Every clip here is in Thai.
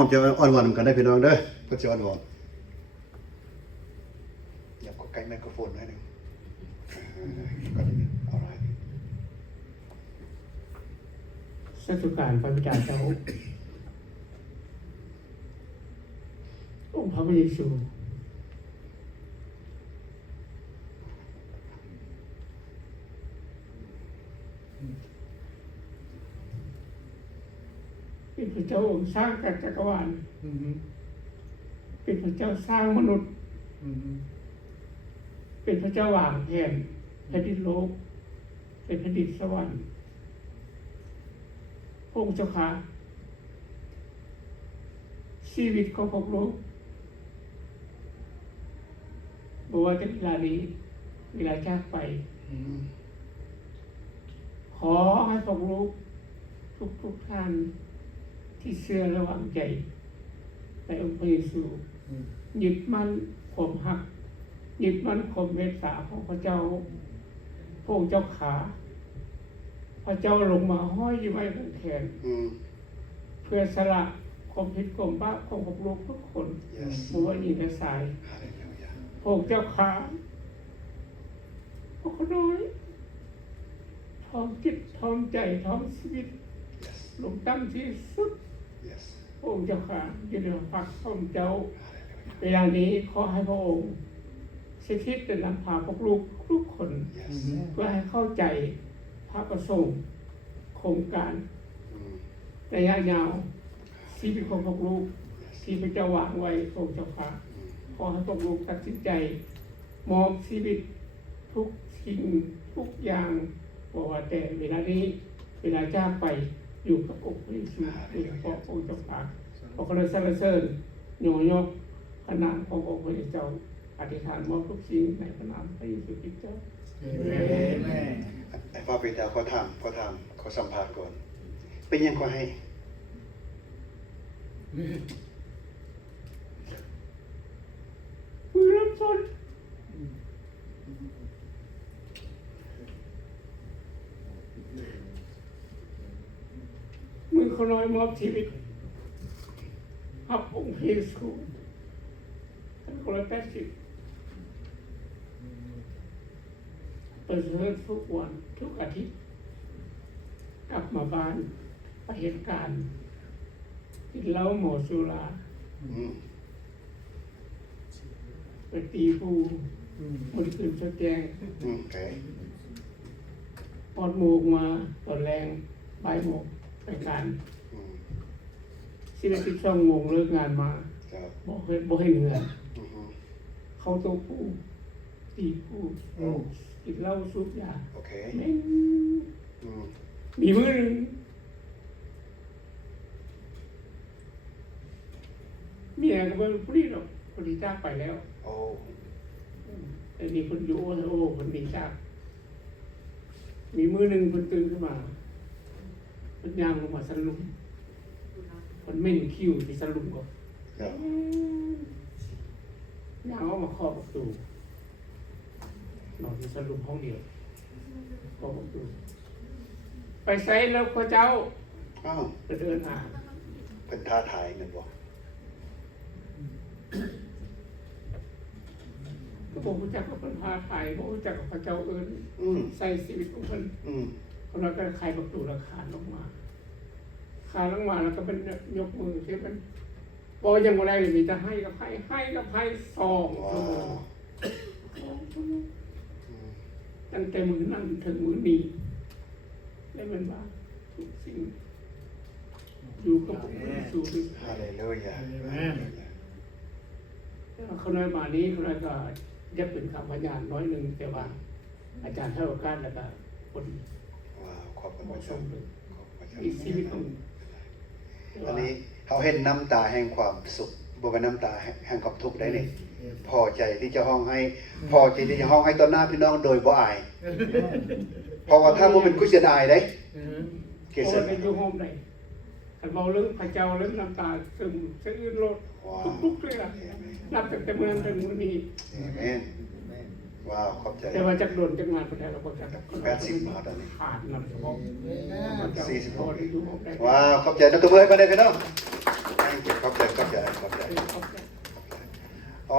ผมจะอ่อนหวานกันได้พี่น้องเด้อก็จะอ่อนหวานอย่าก็ใกล้ไมโครโฟนหน่อยหนึงก็ได้เอาไร สาธุการพระบิดาเจ้าองค์พระเยซูเป็นพระเจ้าองค์สร้างจักรวาลเป็นพระเจ้าสร้างมนุษย์เป็นพระเจ้าวางแผนแผ่นดินโลกเป็นแผ่นดินสวรรค์พระองค์เจ้าค่ะชีวิตของพวกลูกบอกว่าจะเวลานี้เวลาจากไปขอให้พวกลูกทุกท่านที่เชื่อระหว่างใจในองค์พระเยซูยึดมั่นความหักยึดมั่นความเมตตาของพระเจ้าพระองค์เจ้าขาพระเจ้าลงมาห้อยอยู่ไว้บนแขนเพื่อสละความผิดความบาปของพวกลูกทุกคนบัวหญิงและชายพระองค์เจ้าขาพวกเขาน้อยทอมจิตทอมใจทอมชีวิตลงตั้งที่สุดพระองค์เจ้าขาอยู่ในฝักของเจ้าเวลานี้ขอให้พระองค์สิทธิจะนำพาพวกลูกทุกคนเพื่อให้เข้าใจพระประสงค์โครงการระยะยาวชีวิตของพวกลูกที่พระเจ้าวางไว้พระองค์เจ้าค่ะขอให้พวกลูกตัดสินใจมอบชีวิตทุกสิ่งทุกอย่างบอกว่าแต่เวลานี้เวลาจากไปอยู่กับองค์พระเยซูโดยเฉพาะพระองค์เจ้าค่ะขอเลยสรรเสริญยกขนามขององค์พระเจ้าอธิษฐานมอบทุกสิ่งในพระนามพระเยซูคริสต์เจ้าไอ้พ่อเป็นดาวขอถามขอสัมภาษณ์ก่อนเป็นยังก็ให้มือเริ่มต้นมือเขาน้อยมอบชีวิตหับองค์พระเยซูท่านคนละ80เปิดเผยทุกวันทุกอาทิตย์กลับมาบ้านไปเหตุการณ์กินเหล้าหมอสุราไปตีผู้มันขึ้นสแกงปอดโมกมาตอนแรงใบโมกไปการ12 โมงเลิกงานมาบอกให้เหนื่อยเขาตัวผู้ตีผู้กินเหล้าสูบยาไม่มีมือหนึ่งเมียก็ไม่รู้ผู้นี้หรอกคนที่จากไปแล้วแต่นี่คนอยู่โอ้คนมีจากมีมือหนึ่งคนตื่นขึ้นมาคนย่างลงมาสลุมคนเม่นคิ้วที่สลุมก่อนย่างออกมาเคาะประตูนอนที่สลุมห้องเดียวเคาะประตูไปใส่แล้วพระเจ้าจะเดินอ่านเป็นท้าทายเงินบอกก็บอกรู้จักกับคนพาไทยบอกรู้จักกับพระเจ้าเอิญใส่ชีวิตของคนคนเราก็ใครประตูราคาลงมาคาลงมาแล้วก็เป็นยกมือที่มันพอยังอะไรเลยมีจะให้กับให้กับให้2 ชั่วโมงตั้งแต่มือนั่งถึงมือนี้ได้เป็นว่าทุกสิ่งอยู่กับพระเยซูคริสต์ฮาเลลูยาเขาน้อยมานี้เขาน้อยก็ยับเป็นคำพยานน้อยหนึ่งแต่ว่าอาจารย์ให้โอกาสแล้วก็คนขอบคุณพระเจ้าอีกชีวิตของอันนี้เขาเห็นน้ำตาแห่งความสุขบวกกับน้ำตาแห่งความทุกข์ได้เนี่ยพอใจที่จะห้องให้พอใจที่จะห้องให้ต่อหน้าพี่น้องโดยบ่อายเพราะว่าถ้าบ่เป็นกุศลอายได้เกิดในยุคโฮมได้ขันเบาเรื่องพระเจ้าเรื่องน้ำตาซึมสะอื้นโลดทุกเลยล่ะนับแต่เมื่อนั้นถึงมื้อนี้ว้าวขอบใจแต่ว่าจักโดนจักงานคนไทยเราก็จะ80 บาทตอนนี้ขาดนำเฉพาะ40 ว้าวขอบใจนักตัวเมื่อยมาได้พี่น้อง Thank thank you ขอบใจ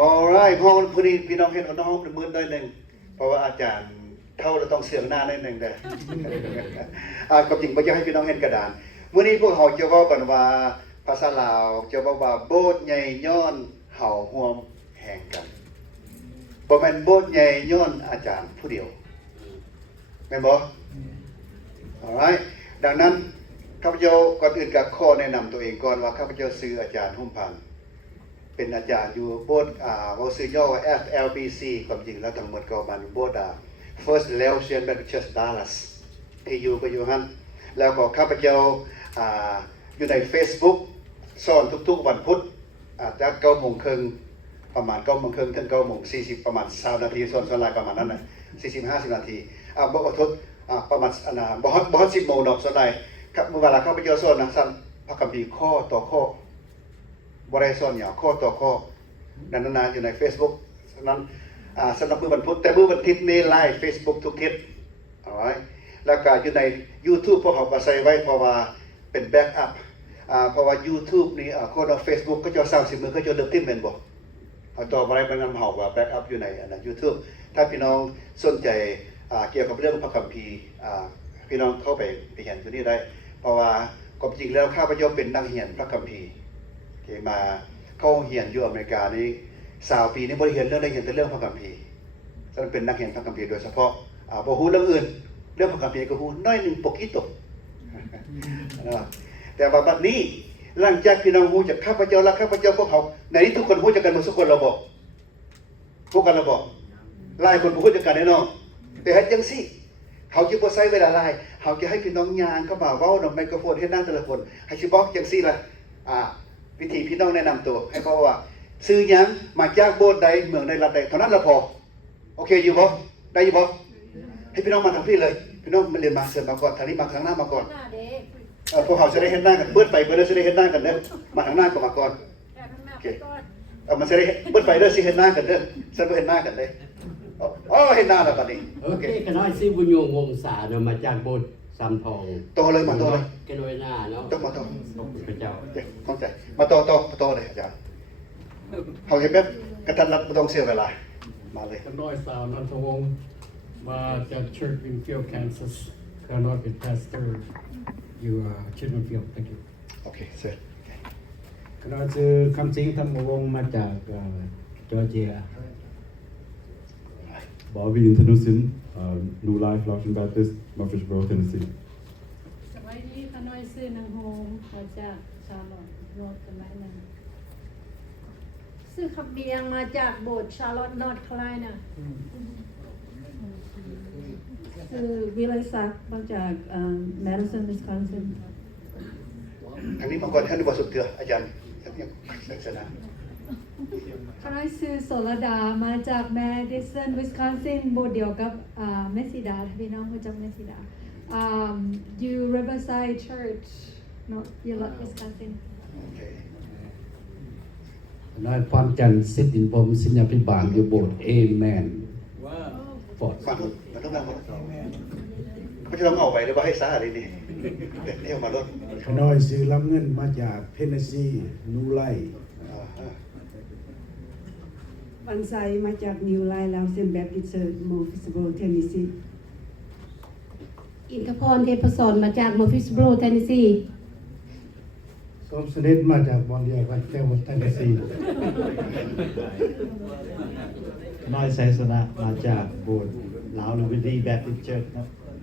alright ห้องพอดีพี่น้องเห็นน้องมืดหน่อยหนึ่งเพราะว่าอาจารย์เท่าเราต้องเสียงหน้าหน่อยหนึ่งเด้อก็จริงไม่อยากให้พี่น้องเห็นกระดานมื้อนี้พวกเราจะเว้ากันว่าภาษาลาวจะเว้าว่าโบสถ์ใหญ่ย้อนเห่าห่วมแห่งกันบ่แม่นโบสถ์ใหญ่ย้อนอาจารย์ผู้เดียวแม่นบ่ alright ดังนั้นข้าพเจ้าก่อนอื่นก็ขอแนะนำตัวเองก่อนว่าข้าพเจ้าชื่ออาจารย์หุ่มพันธ์เป็นอาจารย์อยู่โบสถ์ว่าชื่อย่อว่า FLBC ความจริงแล้วทั้งหมดก็มันโบสถ์First Laotian Baptist Church Dallas ที่อยู่ก็อยู่หั่นแล้วก็ข้าพเจ้าอยู่ใน Facebook สอนทุกๆวันพุธจาก9:30 นประมาณ9:30 นถึง9:40 นประมาณ20นาทีสอนลายประมาณนั้นน่ะ40-50 นาทีบ่ขอโทษประมาณบ่ฮอด10 โมงดอกสอนลายครับเมื่อเวลาข้าพเจ้าสอนนะสั่นพระคัมภีร์ข้อต่อข้อบ่ได้สอนหยังข้อต่อข้อนั้นนานๆอยู่ใน Facebook ฉะนั้นสำหรับมื้อวันพุธแต่มื้อวันอาทิตย์นี้ไลฟ์ Facebook ทุกทิศเอาไว้แล้วก็อยู่ใน YouTube พวกเขาก็ใส่ไว้เพราะว่าเป็นแบ็กอัพเพราะว่า YouTube นี่คนเอา Facebook ก็จะ30 มื้อก็จะเลิกติดแม่นบ่เอาต่อมาได้เป็นนำเฮาว่าแบ็กอัพอยู่ในYouTube ถ้าพี่น้องสนใจเกี่ยวกับเรื่องพระคัมภีร์พี่น้องเข้าไปเรียนตัวนี้ได้เพราะว่าความจริงแล้วข้าพเจ้าเป็นนักเรียนพระคัมภีร์ที่มาเข้าเรียนอยู่อเมริกานี่20 ปีนี่บ่ได้เรียนเรื่องใดเรียนแต่เรื่องพระคัมภีร์ฉะนั้นเป็นนักเรียนพระคัมภีร์โดยเฉพาะบ่ฮู้เรื่องอื่นเรื่องพระคัมภีร์ก็ฮู้น้อยหนึงปกิโตแต่ว่าบัดนี้หลังจากพี่น้องฮู้จักข้าพเจ้าและข้าพเจ้าพวกเขาในนี้ทุกคนฮู้จักกันหมดทุกคนเราบอกพวกกันเราบอกหลายคนบ่ฮู้จักกันแน่นอนแต่เฮ็ดจังซี่เขาจะบ่ใช้เวลาหลายเขาจะให้พี่น้องย่างเข้ามาเว้านำไมโครโฟนเฮ็ดหน้าแต่ละคนให้สิบอกจังซี่ล่ะวิธีพี่น้องแนะนำตัวให้เขาว่าซื้อหยังมาจากโบสถ์ใดเมืองใดรัฐใดเท่านั้นละพอโอเคอยู่บ่ได้อยู่บ่ให้พี่น้องมาทางพี่เลยพี่น้องมาเรียนมาเชิญมาก่อนทางนี้มาทางหน้ามาก่อนพวกเขาจะได้เห็นหน้ากันเบิดไปเบิดจะได้เห็นหน้ากันเด้อมาทางหน้าก็มาก่อนโอเคมันจะได้เบิดไปเด้อสิเห็นหน้ากันเด้อฉันบ่เห็นหน้ากันเลยอ๋อเห็นหน้าแล้วตอนนี้โอเคก็น้อยสิบุญโยงวงศาเนาะมาจากโบสถ์สามทองโตเลยมาโตเลย แกน้อยหน้าเนาะต้องมาโต ขอบคุณพระเจ้าเข้าใจมาโตเลยอาจารย์เขาเห็นแบบกระทันรัดบ่ต้องเสียเวลามาเลยน้อยสาวนันทวงศ์มาจาก Church Winfield Kansas ก็น้อยเป็น pastor อยู่Chittenfield thank you โอเคเสร็จก็น้อยชื่อคำสิงธรรมวงศ์มาจากจอร์เจียBobby International, New Life Lutheran Baptist, Murfreesboro, Tennessee. สวัสดีค่ะน้อยชื่อนางโฮมมาจากชาร์ลอตต์นอร์ทแคโรไลนาชื่อขับเบียงมาจากโบสถ์ชาร์ลอตต์นอร์ทแคโรไลนาชื่อวิไลศักดิ์มาจากแมดิสันวิสคอนซินทางนี้มาก่อนท่านบ่สุดเถื่ออาจารย์ยังลักษณะคณะชื่อโสระดามาจากแมดิสันวิสคอนซินโบสถ์เดียวกับเมสซิดาพี่น้องรู้จักเมสซิดาอยู่ Riverside Church เนาะอยู่รัฐวิสคอนซินโอเคน้อยความจันทร์สิทธินพรหมสิญญาภิบาลอยู่โบสถ์เอเมนว้าวปอดฟังมันต้องเขาจะต้องเอาไปหรือว่าให้ซ่าอะไรนี่เรียกมาลดขน้อยซื้อลำเงินมาจากเทนเนสซีนูไลบันไซมาจากนิวไลน์ลาวเซนแบปติสต์โมฟิสโบเทนเนสซีอินทพรเทพสอนมาจากโมฟิสโบเทนเนสซีสมสนิทมาจากบอลเดียกันเทวเทนเนสซีน้อยไซสนะมาจากโบสถ์ลาววิดีแบปติสต์เชิร์ช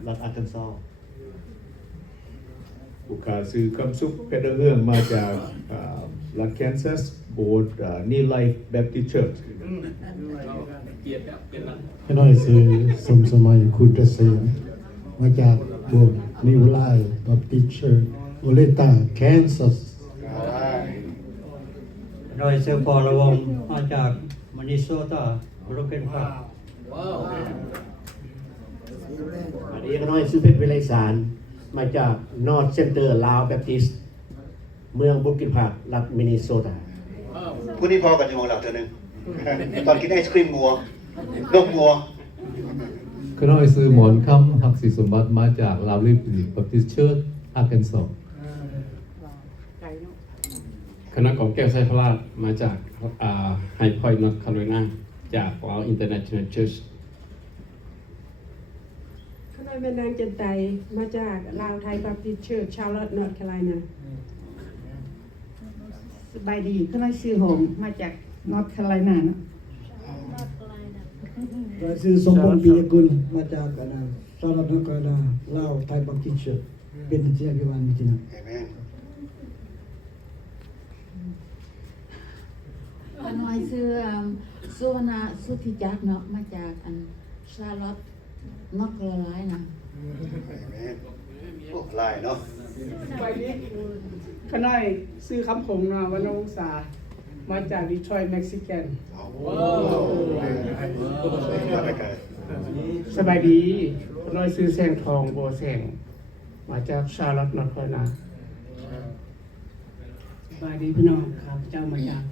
รัฐอาร์คันซอสบุคคลซื้อคำสุขเพชรเรื่องมาจากรัฐแคนซัสโบสถ์New Life Baptist Church ขน้อยซื้อสมสมัยคุณเกษมมาจากโบสถ์นิวไลน์บัพติสต์เชิร์ชโอเลตาแคนซัสโดยเซอร์ปอลวงมาจากมินนิโซตาบรูเคนฟาอันนี้ก็น้อยซื้อเพชรวิไลสารมาจาก North Center ลาว Baptist เมืองบุกินพาร์ครัฐมินนิโซตาผู้นี้พอกันอยู่ของเราเท่านึงตอนกินไอศครีมงัวลงงัวขน้อยซื้อหมอนคำหักศิสมบัติมาจากลาวลิบลิบัพติสต์เชิร์ชอาร์เคนซอสข คณะของแก้วไซพลาดมาจากไฮพอยต์นอร์ทแคโรไลนาจากลาวอินเตอร์เนชั่นแนลเชิร์ช คณะแม่นางจันไตมาจากลาวไทยบัพติสต์เชิร์ชชาร์ลอตต์นอร์ทแคโรไลนา สบายดีก็น้อยซื้อหงมาจากนอร์ทแคโรไลนาเนาะ ก็คือสมบูรณ์ปีกุลมาจากกันนะสารพัดกันนะลาวไทยบัพติสต์เชิร์ชเป็นที่เรียกว่านี่นะ เอเมน ก็น้อยซื้อสุวรรณสุทธิจักรเนาะมาจากอันชาร์ลอตต์นอร์ทแคโรไลนา เอเมนโอ้หลายเนาะ ไปนี้ขน้อยซื้อคำผงนะวันนงศามาจากดีทรอยต์เม็กซิกัน มาไปไกล สบายดีขน้อยซื้อแสงทองโบแสงมาจากชาร์ลอตต์นอร์ทแคโรไลนา สบายดีพี่น้องครับเจ้ามาจาก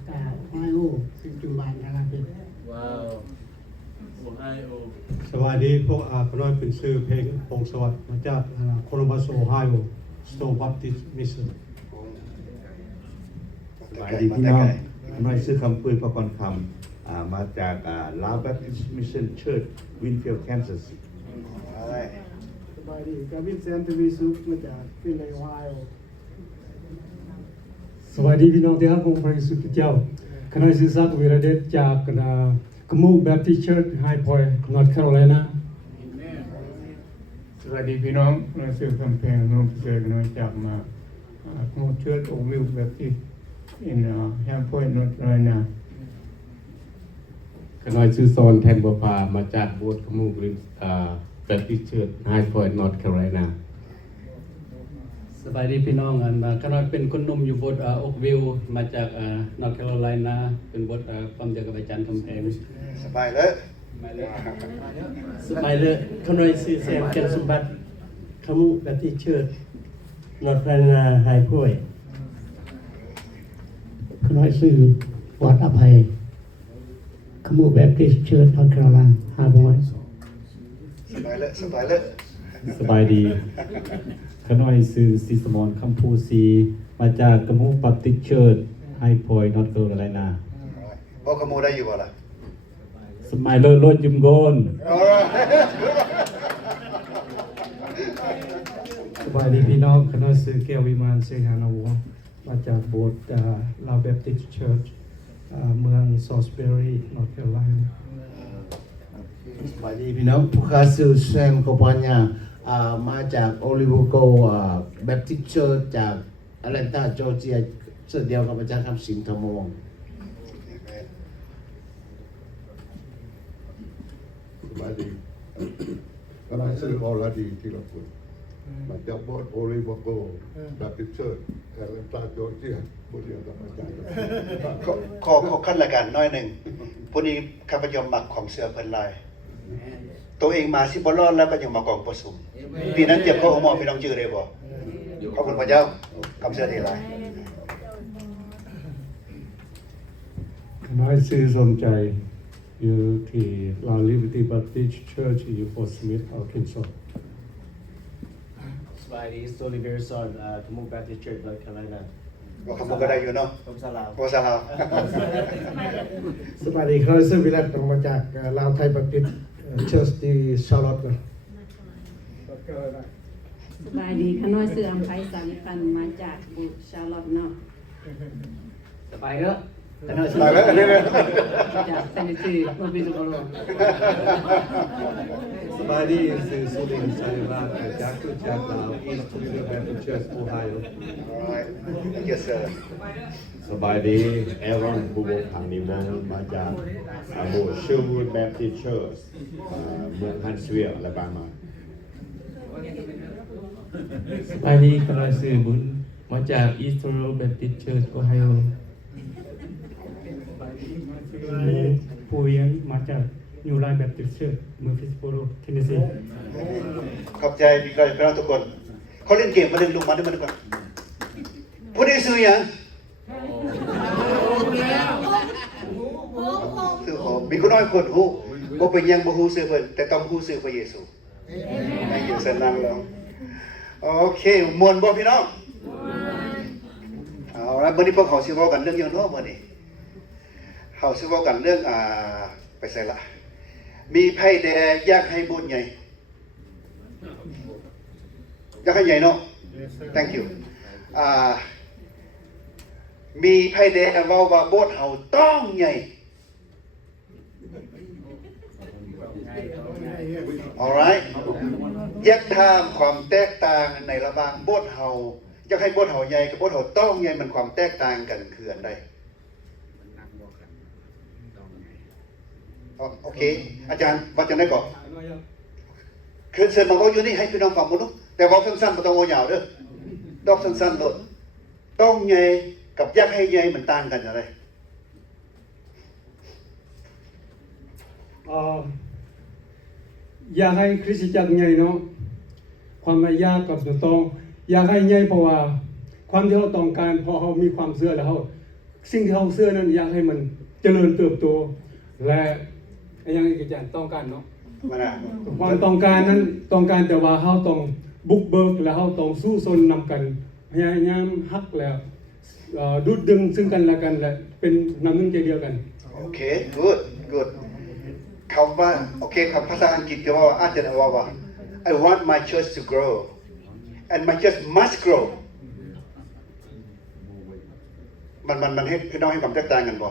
ไอโอซึ่งจุฬาลงกรณ์เป็น สวัสดีพวกอาน้อยเป็นชื่อเพลงพงศวัสดิ์มาจากโคลัมบัสโอไฮโอสโตบัพติสต์มิสชั่น สบายดีพี่น้องน้อยซื้อคำปืนประกรณ์คำมาจากลาวแบปติสต์มิชชั่นเชิร์ชวินฟิลด์แคนซัส สบายดีกาวินเซนต์วิสุมาจากฟิลเลวายสวัสดีพี่น้องที่รักของพระเยซูคริสต์เจ้าคณะศิษย์วิรเดชจากคณะกมูแบปติสต์เชิร์ชไฮพอยต์นอร์ทแคโรไลนา สวัสดีพี่น้องเราซื้อกำแพงน้องพิเศษน้อยจากมาโมเชิร์ตโอวิลแบบที่อินแฮมพอยต์นอร์ทแคโรไลนา ขน้อยชื่อโซนแทนบัวพามาจากโบสถ์ขมูกลินแบปติสต์เชิร์ชไฮพอยต์นอร์ทแคโรไลนา สบายดีพี่น้องอันขณะเป็นคนหนุ่มอยู่บนโอ๊กวิวมาจากนอร์ทแคโรไลนาเป็นบทความเดียวกับอาจารย์คำแพง สบายเลย สบายเลยขน้อยซื้อแซมแกนสมบัติขมูแบปติสต์เชิร์ชนอร์ทแคโรไลนาไฮพอยต์ขน้อยซื้อวัดอภัยขมูแบปติสต์เชิร์ชนอร์ทแคโรไลนาไฮพอยต์ สบายเลยสบายเลย สบายดีขน้อยซื้อซิสมอนคัมพูซีมาจากกมูบัพติสต์เชิร์ชไฮพอยต์นอร์ทแคโรไลนา บอกขโมยได้อยู่บ่ล่ะ สมัยเลิศรถจุมโกน สบายดีพี่น้องคณะสื่อแก้ววิมานเซฮานาวงศ์มาจากโบสถ์ลาวแบปติสต์เชิร์ชเมืองซอสเบอรีนอร์ทแคโรไลนา สวัสดีพี่น้องผู้ค้าซื้อแซมโคปาญามาจากโอลิโวโกแบปติสต์เชิร์ชจากแอตแลนตาจอร์เจียเช่นเดียวกับอาจารย์คำสิงห์ธรรมวงศ์ สบายดีก็นั่งซื้อออลาดีที่เราพูดมาจากโบสถ์โอลิโวโกแบปติสต์เชิร์ชแอตแลนตาจอร์เจียบุรีรัมย์อาจารย์ ขอขั้นละกันน้อยหนึ่งพวกนี้ข้าพเจ้ามักของเสือเพิ่นลาย ตัวเองมาสิบรอดแล้วก็ยังมากองประสุมปีนั้นเจ็บเขาเอาหมอพี่น้องจื้อเลยบ่ขอบคุณพระเจ้าคำเสือดีหลาย น้อยซื้อสมใจอยู่ที่ลาวลิเบอร์ตี้บัพติสต์เชิร์ชอยู่ฟอร์สมิธอาร์คินสัน สวัสดีโซลิเวอร์ซอนขมูแบปติสต์เชิร์ชนอร์ทแคโรไลนา บอกขโมยก็ได้อยู่เนาะ ผมสลาว โอซาฮา สวัสดีคณะสื่อวิรัตมาจากลาวไทยบัพติสต์เชิร์ชที่ชาร์ลอตต์ สบายดีขน้อยซื้ออัมไพสันปันมาจากบุชาร์ลอตต์เนาะ สบายเด้อขณะ ตายแล้วนี่เลย จากเซนซีโนบิสโกโล สบายดีซื้อสุรินทร์ชัยราชจากตุจากลาวอีสต์วิลเบอร์เชิร์ชโอไฮโอ yes sir สบายดีแอรอนบูโบพังนิวงศ์มาจากโบสถ์ชูดแบปติสต์เชิร์ชเมืองฮันสเวียร์และบามา สบายดีขณะซื้อบุญมาจากอีสต์โรแบปติสต์เชิร์ชโอไฮโอ ผู้เลี้ยงมาจากนิวไลน์แบปติสต์เชิร์ชเมืองฟิสโบโรเทนเนสซี ขอบใจพี่น้องทุกคนเขาเล่นเกมมาเล่นลูกมันได้มาทุกคนผู้นี้ซื้อยังซื้อของมีคนน้อยคนฮู้บ่เป็นยังบ่ฮู้ซื้อเพิ่นแต่ต้องฮู้ซื้อพระเยซูให้อยู่สนั่งแล้วโอเคม่วนบ่พี่น้องเอา ละมื้อนี้พวกเขาสิเว้ากันเรื่องหยังเนาะมื้อนี้เขาสิเว้ากันเรื่องไปใส่ละมีไผแดอยากให้บุญใหญ่อยากให้ใหญ่เนาะ thank you มีไผแดเว้าว่าโบสถ์เฮาต้องใหญ่ alright อยากถามความแตกต่างในระหว่างโบสถ์เฮาอยากให้โบสถ์เฮาใหญ่กับโบสถ์เฮาต้องใหญ่มันความแตกต่างกันคืออันใดโอเคอาจารย์ว่าจังได๋ก่อนคือเชิญมาเว้าอยู่นี่ให้พี่น้องฟังหมดเนาะแต่เว้าสั้นๆบ่ต้องเว้ายาวเด้อดอกสั้นๆโลดต้องใหญ่กับอยากให้ใหญ่มันต่างกันจังได๋ อยากให้คริสตจักรใหญ่เนาะความยากกับต้องอยากให้ใหญ่เพราะว่าความที่เราต้องการพอเขามีความเชื่อแล้วสิ่งที่เขาเชื่อนั้นอยากให้มันเจริญเติบโตและอย่างที่อาจารย์ต้องการเนาะความต้องการนั้นต้องการแต่ว่าเขาต้องบุกเบิกแล้วเขาต้องสู้ซนนำกันพยายามฮักแล้วดูดดึงซึ่งกันและกันและเป็นน้ำหนึ่งใจเดียวกัน โอเค good คำว่าโอเคคำภาษาอังกฤษจะว่าอาจจะว่า I want my church to grow and my church must grow มันให้พี่น้องให้ความแตกต่างกันบ่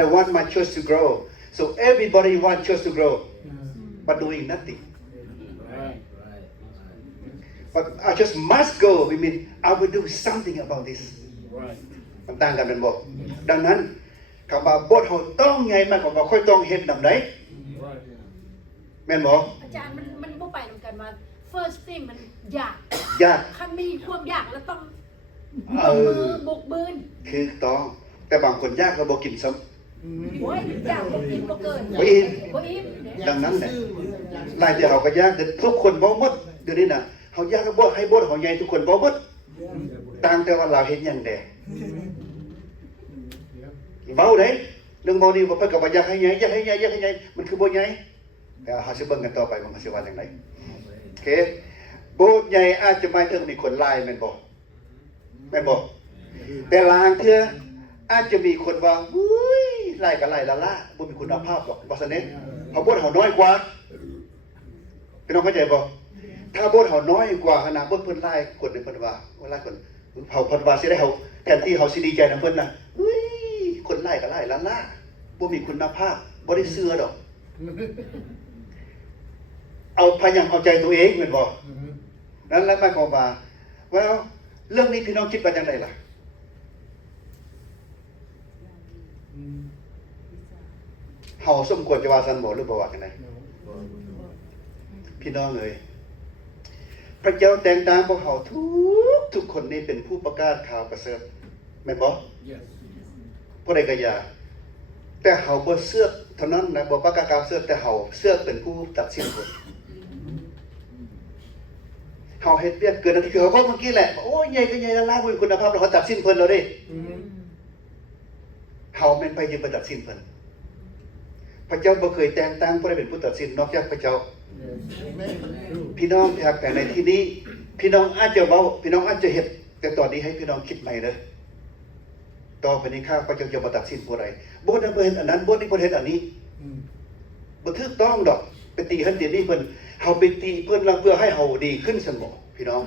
I want my church to grow so everybody want church to grow but doing nothing but I just must go we mean I will do something about this มันต่างกันเป็นบ่ดังนั้นคำว่าโบสถ์เฮาต้องใหญ่มากกว่าค่อยต้องเฮ็ดนำใดแม่นบ่ อาจารย์มันบ่ไปนำกันว่า first thing มันยากคันมีความยากแล้วต้องบุกบืนคือต้องแต่บางคนยากแล้วบ่กินซ้ำ โอ้ยยากบ่กินบ่เกิน บ่อิ่ม บ่อิ่ม ดังนั้นแหละหลายเดี๋ยวเฮาก็ยากแต่ทุกคนบ่หมดเดี๋ยวนี้น่ะเฮายากให้บ่เฮาใหญ่ทุกคนบ่หมดต่างแต่ว่าเราเฮ็ดหยังแดเว้าได้เรื่องเว้านี่บ่เพิ่นก็ว่าอยากให้ใหญ่มันคือบ่ใหญ่แต่เฮาสิเบิ่งกันต่อไปว่ามันสิว่าจังไดโอเคโบสถ์ใหญ่อาจจะหมายถึงมีคนหลายแม่นบ่แต่ลางเทื่ออาจจะมีคนว่าอุ้ยหลายก็หลายละละบ่มีคุณภาพหรอกว่าซั่นเด้เพราะโบสถ์เฮาน้อยกว่าพี่น้องเข้าใจบ่ถ้าโบสถ์เฮาน้อยกว่าขนาดเพิ่นหลายคนเพิ่นว่าหลายคนเฮาเพิ่นว่าสิได้เฮาแทนที่เฮาสิดีใจนำเพิ่นน่ะอุ้ยคนหลายก็หลายละละบ่มีคุณภาพบ่ได้เชื่อดอกเอาพยายามเอาใจตัวเองแม่นบ่นั่นแหละหมายความว่าเรื่องนี้พี่น้องคิดว่าจังไดล่ะเฮาสมควรจะว่าซั่นบ่หรือบ่ว่ากันไดพี่น้องเอ้ยพระเจ้าแต่งตั้งพวกเฮาทุกคนนี่เป็นผู้ประกาศข่าวประเสริฐแม่นบ่ผู้ใดก็อย่าแต่เฮาบ่เชื่อเท่านั้นนะบ่ประกาศข่าวเชื่อแต่เฮาเชื่อเป็นผู้ตัดสินคนเฮาเฮ็ดเวียกเกินหน้าที่คือเฮาบอกเมื่อกี้แหละโอ้ยใหญ่ก็ใหญ่ละละบ่มีคุณภาพแล้วเขาตัดสินเพิ่นแล้วเด้เฮาแม่นไปยึดไปตัดสินเพิ่นพระเจ้าบ่เคยแต่งตั้งผู้ใดเป็นผู้ตัดสินนอกจากพระเจ้าพี่น้องที่รักแต่ในที่นี้พี่น้องอาจจะเว้าพี่น้องอาจจะเฮ็ดแต่ตอนนี้ให้พี่น้องคิดใหม่เด้อต่อไปนี้ข้าพระเจ้าจะบ่ตัดสินผู้ใดบ่ได้เฮ็ดอันนั้นบ่ได้เฮ็ดอันนี้บ่ถูกต้องดอกไปตีหันตีนี่เพิ่นเฮาไปตีเพิ่นแล้วเพื่อให้เฮาดีขึ้นซั่นบ่พี่น้อง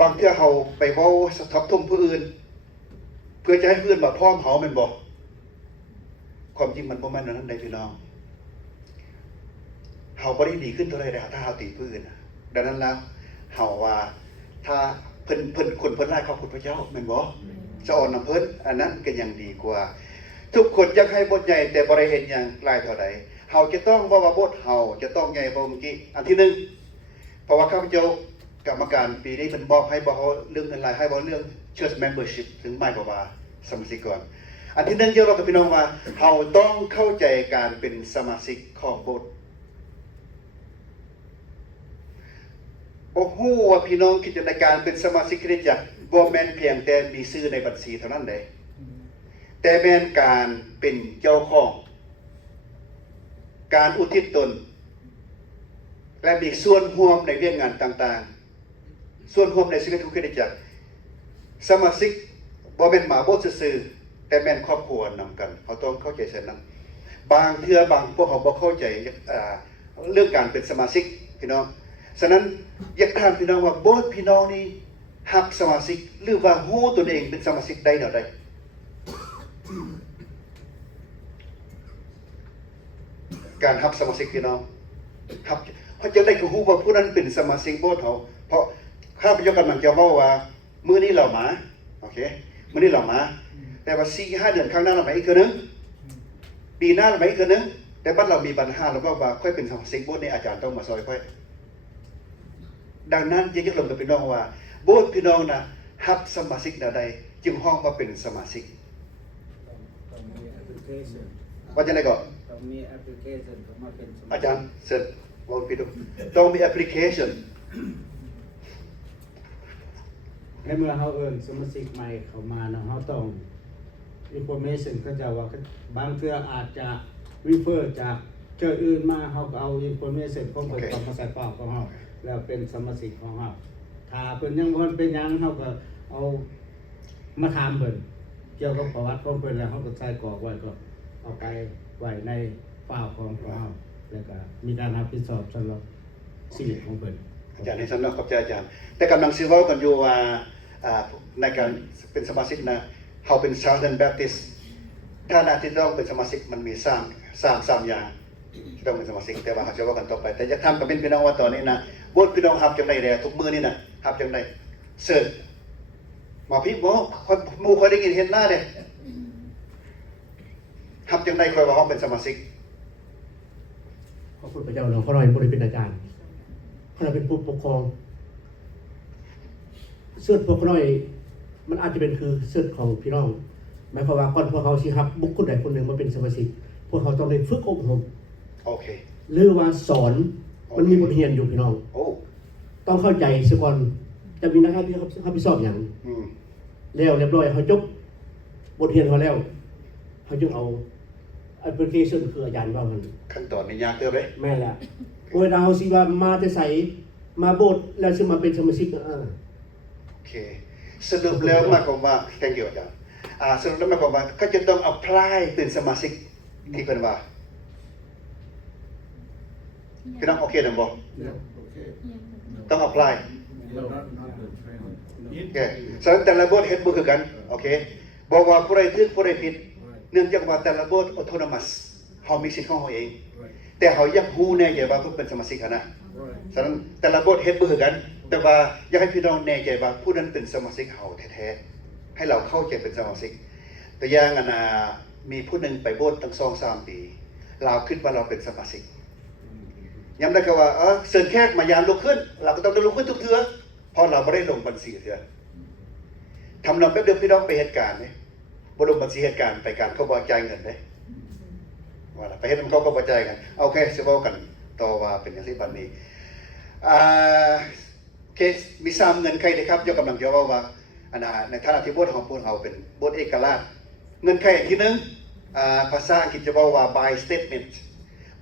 บางเทื่อเฮาไปเว้าทับถมผู้อื่นเพื่อจะให้ผู้อื่นมาพร้อมเฮาแม่นบ่ความจริงมันบ่แม่นอันนั้นได้พี่น้องเฮาบ่ได้ดีขึ้นเท่าใดถ้าเฮาตีผู้อื่นดังนั้นแล้วเฮาว่าถ้าเพิ่นคนเพิ่นหลายขอบคุณพระเจ้าแม่นบ่สะอ่อนนำเพิ่นอันนั้นก็ยังดีกว่าทุกคนอยากให้บทใหญ่แต่บ่ได้เฮ็ดหยังหลายเท่าใดเฮาจะต้องว่าบทเฮาจะต้องใหญ่บ่เมื่อกี้อันที่1เพราะว่าข้าพเจ้ากรรมการปีนี้มันบอกให้บ่เฮาเรื่องเงินรายให้บ่เรื่อง church membership ถึงหมายความว่าสมาชิกก่อนอันที่1เกี่ยวกับพี่น้องว่าเฮาต้องเข้าใจการเป็นสมาชิกของโบสถ์บ่ฮู้ว่าพี่น้องคิดในการเป็นสมาชิกคริสตจักรบ่แม่นเพียงแต่มีชื่อในบัญชีเท่านั้นเด้แต่แม่นการเป็นเจ้าของการอุทิศตนและมีส่วนร่วมในเรื่องงานต่างๆส่วนร่วมในชีวิตของคริสตจักร สมาชิกบ่เป็นหมาโบสซื่อๆแต่แม่นครอบครัวนำกันเขาต้องเข้าใจเช่นนั้นบางเทื่อบางพวกเขาบ่เข้าใจเรื่องการเป็นสมาชิกพี่น้องฉะนั้นอยากถามพี่น้องว่าโบสถ์พี่น้องนี่ฮับสมาชิกหรือว่าฮู้ตนเองเป็นสมาชิกได้แนวใดการฮับสมาชิกพี่น้องฮับเขาจะได้คือฮู้ว่าผู้นั้นเป็นสมาชิกโบสถ์เขาเพราะข้าพเจ้ากำลังจะเว้าว่ามื้อนี้เรามาโอเคมื้อนี้เรามาแต่ว่า 4-5 เดือนข้างหน้าเราไปอีกเทื่อนึงปีหน้าเราไปอีกเทื่อนึงแต่บัดเรามีปัญหาเราก็ว่าค่อยเป็นสมาชิกโบสถ์ในอาจารย์ต้องมาซอยค่อยดังนั้นจะยกลงกับพี่น้องว่าโบสถ์พี่น้องนะฮับสมาชิกแนวใดจึงห้องว่าเป็นสมาชิกว่าจะไหนก่อนต้องมีแอปพลิเคชันเข้ามาเป็นอาจารย์เสร็จวางพี่ดูต้องมีแอปพลิเคชัน ให้เมื่อเขาเอิ้นสมาชิกใหม่เข้ามาเนาะเขาต้อง information เขาจะว่าบางเทื่ออาจจะ refer จากเจ้าอื่นมาเขาก็เอา information ของเพิ่นเข้ามาใส่ปากของเขาแล้วเป็นสมาชิกของเขาถ้าเพิ่นยังบ่เป็นหยังเขาก็เอามาถามเพิ่นเกี่ยวกับประวัติของเพิ่นแล้วเขาก็ใส่กรอกไว้ก็เอาไปไว้ในไฟล์ของเราแล้วก็มีการรับผิดชอบสำหรับชีวิตของเพิ่น อาจารย์ให้สำนักขอบใจอาจารย์แต่กำลังซื้อเว้ากันอยู่ว่าในการเป็นสมาชิกนะเขาเป็น Southern Baptist ถ้านาที่ต้องเป็นสมาชิกมันมีสามอย่างที่ต้องเป็นสมาชิกแต่ว่าเขาจะว่ากันต่อไปแต่จะทำกับพี่น้องว่าตอนนี้นะโบสถ์พี่น้องหับจังไดแลทุกมื้อนี่นะหับจังไดเสิร์ชหมอพี่หมอคนหมู่เคยได้ยินเห็นหน้าเด้หับจังไดค่อยว่าเขาเป็นสมาชิก ขอบคุณพระเจ้าเนาะเขาหน่อยบริเป็นอาจารย์เขาหน่อยเป็นผู้ปกครองเสื้อพวกเขาหน่อยมันอาจจะเป็นคือเสื้อของพี่น้องหมายความว่าก่อนพวกเขาสิครับบุคคลใดคนหนึ่งมาเป็นสมาชิกพวกเขาต้องได้ฝึกอบรม โอเค หรือว่าสอนมันมีบทเรียนอยู่พี่น้อง โอ้ ต้องเข้าใจซะก่อนจะมีนักที่เขาไปสอบอย่างแล้วเรียบร้อยเขาจบบทเรียนเขาแล้วเขาจึงเอาแอปพลิเคชันคืออาจารย์ว่ามัน ขั้นตอนนี้ยากเกินเลย แม่ละเวลาเขาสิว่ามาแต่ใส่มาโบสถ์แล้วซึ่งมาเป็นสมาชิกโอเคสรุปแล้วหมายความว่า thank you อาจารย์สรุปแล้วหมายความว่าก็จะต้อง apply เป็นสมาชิกที่เป็นว่าพี่น้องโอเคนะบอกต้อง apply โอเคฉะนั้นแต่ละโบสถ์เฮ็ดบ่คือกันโอเคบอกว่าผู้ใดถูกผู้ใดผิดเนื่องจากว่าแต่ละโบสถ์ autonomous เฮามีสิทธิ์ของเฮาเองแต่เฮาอยากรู้แน่ใจว่าเพิ่นเป็นสมาชิกนะฉะนั้นแต่ละโบสถ์เฮ็ดบ่คือกันแต่ว่าอยากให้พี่น้องแน่ใจว่าผู้นั้นเป็นสมาชิกเฮาแท้ๆให้เราเข้าใจเป็นสมาชิกตัวอย่างมีผู้หนึ่งไปโบสถ์ตั้ง 2-3 ปีเราคิดว่าเราเป็นสมาชิกย้ำได้ก็ว่าเชิญแขกมายามลุกขึ้นเราก็ต้องลุกขึ้นทุกเทื่อเพราะเราไม่ได้ลงบัญชีเทื่อทำนำแป๊บเดียวพี่น้องไปเหตุการณ์เนี่ยบ่ลงบัญชีเหตุการณ์ไปการเขาบ่จ่ายเงินเด้ว่าไปเฮ็ดเขาก็บ่จ่ายกันโอเคสิเว้ากันต่อว่าเป็นจังซี่บัดนี้โอเคมี3เงินไขนะครับเดี๋ยวกำลังจะเว้าว่าในฐานะที่โบสถ์ของพวกเราเป็นโบสถ์เอกราชเงินไขที่นึงภาษาอังกฤษจะบอกว่า by statement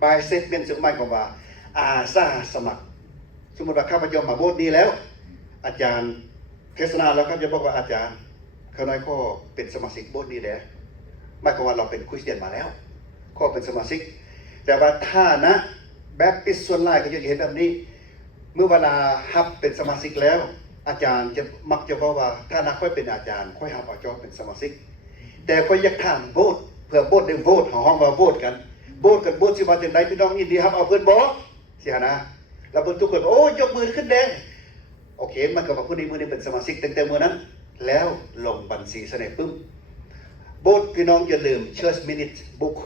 by statement ซึ่งหมายความว่าอาสาสมัครสมมติว่าข้าพเจ้ามาโบสถ์นี้แล้วอาจารย์เทศนาแล้วครับจะบอกว่าอาจารย์เขาน้อยข้อเป็นสมาชิกโบสถ์นี้แล้วหมายความว่าเราเป็นคริสเตียนมาแล้วข้อเป็นสมาชิกแต่ว่าถ้านะแบปติสต์ส่วนหลายก็จะเห็นแบบนี้เมื่อเวลาฮับเป็นสมาชิกแล้วอาจารย์จะมักจะบอกว่าถ้านักค่อยเป็นอาจารย์ค่อยฮับเอาจอเป็นสมาชิกแต่ค่อยอยากถามโบสถ์เพื่อโบสถ์ได้โหวตห้องว่าโหวตกันโบสถ์กันโบสถ์สิว่าจังได๋พี่น้องยินดีครับเอาเพิ่นบ่สิหานะแล้วเพิ่นทุกคนโอ้ยกมือขึ้นแดงโอเคมันก็ว่าผู้นี้มื้อนี้เป็นสมาชิกตั้งแต่มื้อนั้นแล้วลงบัญชีซะเนี่ยปึ้มโบสถ์พี่น้องอย่าลืม Church Minute Book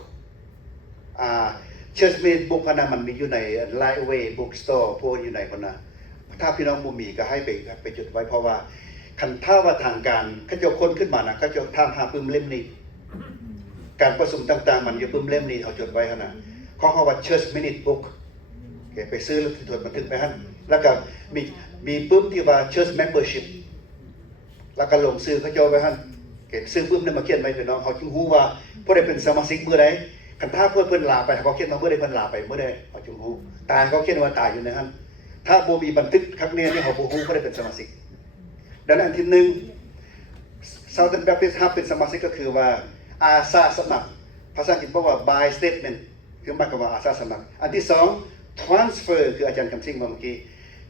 Church Minute Book นั้นมันมีอยู่ใน Lightway Bookstore พวกอยู่ในพุ่นน่ะถ้าพี่น้องบ่มีก็ให้ไปจดไว้เพราะว่าคันถ้าว่าทางการเขาจะคนขึ้นมานะเขาจะถามหาปึ้มเล่มนี้การประชุมต่างๆมันอยู่ปึ้มเล่มนี้เขาจดไว้หั่นน่ะเขาว่า Church Minute Book โอเคไปซื้อแล้วจดบันทึกไปหั่นแล้วก็มีปึ้มที่ว่า Church Membership แล้วก็ลงชื่อเขาเจ้าไว้หั่นโอเคซื้อปึ้มนั้นมาเขียนไว้พี่น้องเขาจึงฮู้ว่าผู้ใดเป็นสมาชิกมื้อใดคันถ้าเพิ่นลาไปเขาเขียนมามื้อใดเพิ่นลาไปมื้อใดเขาจึงฮู้ตายเขาเขียนว่าตายอยู่ในหั่นถ้าบ่มีบันทึกคักแน่นี่เขาบ่ฮู้ผู้ใดเป็นสมาชิกดังนั้นอันที่1 Southern Baptist ฮับเป็นสมาชิกก็คือว่าอาสาสมัครภาษาอังกฤษบอกว่า by statement คือหมายความว่าอาสาสมัครอันที่สอง transfer คืออาจารย์คำซิ่งเมื่อกี้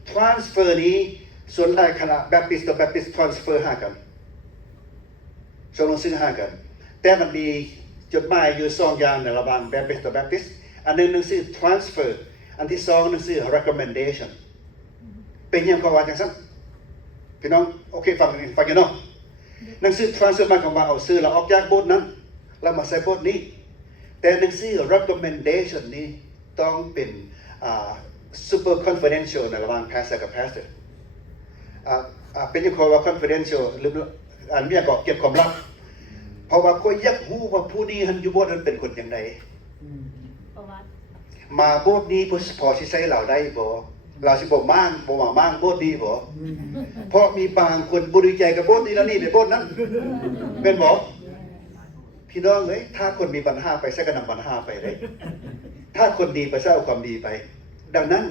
transfer นี้ส่วนใหญ่คณะ Baptist ต่อ Baptist transfer หากันส่วนลงซื้อหากันแต่มันมีจดหมายอยู่สองอย่างในระหว่าง Baptist ต่อ Baptist อันหนึ่งหนังสือ transfer อันที่สองหนังสือ recommendation เป็นยังก็ว่าจังซั่นพี่น้องโอเคฟังอยู่เนาะหนังสือ transfer หมายความว่าเอาซื้อแล้วออกจากโบสถ์นั้นแล้วมาใส่โบสถ์นี้แต่หนังสือ recommendation นี้ต้องเป็นsuper confidential ในระหว่าง pastor กับ pastor เป็นยังไงว่า confidential หรืออันนี้ก็เก็บความลับเพราะว่าก็อยากรู้ว่าผู้นี้หันอยู่โบสถ์นั้นเป็นคนอย่างไร ประวัติ มาโบสถ์นี้พอสิใช้เราได้บ่เราสิบ่มั่งบ่ว่ามั่งโบสถ์นี้บ่เพราะมีบางคนบ่ดีใจกับโบสถ์นี้แล้วนี่ในโบสถ์นั้นเป็นบ่พี่น้องเอ้ยถ้าคนมีปัญหาไปใส่กระนำปัญหาไปเลยถ้าคนดีไปใส่เอาความดีไปดังนั้น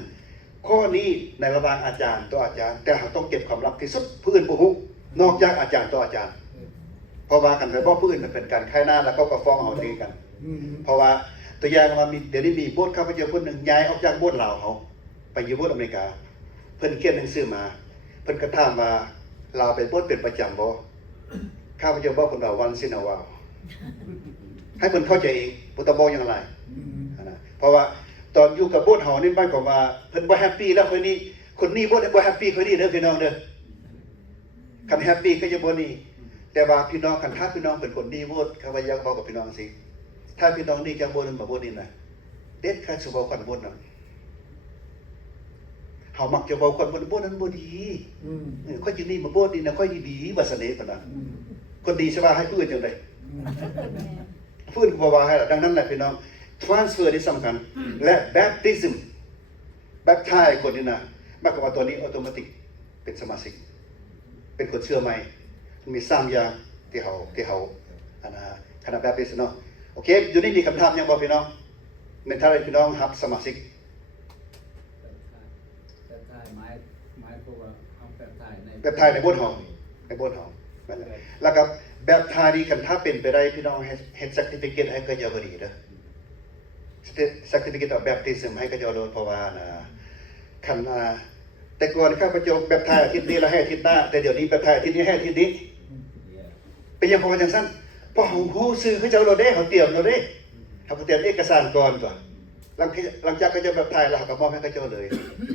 ข้อนี้ในระหว่างอาจารย์ต่ออาจารย์แต่เราต้องเก็บความลับที่สุดผู้อื่นบ่ฮู้นอกจากอาจารย์ต่ออาจารย์เพราะว่ากันไปบอกผู้อื่นมันเป็นการค่ายหน้าแล้วเขาก็ฟ้องเอาตีกันเพราะว่าตัวอย่างว่ามีเดี๋ยวนี้มีโบสถ์ข้าพเจ้าคนหนึ่งย้ายออกจากโบสถ์ลาวเขาไปอยู่โบสถ์อเมริกาเพิ่นเขียนหนังสือมาเพิ่นก็ถามว่าเราไปโบสถ์เป็นประจำบ่ข้าพเจ้าบอกเพิ่นว่าวันสินะว่าให้เพิ่นเข้าใจเองบ่ต้องบอกอย่างไรนะเพราะว่าตอนอยู่กับโบสถ์เฮานี่หมายความว่าเพิ่นบ่แฮปปี้แล้วคนนี้โบสถ์บ่แฮปปี้คนนี้เด้อพี่น้องเด้อคันแฮปปี้ก็จะบ่นี่แต่ว่าพี่น้องคันถ้าพี่น้องเป็นคนดีโบสถ์ข้าพเจ้าบอกกับพี่น้องสิถ้าพี่น้องนี่จากโบสถ์นั้นมาโบสถ์นี้นะเด็ดขาดสิบ่คนโบสถ์นั้นเฮามักจะบอกคนโบสถ์นั้นบ่ดีค่อยอยู่นี่มาโบสถ์นี่นะค่อยดีๆว่าเสน่ห์ปานนั้นคนดีใช่ป่ะให้ผู้อื่นจังได๋ผู้อื่นก็บ่ว่าให้ล่ะดังนั้นแหละพี่น้อง transfer นี่สำคัญและ baptism baptize คนนี่นะหมายความว่าตัวนี้ออโตเมติกเป็นสมาชิกเป็นคนเชื่อใหม่มี3อย่างที่เฮาอันนะคณะ Baptist เนาะโอเคอยู่นี่มีคำถามยังบ่พี่น้องเมนทาร์พี่น้องรับสมาชิกแบบไทยในโบสถ์เฮานั่นแหละแล้วก็แบบไทยนี่คันถ้าเป็นไปได้พี่น้องเฮ็ด certificate ให้ก็จะบ่ดีเด้อ certificate of baptism ให้ก็จะโดนเพราะว่านะคันแต่ก่อนข้าพเจ้าแบบไทยอาทิตย์นี้แล้วให้อาทิตย์หน้าแต่เดี๋ยวนี้แบบไทยอาทิตย์นี้ให้อาทิตย์นี้เป็นยังพอจังซั่นเพราะเฮาฮู้ชื่อเขาเจ้าเราเด้เฮาเตรียมเราเด้เฮาก็เตรียมเอกสารก่อนหลังจากเขาเจ้าแบบไทยแล้วเฮาก็มอบให้เขาเจ้าเลย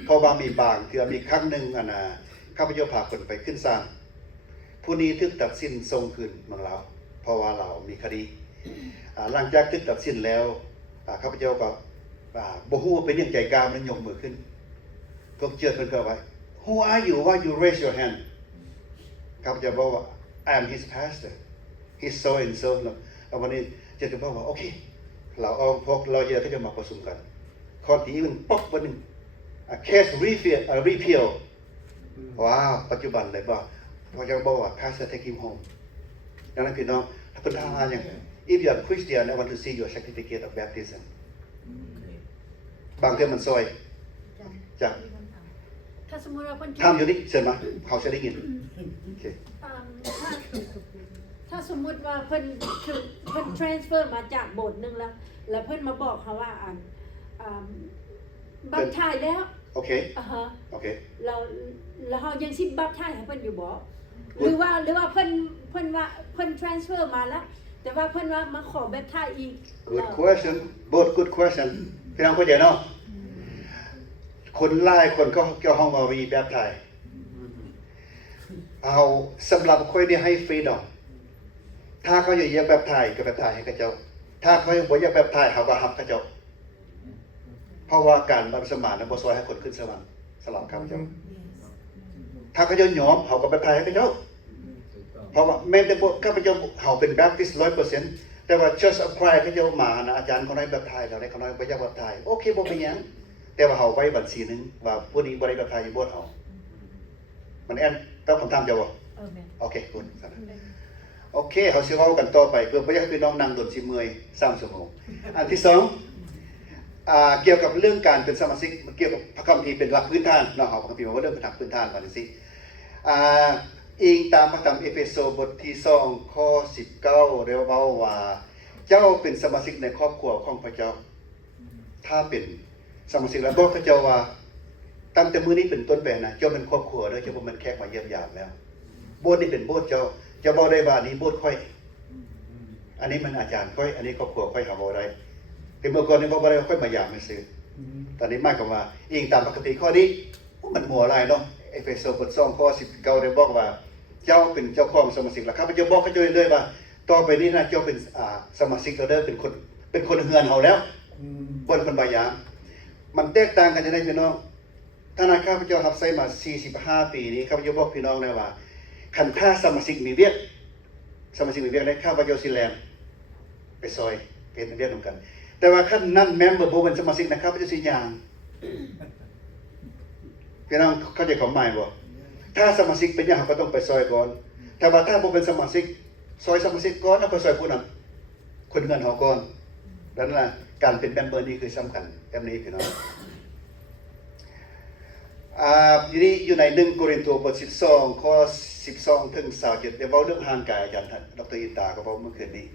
เพราะว่ามีบางเทื่อมีครั้งหนึงข้าพเจ้าพาคนไปขึ้นศาลผู้นี้ถูกตัดสินส่งคืนเมืองลาวเพราะว่าเรามีคดีหลังจากถูกตัดสินแล้วข้าพเจ้าก็บ่ฮู้ว่าเป็นหยังใจกล้ามันยกมือขึ้นพวกเจือเพิ่นก็ว่า Who are you? Why you raise your hand? ข้าพเจ้าบอกว่า I am his pastor. He's so and so แล้ววันนี้เจือก็บอกว่าโอเคเราเอาพวกเราเยอะก็จะมาประชุมกันข้อที่มันป๊อกวันนึง case repeal ว้าวปัจจุบันเลยว่าพอจะบอกว่า pastor take him home ดังนั้นพี่น้องถ้าเป็นทหารอย่าง if you are Christian I want to see your certificate of baptism บางเรื่องมันซอยจาก ถ้าสมมุติว่าเพิ่น ทำอยู่นี่เสร็จมั้ยเขาจะได้ยินโอเค ถ้าสมมุติว่าเพิ่น transfer มาจากโบสถ์นึงแล้วเพิ่นมาบอกเขาว่าบัพไทยแล้ว โอเค โอเค แล้วเฮายังสิบัพไทยให้เพิ่นอยู่บ่หรือว่าเพิ่นว่าเพิ่น transfer มาแล้วแต่ว่าเพิ่นว่ามาขอบัพไทยอีก good question both good question พี่น้องเข้าใจเนาะคนหลายคนก็เกี่ยวห้องมารีแบบไทยเอาสำหรับคนที่ให้ freedom ถ้าเขาอยากเรียกแบบไทยก็แบบไทยให้เขาเจ้าถ้าเขาบ่อยากแบบไทยเขาก็รับเขาเจ้าเพราะว่าการบัพติศมานั้นบ่ซอยให้คนขึ้นสวรรค์สำหรับเขาเจ้าถ้าเขาเจ้ายอมเขาก็แบบไทยให้เขาเจ้าเพราะว่าแม้แต่ข้าพเจ้าเขาเป็น Baptist 100%แต่ว่า Church of Christ เขาเจ้ามานะอาจารย์เขาน้อยแบบไทยแล้วเขาน้อยบ่อยากแบบไทยโอเคบ่เป็นหยังแต่ว่าเขาไว้บัญชีนึงว่าผู้นี้บ่ได้แบบไทยอยู่โบสถ์เฮามันแอนต้องคำถามเจ้าบ่โอเคคุณโอเคเขาสิเว้ากันต่อไปเพื่อบ่อยากให้พี่น้องนั่งดนสิเมื่อย3ชั่วโมงอันที่2เกี่ยวกับเรื่องการเป็นสมาชิกเกี่ยวกับพระคัมภีร์เป็นหลักพื้นฐานเนาะเฮาปกติว่าเรื่องเป็นหลักพื้นฐานว่าจังซี่ อิงตามพระธรรมเอเฟโซบทที่2ข้อ19เรียกว่าเจ้าเป็นสมาชิกในครอบครัวของพระเจ้าถ้าเป็นสมาชิกแล้วบอกพระเจ้าว่าตั้งแต่มื้อนี้เป็นต้นไปนะเจ้าเป็นครอบครัวแล้วเจ้าบ่แม่นแขกมาเยี่ยมยามแล้วโบสถ์นี่เป็นโบสถ์เจ้าจะบ่ได้ว่านี้โบสถ์ค่อยอันนี้มันอาจารย์ค่อยอันนี้ครอบครัวค่อยหาบ่ได้แต่เมื่อก่อนนี่บ่ได้ค่อยมายามให้ซื้อตอนนี้หมายความว่าอิงตามปกติข้อนี้มันมัวหลายเนาะเอเฟโซบท2ข้อ19ได้บอกว่าเจ้าเป็นเจ้าของสมาชิกแล้วข้าพเจ้าบอกเขาเจ้าเรื่อยๆว่าต่อไปนี้นะเจ้าเป็นสมาชิกเราเด้อเป็นคนเฮือนเฮาแล้วบ่เป็นคนบายามมันแตกต่างกันจังได๋พี่น้องถ้านะข้าพเจ้ารับใช้มา45ปีนี้ข้าพเจ้าบอกพี่น้องได้ว่าคันถ้าสมาชิกมีเวียกได้ข้าพเจ้าสิแลมไปซอยเป็นเรียกนำกันแต่ว่าคันนั้นแม่มเบอร์บ่เป็นสมาชิกนะครับพระเจ้าสิย่างพี่น้องเข้าใจความหมายบ่ถ้าสมาชิกเป็นอย่างก็ต้องไปซอยก่อนแต่ว่าถ้าบ่เป็นสมาชิกซอยสมาชิกก่อนแล้วก็ซอยผู้นั้นคนเงินเฮาก่อนดังนั้นล่ะการเป็นเมมเบอร์นี่คือสำคัญแบบนี้พี่น้องอยู่ใน1โครินธ์บท12ข้อ12ถึง27เดี๋ยวเว้าเรื่องห่างกายอาจารย์ดร.อินตาก็เว้าเมื่อคืนนี้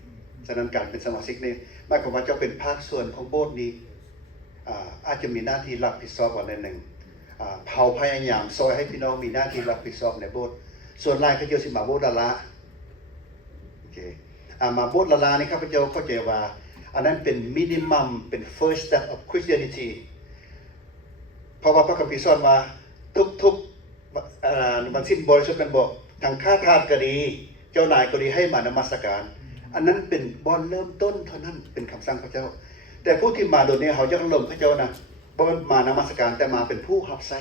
ฉะนั้นการเป็นสมาชิกนี่หมายความว่าเจ้าเป็นภาคส่วนของโบสถ์นี้อาจจะมีหน้าที่รับผิดชอบวันหนึ่งเผาพยายามซอยให้พี่น้องมีหน้าที่รับผิดชอบในโบสถ์ส่วนรายข้าพเจ้าสิมาโบสถ์ละโอเคมาโบสถ์ละนี่ข้าพเจ้าเข้าใจว่าอันนั้นเป็น minimum เป็น first step of Christianity เพราะว่าพระคัมภีร์สอนว่าทุกวันสิ้นบริสุทธิ์กันบอกทางข้าทาสก็ดีเจ้านายก็ดีให้มานมัสการอันนั้นเป็นบอนเริ่มต้นเท่านั้นเป็นคำสั่งพระเจ้าแต่ผู้ที่มาโดยนี้เขาจะลมพระเจ้านะบ่มานมัสการแต่มาเป็นผู้รับใช้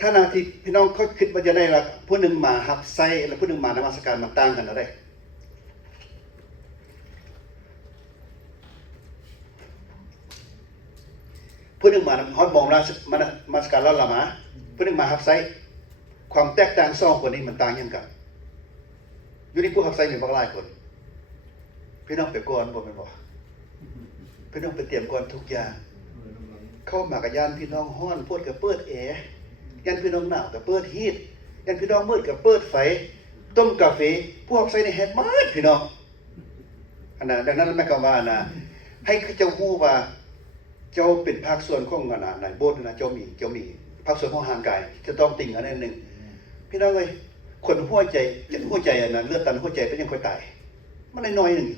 ถ้านาทีพี่น้องเขาคิดว่าจะได้ละผู้หนึ่งมารับใช้และผู้หนึ่งมานมัสการมันต่างกันอะไรผู้หนึ่งมาฮอดมองแล้วมานมัสการแล้วละมาผู้หนึ่งมารับใช้ความแตกต่างสองคนนี้มันต่างยังกันอยู่ในผู้รับใช้มีบางหลายคนพี่น้องไปก่อนบ่แม่นบ่พี่น้องไปเตรียมก่อนทุกอย่างเข้ามากะยานพี่น้องฮ้อนพดก็เปิดแอร์ยันพี่น้องหนาวก็เปิดฮีตยันพี่น้องมืดก็เปิดไฟต้มกาแฟผู้รับใช้ในเฮ็ดมาดพี่น้องอันนั้นดังนั้นหมายความว่านะให้เจ้าฮู้ว่าเจ้าเป็นภาคส่วนของในโบสถ์นะเจ้ามีภาคส่วนของร่างกายจะต้องติ่งอันนั้นนึงพี่น้องเอ้ยคนหัวใจอันนั้นเลือดตันหัวใจเป็นยังค่อยตายมันน้อยๆนึง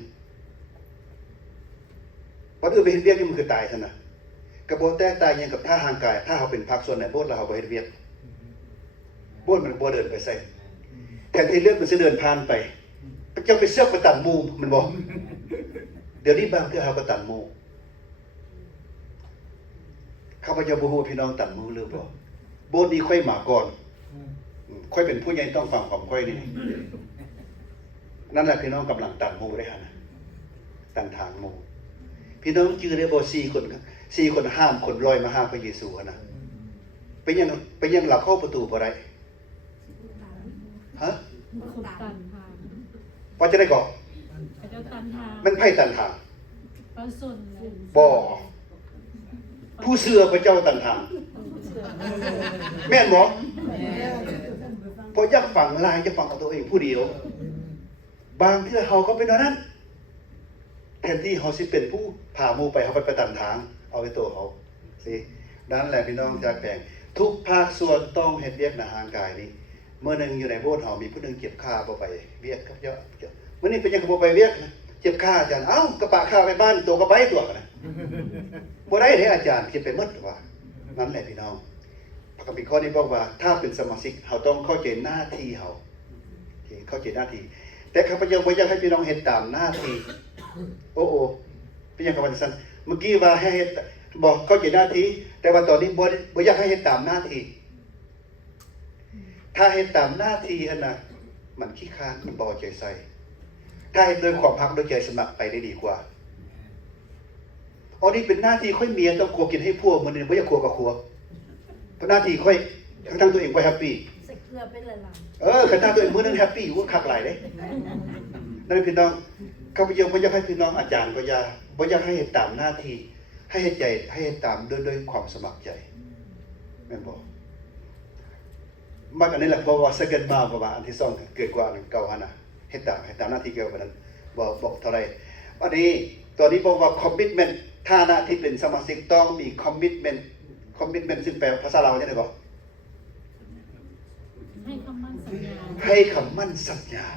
วันอื่นไปเฮ็ดเวียกนี่มันคือตายซั่นน่ะกระโบแตกตายยังกับท่าร่างกายถ้าเฮาเป็นภาคส่วนในโบสถ์แล้วเฮาบ่เฮ็ดเวียกโบสถ์มันบ่เดินไปใส่แทนที่เลือดมันสิเดินผ่านไปเจ้าไปเสือกไปตัดหมู่มันบ่เดี๋ยวนี้บางคือเฮาก็ตัดหมู่ข้าพเจ้าบ่ฮู้พี่น้องตัดหมู่หรือบ่โบสถ์นี้ค่อยมาก่อนค่อยเป็นผู้ใหญ่ต้องฟังความค่อยนี่นั่นแหละพี่น้องกำลังตัดหมู่ได้หั่นน่ะตัดทางหมู่พี่น้องชื่อได้บ่4คนห้ามคนลอยมาหาพระเยซูนะเป็นยังหลักเข้าประตูบ่ได้ฮะ คนตันทาง ว่าจะได้ก่อ พระเจ้าตันทาง มันไพ่ตันทาง พระสุน บ่ผู้เชื่อพระเจ้าตันทางแม่นบ่พออยากฟังลายจะฟังเอาตัวเองผู้เดียวบางเทื่อเฮาก็เป็นนั้นแทนที่เฮาสิเป็นผู้พาหมู่ไปเฮาไปตันทางเอาไปตัวเขาสินั่นแหละพี่น้องจากแปลงทุกภาคส่วนต้องเฮ็ดเวียกในร่างกายนี้เมื่อนึงอยู่ในโบสถ์เฮามีผู้นึงเก็บค่าบ่ไปเวียกครับเจ้ามื้อนี้เป็นยังก็บ่ไปเวียกนะเจ็บค่าอาจารย์เอ้ากระปะค่าไปบ้านตัวก็ไปตัวกันนะบ่ได้เด้อาจารย์คิดไปหมดว่านั่นแหละพี่น้องพระคัมภีร์ข้อนี้บอกว่าถ้าเป็นสมาชิกเฮาต้องเข้าใจหน้าที่เฮาเข้าใจหน้าที่แต่ข้าพเจ้าบ่อยากให้พี่น้องเฮ็ดตามหน้าที่โอ้เป็นยังกับว่าซั่นเมื่อกี้ว่าให้เฮ็ดบอกเข้าใจหน้าที่แต่ว่าตอนนี้บ่อยากให้เฮ็ดตามหน้าที่ถ้าเฮ็ดตามหน้าที่อันน่ะมันขี้ค้านมันบ่ใจใส่ถ้าเฮ็ดด้วยความรักด้วยใจสมัครไปได้ดีกว่าอ๋อนี่เป็นหน้าที่ค่อยเมียต้องครัวกินให้พวกมื้อนี้บ่อยากครัวกับครัวเพราะหน้าที่ค่อยทั้งตัวเองบ่แฮปปี้ ใส่เกลือเป็นหลาย คันถ้าตัวเองมื้อนึงแฮปปี้อยู่คักหลายเด้นั่นพี่น้องข้าพเจ้าบ่อยากให้พี่น้องอาจารย์บ่อยากให้เฮ็ดตามหน้าที่ให้เฮ็ดตามด้วยความสมัครใจแม่นบ่ มากอันนี้แหละเพราะว่า second มาเพราะว่าอันที่สองเกิดกว่าอันเก่าหั่นน่ะเฮ็ดตามหน้าที่เกี่ยวกับนั้นบอกเท่าไหร่อันนี้ตอนนี้บอกว่า commitment ฐานะที่เป็นสมาชิกต้องมี commitment ซึ่งแปลภาษาลาวว่าจังได๋บ่ ให้คำมั่นสัญญา ให้คำมั่นสัญญา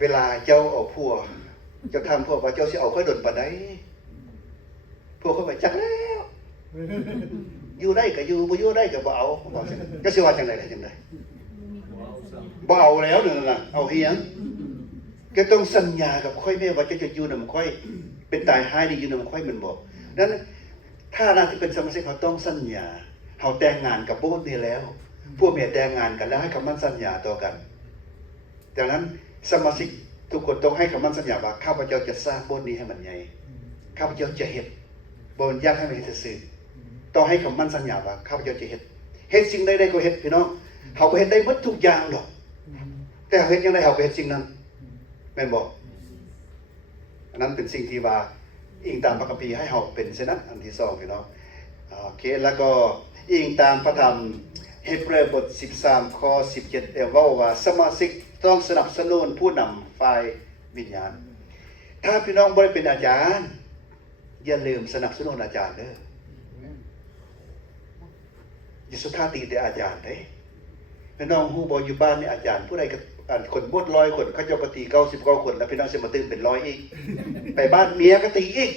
เวลาเจ้าเอาผัวเจ้าทำพวกว่าเจ้าสิเอาค่อยดนปานใดพวกเขาไปจักแล้วอยู่ได้ก็อยู่บ่อยู่ได้ก็บ่เอาบอกจังก็สิว่าจังได๋จังได๋บ่เอาแล้วนั่นน่ะเอาเฮียงก็ต้องสัญญากับค่อยแม่ว่าจะอยู่นำค่อยเป็นตายหายดีอยู่นำค่อยมันบ่นั้นถ้าเราที่เป็นสมาชิกเขาต้องสัญญาเฮาแต่งงานกับพวกนี้แล้วพวกแม่แต่งงานกันแล้วให้คำมั่นสัญญาต่อกันดังนั้นสมาชิกทุกคนต้องให้คำมั่นสัญญาว่าข้าพเจ้าจะสร้างโบสถ์นี้ให้มันใหญ่ข้าพเจ้าจะเฮ็ดบ่อยากให้มันเฮ็ดซื่อๆต้องให้คำมั่นสัญญาว่าข้าพเจ้าจะเฮ็ดสิ่งใดๆก็เฮ็ดพี่น้องเฮาก็เฮ็ดได้หมดทุกอย่างดอกแต่เฮ็ดจังได๋เฮาก็เฮ็ดสิ่งนั้นแม่นบ่อันนั้นเป็นสิ่งที่ว่าอิงตามพระคัมภีร์ให้เฮาเป็นเช่นนั้นอันที่2พี่น้องโอเคแล้วก็อิงตามพระธรรมเฮบเรบท13ข้อ17เว้าว่าสมาชิกต้องสนับสนุนผู้นำฝ่ายวิญญาณถ้าพี่น้องบ่ได้เป็นอาจารย์อย่าลืมสนับสนุนอาจารย์เด้ออย่าสุดท้ายตีแต่อาจารย์เด้พี่น้องฮู้บ่อยู่บ้านนี่อาจารย์ผู้ใดก็คนหมด100คนเขาเจ้าก็ตี99คนแล้วพี่น้องสิมาตื่นเป็น100อีกไปบ้านเมียก็ตีอีก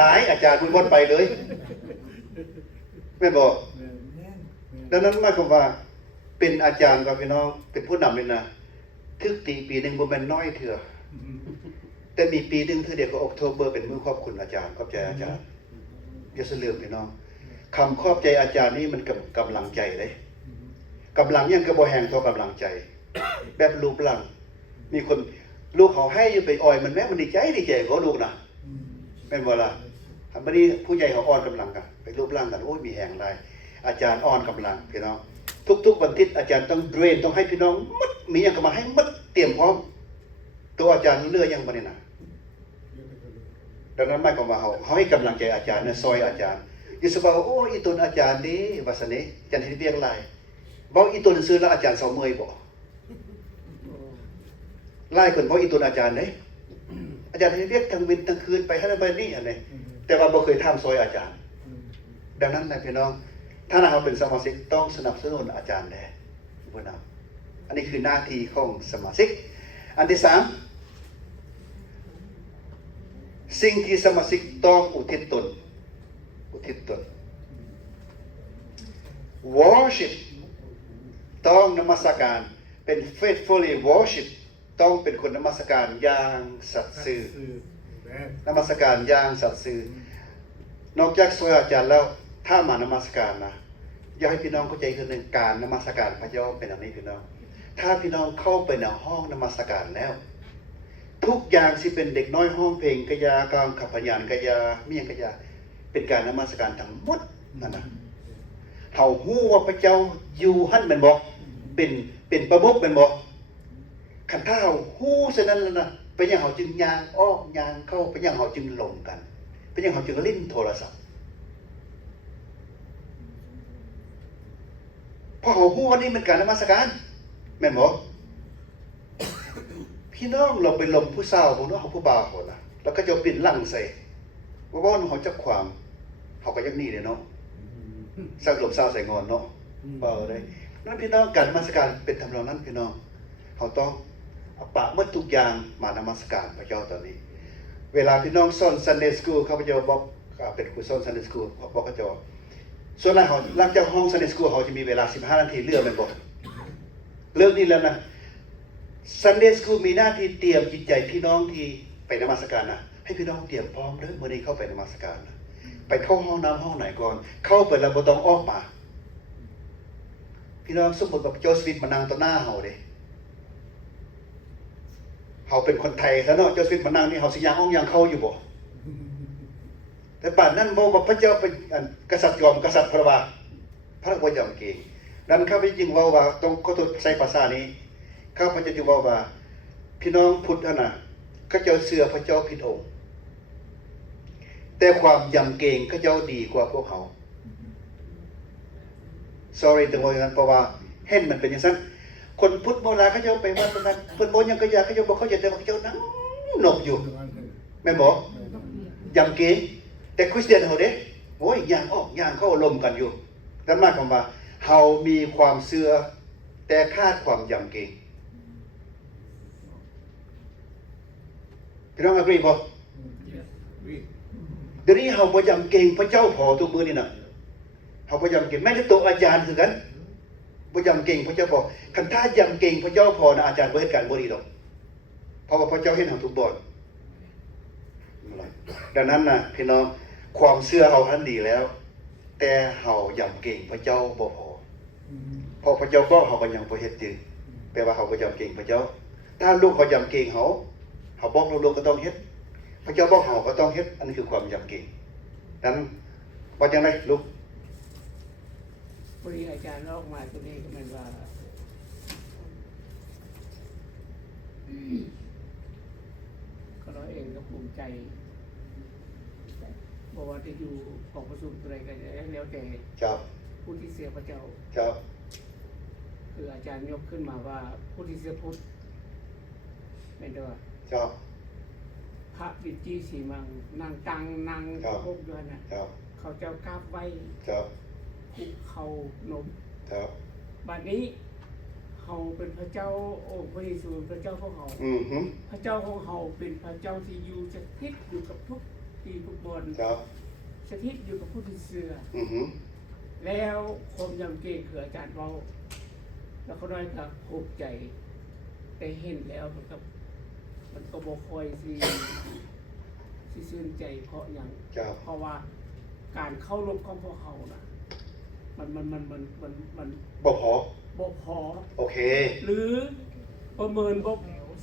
ตายอาจารย์มันหมดไปเลยแม่นบ่ดังนั้นหมายความว่าเป็นอาจารย์กับพี่น้องเป็นผู้นำนี่นะทึกตีปีนึงบ่แม่นน้อยเถื่อแต่มีปีนึงคือเดียวก็ออกโทเบอร์เป็นมื้อขอบคุณอาจารย์ขอบใจอาจารย์อย่าสลืมพี่น้องคำขอบใจอาจารย์นี่มันกำลังใจเลยกำลังยังก็บ่แห้งเท่ากำลังใจแบบรูปร่างมีคนลูกเขาให้อยู่ไปอ่อยมันแม้มันดีใจก็ลูกน่ะแม่นบ่ล่ะบัดนี้ผู้ใหญ่เขาอ่อนกำลังกันไปรูปร่างกันโอ้ยมีแห้งได้อาจารย์อ่อนกำลังพี่น้องทุกวันอาทิตย์อาจารย์ต้องเทรนต้องให้พี่น้องมัดมีอย่างก็มาให้มัดเตรียมพร้อมตัวอาจารย์เลือกยังบ่นี่น่ะดังนั้นหมายความว่าเขาให้กำลังใจอาจารย์นะซอยอาจารย์อยู่สบายโอ้อีตนอาจารย์นี่ว่าซั่นนี่อาจารย์เฮ็ดเวียกหลายเว้าอีตนซื่อแล้วอาจารย์เซาเมื่อยบ่หลายคนเว้าอีตนอาจารย์เด้อาจารย์เฮ็ดเวียกทั้งวันทั้งคืนไปให้ไปนี่อันนี้แต่ว่าบ่เคยถามซอยอาจารย์ดังนั้นนะพี่น้องถ้าเราเป็นสมาชิกต้องสนับสนุนอาจารย์แน่ผู้นำอันนี้คือหน้าที่ของสมาชิกอันที่3สิ่งที่สมาชิกต้องอุทิศตนworship ต้องนมัสการเป็น faithfully worship ต้องเป็นคนนมัสการอย่างสัตย์ซื่อนมัสการอย่างสัตย์ซื่อนอกจากซอยอาจารย์แล้วถ้ามานมัสการนะอยากให้พี่น้องเข้าใจคือหนึ่งการนมัสการพระเจ้าเป็นอย่างนี้พี่น้องถ้าพี่น้องเข้าไปในห้องนมัสการแล้วทุกอย่างสิเป็นเด็กน้อยห้องเพลงกะยากลางขับพยานกะยาเมียงกะยาเป็นการนมัสการทั้งหมดนั่นน่ะเฮาฮู้ว่าพระเจ้าอยู่หั่นแม่นบ่เป็นประมุขแม่นบ่คันถ้าเฮาฮู้ฉะนั้นแล้วนะเป็นหยังเฮาจึงย่างออกย่างเข้าเป็นหยังเฮาจึงหลงกันเป็นหยังเฮาจึงลิ้นโทรศัพท์เพราะเฮาฮู้ว่านี่มันการนมัสการแม่นบ่พี่น้องเราไปลมผู้สาวพวกนั้นเขาผู้บ่าวคนน่ะแล้วก็จะปิ่นหลังใส่ว่าเขาจักความเขาก็ยังนี่เลยเนาะสักลมสาวใส่งอนเนาะเลยนั้นพี่น้องการนมัสการเป็นทำนองนั้นพี่น้องเขาต้องเอาปะเมื่อทุกอย่างมานมัสการพระเจ้าตอนนี้เวลาพี่น้องสอน Sunday School ข้าพเจ้าบอกเป็นครูสอน Sunday School บอกข้าพเจ้าส่วนหลังจากห้อง Sunday School เขาจะมีเวลา15นาทีเลือกเป็นบอกเลิกนี่แล้วนะSunday School มีหน้าที่เตรียมจิตใจพี่น้องที่ไปนมัสการนะให้พี่น้องเตรียมพร้อมเด้อมื้อนี้เข้าไปนมัสการนะไปเข้าห้องน้ำห้องไหนก่อนเข้าไปแล้วบ่ต้องออกมาพี่น้องสมมุติว่าโจสวิทมานั่งต่อหน้าเฮาเด้เฮาเป็นคนไทยซะเนาะโจสวิทมานั่งนี่เฮาสิย่างอ้องย่างเข้าอยู่บ่แต่ป่านนั้นบ่ว่าพระเจ้าเป็นกษัตริย์ยอมกษัตริย์พระว่าพระบ่ยอมเก่งนั้นข้าพเจ้าจึงเว้าว่าต้องขอโทษใช้ภาษานี้ข้าพเจ้าจึงเว้าว่าพี่น้องพุทธน่ะเขาเจ้าเชื่อพระเจ้าผิดองค์แต่ความยำเกรงเขาเจ้าดีกว่าพวกเขา sorry ถึงว่าอย่างนั้นเพราะว่าเห็นมันเป็นอย่างนั้นคนพุทธโบราณเขาจะไปว่าเป็นนั้นเพิ่นบ่ยังก็อยากเขาจะบอกเขาจะแต่ว่าเขานั่งหนกอยู่แม่นบ่ยำเกงแต่คริสเตียนเฮาเด้โอ้ยย่างออกย่างเข้าอารมณ์กันอยู่นั่นหมายความว่าเฮามีความเชื่อแต่ขาดความยำเกรงพี่น้องagree บ่เดี๋ยวนี้เฮาบ่ยำเกรงพระเจ้าพอทุกมื้อนี่น่ะเฮาบ่ยำเกรงแม้แต่ตัวอาจารย์คือกันบ่ยำเกรงพระเจ้าพอคันถ้ายำเกรงพระเจ้าพอนะอาจารย์บ่เฮ็ดการบ่ดีดอกเพราะว่าพระเจ้าเห็นเฮาทุกบ่อนดังนั้นน่ะพี่น้องความเชื่อเฮาทันดีแล้ว แต่เฮายำเกรงพระเจ้าบ่พอพอพระเจ้าบอกเฮาก็ยังบ่เฮ็ดจึงแปลว่าเฮาบ่ยำเกรงพระเจ้าถ้าลูกเขายำเกรงเฮาบอกลูกก็ต้องเฮ็ดพระเจ้าบอกเฮาก็ต้องเฮ็ดอันนี้คือความยำเกรงนั้นว่าจังได๋ลูก พอดีอาจารย์ออกมาตัวนี้ก็มันว่าก็เราเองก็ภูมิใจบอกว่าจะอยู่ของประชุมอะไรกันแล้วแต่ ครับ ผู้ที่เสียพระเจ้า ครับ คืออาจารย์ยกขึ้นมาว่าผู้ที่เสียพุทธเป็นตัว ครับ พระบิดจีสีมังนางตังนางพวกเดือนน่ะ ครับ เขาเจ้ากราบไหว้ ครับ คุกเขานม ครับ บัดนี้เขาเป็นพระเจ้าองค์พระเยซูพระเจ้าของเขา อือฮึ พระเจ้าของเขาเป็นพระเจ้าที่อยู่สถิตอยู่กับทุกที่ทุกบน ครับ สถิตอยู่กับผู้ที่เชื่อ อือฮึ แล้วความยำเกรงคืออาจารย์เว้าแล้วเขาได้กับภูมิใจแต่เห็นแล้วมันก็บ่ค่อยสิชื่นใจเพราะอย่าง ครับ เพราะว่าการเข้ารบของพวกเขานะมันบ่พอ บ่พอ โอเค หรือประเมินบ่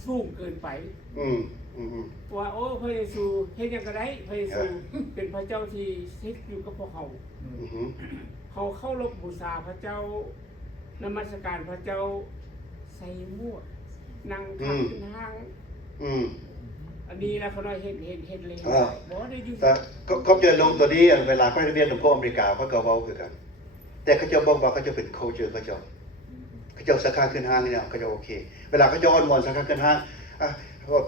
สูงเกินไป อืมอืม ว่าโอ้พระเยซูเฮ็ดหยังก็ได้พระเยซูเป็นพระเจ้าที่สถิตอยู่กับพวกเขา อือฮึ เขาเข้ารบบูชาพระเจ้านมัสการพระเจ้าใส่หมวกนั่งทำเป็นห้าง อืม อันนี้แล้วเขาได้เห็นเลย อ่า บ่ได้อยู่ แต่ก็เจอลงตัวนี้เวลาเขาเรียนของพวกอเมริกาเขาก็เว้าคือกัน แต่เขาจะบอกว่าเขาจะเป็น culture เขาจะสักครั้งขึ้นห้างนี่นะเขาจะโอเค เวลาเขาจะอ้อนวอนสักครั้งขึ้นห้าง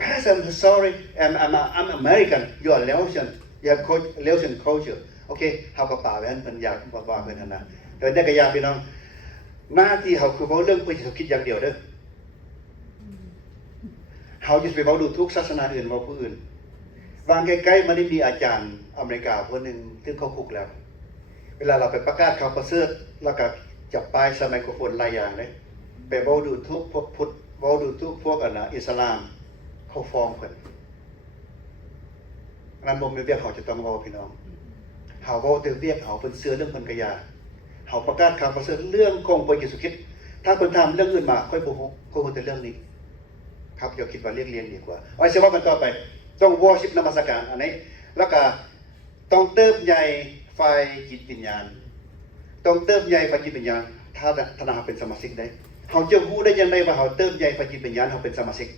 Pastor I'm sorry I'm American you are Laotian you have Laotian culture โอเคเฮาก็ป่าไว้อันเพิ่นอยากว่าเพิ่นนั่นน่ะแต่ได้ก็อยากพี่น้องหน้าที่เฮาคือเว้าเรื่องพระเยซูคริสต์อย่างเดียวเด้อเฮาจะไปเว้าดูทุกศาสนาอื่นเว้าผู้อื่นวางใกล้ๆมันได้มีอาจารย์อเมริกาคนนึงซึ่งเขาคุกแล้ว เวลาเราไปประกาศข่าวประเสริฐแล้วก็จับป้ายใส่ไมโครโฟนหลายอย่างเลยไปเว้าดูทุกพวกพุทธเว้าดูทุกพวกอิสลามเขาฟ้องเพิ่นนั้นบ่แม่นเวียกเขาจะต้องเว้าพี่น้องเฮาเว้าแต่เวียกเขาเพิ่นเชื่อเรื่องเพิ่นก็อย่าเฮาประกาศข่าวประเสริฐเรื่องของพระเยซูคริสต์ถ้าเพิ่นทำเรื่องอื่นมาค่อยบ่ฮู้ก็ฮู้แต่เรื่องนี้ครับอย่าคิดว่าเรียงดีกว่าเอาสิว่ากันต่อไปต้อง worship นมัสการอันนี้แล้วก็ต้องเติบใหญ่ฝ่ายจิตวิญญาณต้องเติบใหญ่ฝ่ายจิตวิญญาณถ้าเราเป็นสมาชิกได้เฮาจะรู้ได้ยังไงว่าเฮาเติบใหญ่ฝ่ายจิตวิญญาณเฮาเป็นสมาชิก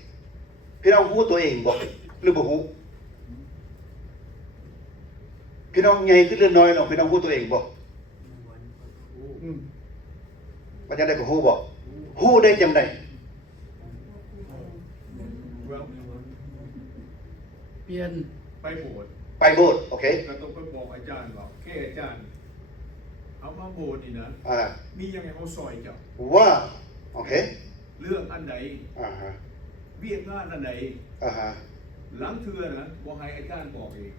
พี่น้องรู้ตัวเองบ่หรือบ่รู้พี่น้องใหญ่ขึ้นหรือน้อยลงพี่น้องรู้ตัวเองบ่ว่าจังได๋บ่รู้บ่รู้ได้จังได๋ เปลี่ยนไปโบสถ์ ไปโบสถ์โอเค ก็ต้องไปบอกอาจารย์ว่าแค่อาจารย์เอามาโบสถ์นี่นะ มียังไงเขาซอยเจ้า ว้าวโอเค เรื่องอันใด ฮะ เวียกงานอันใด ฮะ หลังเทื่อนะบ่ให้อาจารย์บอกเอง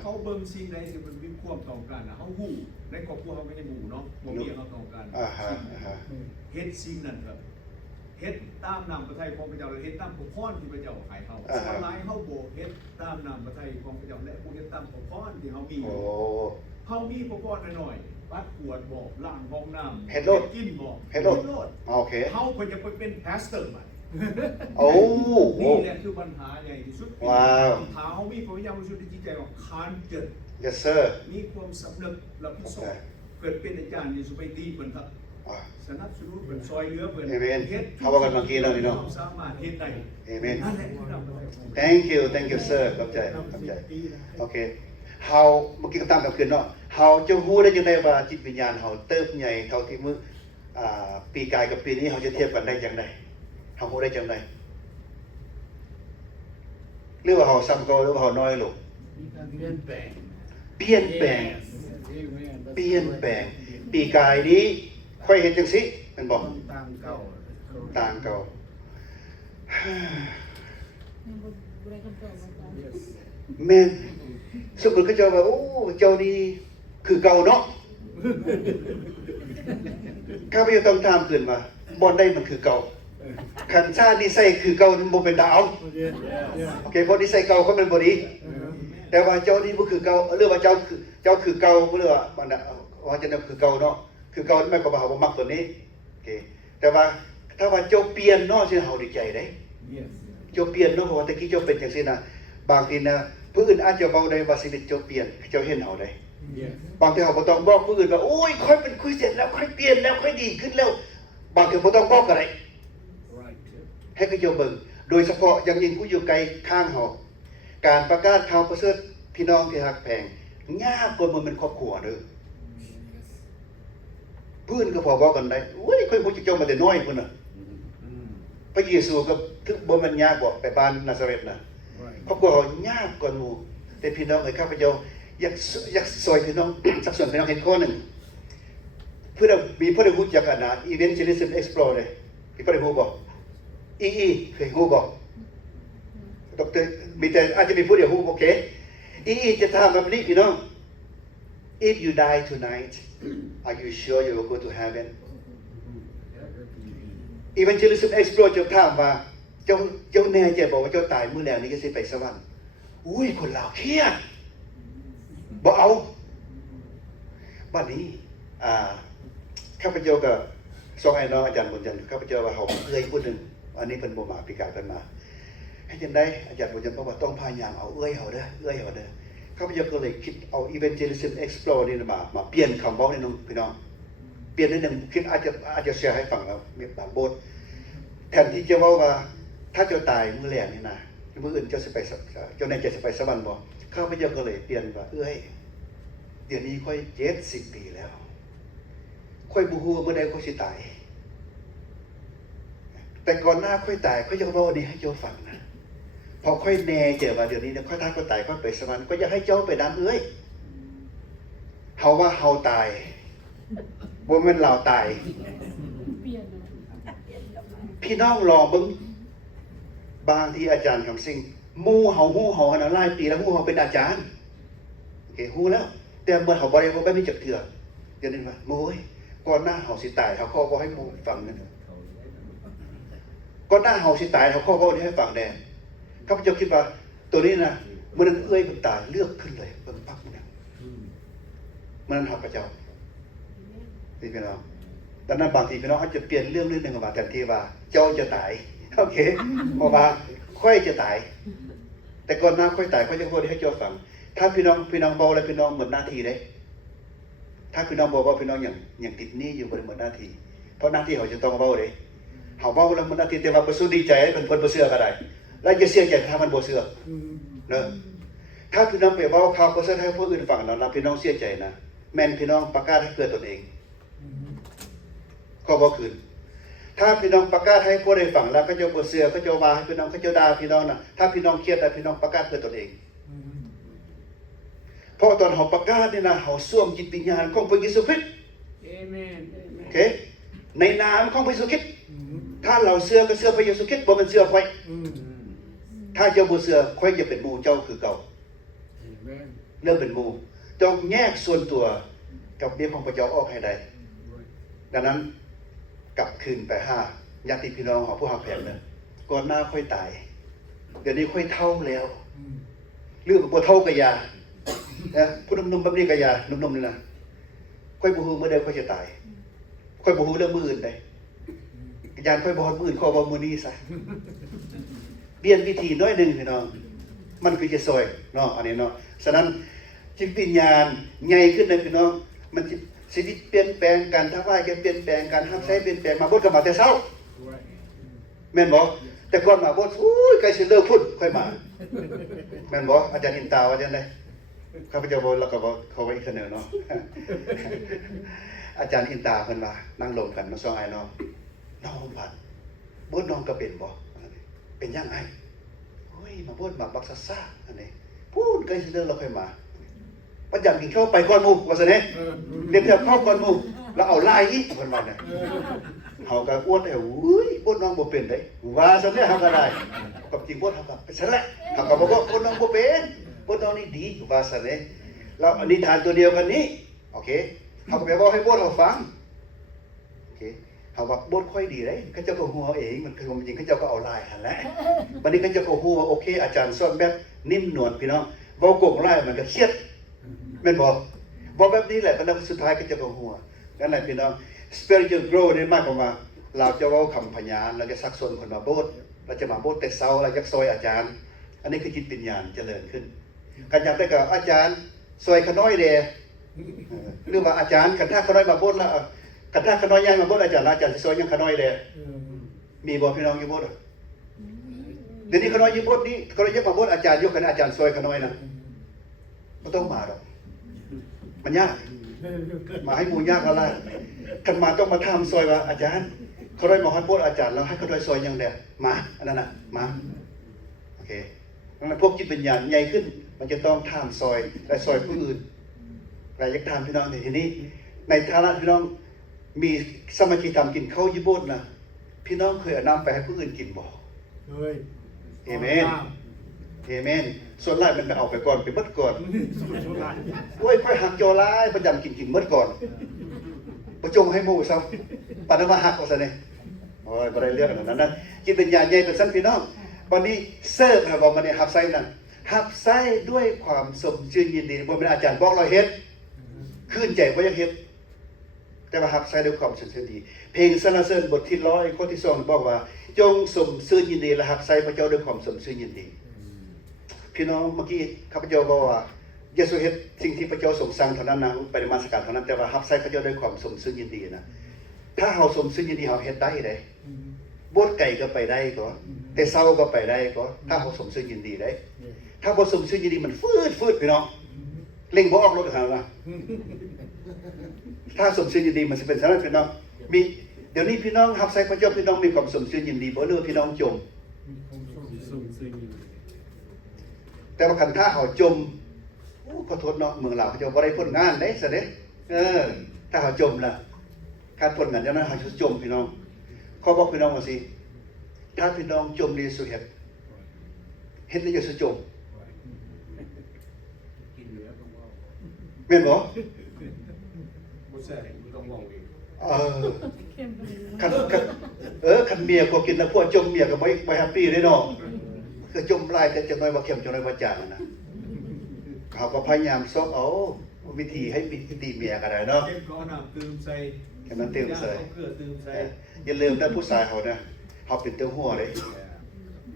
เขาเบิ่งสิ่งใดสิมันมีความต้องการนะเขาฮู้ในครอบครัวเขาไม่ได้หมู่เนาะบ่มีเขาต้องการเฮ็ดสิ่งนั้นครับเฮ็ดตามนามพระทัยของพระเจ้าและเฮ็ดตามพระพรที่พระเจ้าให้เขาส่วนหลายเฮาบ่เฮ็ดตามนามพระทัยของพระเจ้าและบ่เฮ็ดตามพระพรที่เฮามีเฮามีพระพรน้อยๆปัดขวดบ่ล้างห้องน้ำ เฮ็ดโลด กินบ่ เฮ็ดโลดโอเค เฮาเพิ่นจะไปเป็นพาสเตอร์บัด โอ้ นี่แหละคือปัญหาใหญ่ที่สุด ว้าว ปัญหาเฮามีพระวิญญาณบริสุทธิ์ในจิตใจว่าคานเกิด yes sir มีความสำนึกรับผิดชอบเกิดเป็นอาจารย์นี่สุไปตีเพิ่นครับสนับสนุนเพิ่นซอยเหลือเพิ่น Amen เฮ็ด เขาว่ากันเมื่อกี้แล้วนี่เนาะ สามารถเฮ็ดได้ Amen นั่นแหละคือเรา thank you sir ขอบใจโอเค เฮาเมื่อกี้ก็ตามกับคืนเนาะเฮาจะฮู้ได้จังได๋ว่าจิตวิญญาณเฮาเติบใหญ่เท่าที่มื้อปีกายกับปีนี้เฮาจะเทียบกันได้จังได๋เฮาฮู้ได้จังได๋หรือว่าเฮาซ้ำเก่าหรือว่าเฮาน้อยลงเปลี่ยนแปลงปีกายนี้ค่อยเห็นจังซี่แม่นบ่ต่างเก่าแม่นสมมุติเขาเจ้าว่าโอ้เจ้านี่คือเก่าเนาะข้าพเจ้าต้องถามขึ้นว่าบ่ได้มันคือเก่าคันชาตินิสัยคือเก่ามันบ่เป็นดาวโอเคเพราะนิสัยเก่าเขาเป็นบ่ดีแต่ว่าเจ้านี่บ่คือเก่าหรือว่าเจ้าคือเก่าหรือว่ามันว่าจะคือเก่าเนาะคือเก่าไม่ก็ว่าเฮาบ่มักตัวนี้โอเคแต่ว่าถ้าว่าเจ้าเปลี่ยนเนาะสิเฮาดีใจเด้เจ้าเปลี่ยนเนาะเพราะว่าตะกี้เจ้าเป็นจังซี่นะบางทีนะผู้อื่นอาจจะเว้าได้ว่าชีวิตเจ้าเปลี่ยนเจ้าเห็นเฮาได้บางทีเฮาบ่ต้องบอกผู้อื่นว่าโอ้ยค่อยเป็นคุยเสร็จแล้วค่อยเปลี่ยนแล้วค่อยดีขึ้นแล้วบางทีบ่ต้องบอกก็ได้ให้เขาเจ้าเบิ่งโดยเฉพาะอย่างยิ่งผู้อยู่ไกลข้างเฮาการประกาศข่าวประเสริฐพี่น้องที่ฮักแพงยากกว่ามันเป็นครอบครัวเด้อเพื่อนก็พอบอกกันได้โอ้ยค่อยบ่จะเจ้ามาแต่น้อยพุ่นน่ะพระเยซูก็ถึงบ่มันยากกว่าไปบ้านนาซาเรตน่ะครอบครัวเขายากกว่าหมู่แต่พี่น้องเอ้ยข้าพเจ้าอยากซอยพี่น้อง สักส่วนพี่น้องเห็นข้อหนึ่งเพื่อมีผู้ใดรู้จักกันนะ Evangelism Explore เลยมีผู้ใดรู้บ่เคยรู้บ่ดร.มีแต่อาจจะมีผู้เดียวรู้โอเคจะถามแบบนี้พี่น้อง If you die tonight are you sure you will go to heaven Evangelism Explore จะถามว่าเจ้าแน่ใจบอกว่าเจ้าตายมื้อแลงนี้ก็สิไปสวรรค์อุ้ยคนลาวเครียดบ่เอาบัดนี้ข้าพเจ้าก็ส่งไอ้น้องอาจารย์บุญจันทร์ข้าพเจ้าว่าเฮาเอื้อยผู้นึงอันนี้เพิ่นบ่มาปีกายเพิ่นมาให้จังได๋อาจารย์บุญจันทร์บอกว่าต้องพยายามเอาเอื้อยเฮาเด้อข้าพเจ้าก็เลยคิดเอา Evangelism Explore นี่มาเปลี่ยนคำเว้าในน้องพี่น้องเปลี่ยนนิดนึงคิดอาจจะแชร์ให้ฟังแล้วมีบางบทแทนที่จะเว้าว่าถ้าเจ้าตายมื้อแลงนี่นะมื้ออื่นเจ้าสิไปเจ้าแน่ใจสิไปสวรรค์บ่ข้าพเจ้าก็เลยเปลี่ยนว่าเอ้ยเดี๋ยวนี้ค่อย70 ปีแล้วค่อยบ่ฮู้เมื่อใดค่อยสิตายแต่ก่อนหน้าค่อยตายค่อยจะเว้าอันนี้ให้เจ้าฟังนะพอค่อยแน่ใจว่าเดี๋ยวนี้เนี่ยค่อยถ้าค่อยตายค่อยไปสวรรค์ก็อยากให้เจ้าไปนำเอ้ยเฮาว่าเฮาตายบ่แม่นเราตายพี่น้องรอเบิ่งบางทีอาจารย์คำสิ่งหมู่เฮาฮู้เฮาหลายปีแล้วฮู้เฮาเป็นอาจารย์โอเคฮู้แล้วแต่เมื่อเฮาบ่ได้บ่มีจักเทื่อเดี๋ยวนี้ว่าโอ้ยก่อนหน้าเฮาสิตายเฮาขอบ่ให้หมู่ฟังนั่นก่อนหน้าเฮาสิตายเฮาขอบ่ให้ฟังแน่ข้าพเจ้าคิดว่าตัวนี้นะมื้อนั้นเอ้ยเพิ่นตายเลือกขึ้นเลยเบิ่งปักมื้อนั้นมื้อนั้นข้าพเจ้าพี่น้องดังนั้นบางทีพี่น้องอาจจะเปลี่ยนเรื่องนิดนึงว่าแทนที่ว่าเจ้าจะตายโอเคเพราะว่าค่อยจะตายแต่ก่อนหน้าค่อยตายค่อยจะพูดให้เจ้าฟังถ้าพี่น้องเบาแล้วพี่น้องหมดหน้าที่เด้ถ้าพี่น้องบอกว่าพี่น้องอย่างติดหนี้อยู่บ่ได้หมดหน้าที่เพราะหน้าที่เขาจะต้องเบาเด้เฮาเบาแล้วหมดหน้าที่แต่ว่าบ่สู้ดีใจเพิ่นบ่เชื่อก็ได้แล้วจะเสียใจถ้ามันบ่เชื่อเนาะถ้าพี่น้องไปเว้าข่าวประเสริฐให้ผู้อื่นฟังแล้วนะพี่น้องเสียใจนะแม่นพี่น้องประกาศให้เกิดตนเองก็บ่คืนถ้าพี่น้องประกาศให้ผู้ใดฟังแล้วก็จะบ่เชื่อก็จะว่าให้พี่น้องก็จะด่าพี่น้องน่ะถ้าพี่น้องเครียดแล้วพี่น้องประกาศเพื่อตนเองเพราะตอนเฮาประกาศนี่นะเฮาสวมจิตวิญญาณของพระเยซูคริสต์อาเมนโอเคในนามของพระเยซูคริสต์ถ้าเราเชื่อก็เชื่อพระเยซูคริสต์บ่แม่นเชื่อข่อยถ้าเจ้าบ่เชื่อข่อยจะเป็นหมู่เจ้าคือเก่าเริ่มเป็นหมู่ต้องแยกส่วนตัวกับเมียของพระเจ้าออกให้ได้ดังนั้นกลับคืนไปญาติพี่น้องของผู้ฮักแพงเนี่ยก่อนหน้าค่อยตายเดี๋ยวนี้ค่อยเฒ่าแล้วเรื่องบ่เฒ่าก็อย่านะผู้หนุ่มๆแบบนี้ก็อย่าหนุ่มๆนี่นะค่อยบ่ฮู้เมื่อใดค่อยจะตายค่อยบ่ฮู้เรื่องมื้ออื่นได้ยานค่อยบ่ฮอดมื้ออื่นขอบ่มื้อนี้ซะเปลี่ยนวิธีน้อยนึงพี่น้องมันคือจะซอยเนาะอันนี้เนาะฉะนั้นจิตวิญญาณใหญ่ขึ้นนะพี่น้องมันชีวิตเปลี่ยนแปลงการทำให้เปลี่ยนแปลงการรับใช้เปลี่ยนแปลงมาบ่ก็มาแต่เช้าแม่นบ่แต่ก่อนมาบ่อุ้ยใกล้สิเลิกพูดค่อยมาแม่นบ่อาจารย์อินตาว่าจังได๋ ข้าพเจ้าบอกแล้วก็บอกเขาไว้อีกเสนอเนาะ อาจารย์อินตาเพิ่นว่านั่งลงกันน้องสองไอ้น้องน้องผ่านบดน้องก็เป็นบ่เป็นยังไงโอ้ยมาบดมาบักซ่าอันนี้พูดใกล้สิเลิกเราค่อยมาประหยัดกินข้าวไปก่อนหมู่ว่าซั่นเด้เรียนเที่ยวเข้าก่อนหมู่แล้วเอาลายอีกเพิ่นว่าเนี่ยเฮาก็อ้วนแล้วอุ้ยบดน้องบ่เป็นเด้ว่าซั่นเด้เฮาก็ได้กับจริงบดเฮาก็ไปซั่นแหละเฮาก็บอกว่าบดน้องบ่เป็นบดน้องนี่ดีว่าซั่นเด้แล้วอนิทานตัวเดียวกันนี้โอเคเขาก็ไปบอกให้บดเขาฟังโอเคเขาบอกบดค่อยดีเลยเขาเจ้าก็หัวเองมันคือความจริงเขาเจ้าก็เอาลายหันแหละวันนี้เขาเจ้าก็หัวโอเคอาจารย์สอนแบบนิ่มนวลพี่น้องบอกโกงไล่มันก็เครียดแม่นบอกแบบนี้แหละตอนนั้นสุดท้ายเขาเจ้าก็หัวนั่นแหละพี่น้อง spiritual growth นี่มากกว่าเราจะว่าคำพยานเราจะซักซ้อนคนมาโบสเราจะมาโบสแต่เช้าเราจะซอยอาจารย์อันนี้คือจิตปัญญาเจริญขึ้นกันอยากได้กับอาจารย์ซอยขน้อยเดหรือว่าอาจารย์กันท่าขน้อยมาบดแล้วกันท่าขน้อยย่างมาบดอาจารย์ซอยยังขน้อยเลยมีบ่พี่น้องอยู่บดเดี๋ยวนี้ขน้อยอยู่บดนี้ขน้อยยกมาบดอาจารย์ยกกันอาจารย์ซอยขน้อยนะไม่ต้องมาหรอกมันยากมาให้หมู่ยากอะไรกันมาต้องมาทำซอยว่าอาจารย์ขน้อยมาให้บดอาจารย์แล้วให้ขน้อยซอยยังเดียมาอันนั้นน่ะมาโอเคงั้นพวกจิตปัญญาใหญ่ขึ้นมันจะต้องทำซอยและซอยผู้อื่นรายยักษ์ทำพี่น้องในที่นี้ในฐานะพี่น้องมีสมาชิกทำกินข้าวญี่ปุ่นนะพี่น้องเคยเอาน้ำไปให้ผู้อื่นกินบ่เอเมนเอเมนส่วนไล่มันไปเอาไปก่อนไปมดก่อนโอ้ยค่อยหักโจไล่ประจำกินมดก่อนประจงให้หมู่ซ้ำปันมาหักเอาซะเนี่ยโอ้ยบ่ได้เรื่องขนาดนั้นนะจิตปัญญาใหญ่เป็นสั้นพี่น้องวันนี้เสิร์ฟนะบอกมาเนี่ยหับไส้นั่นหับไส้ด้วยความสมชื่นยินดีบ่เป็นอาจารย์บอกเราเฮ็ดขึ้นใจว่ายังเฮ็ดแต่ว่าหับไส้ด้วยความสมชื่นดีเพลงสรรเสริญบทที่100ข้อที่2บอกว่าจงสมชื่นยินดีและหับไส้พระเจ้าด้วยความสมชื่นยินดีพี่น้องเมื่อกี้ข้าพเจ้าบอกว่าอย่าสู้เฮ็ดสิ่งที่พระเจ้าทรงสั่งเท่านั้นนะไปนมัสการเท่านั้นแต่ว่าหับไส้พระเจ้าด้วยความสมชื่นยินดีนะถ้าเฮาสมชื่นยินดีเฮาเฮ็ดได้เด้บดไก่ก็ไปได้ก็แต่เศร้าก็ไปได้ก็ถ้าเฮาสมชื่นยินดีได้ถ้าบ่สมชื่นยินดีมันฟืดพี่น้องเล่งบ่ออกรถหาล่ะถ้าสมชื่นยินดีมันสิเป็นสาระพี่น้องมีเดี๋ยวนี้พี่น้องรับใช้พระเจ้าพี่น้องมีความสมชื่นยินดีบ่หรือพี่น้องจมแต่ว่าคันถ้าเฮาจมขอโทษเนาะเมืองลาวพระเจ้าบ่ได้พ้นงานได้ซะเด้ถ้าเฮาจมล่ะการพ้นงานจังนั้นเฮาจมพี่น้องขอบอกพี่น้องว่าสิถ้าพี่น้องจมในสุเฮ็ดแล้วอย่าสิจมแม่นบ่บ่ใช่ต้องมองเองคันเมียก็กินแล้วพวกจมเมียก็บ่แฮปปี้เด้เนาะคือจมหลายแต่จังน้อยว่าเข้มจังน้อยว่าจางนะเขาก็พยายามซอกเอาวิธีให้ตีเมียก็ได้เนาะเก็บก้อนน้ำตื่มใส่ แค่นั้นตื่มใส่ เอาเกลือตื่มใส่ อย่าลืมนะผู้ชายเขานะเขาเป็นเต้าหัวเด้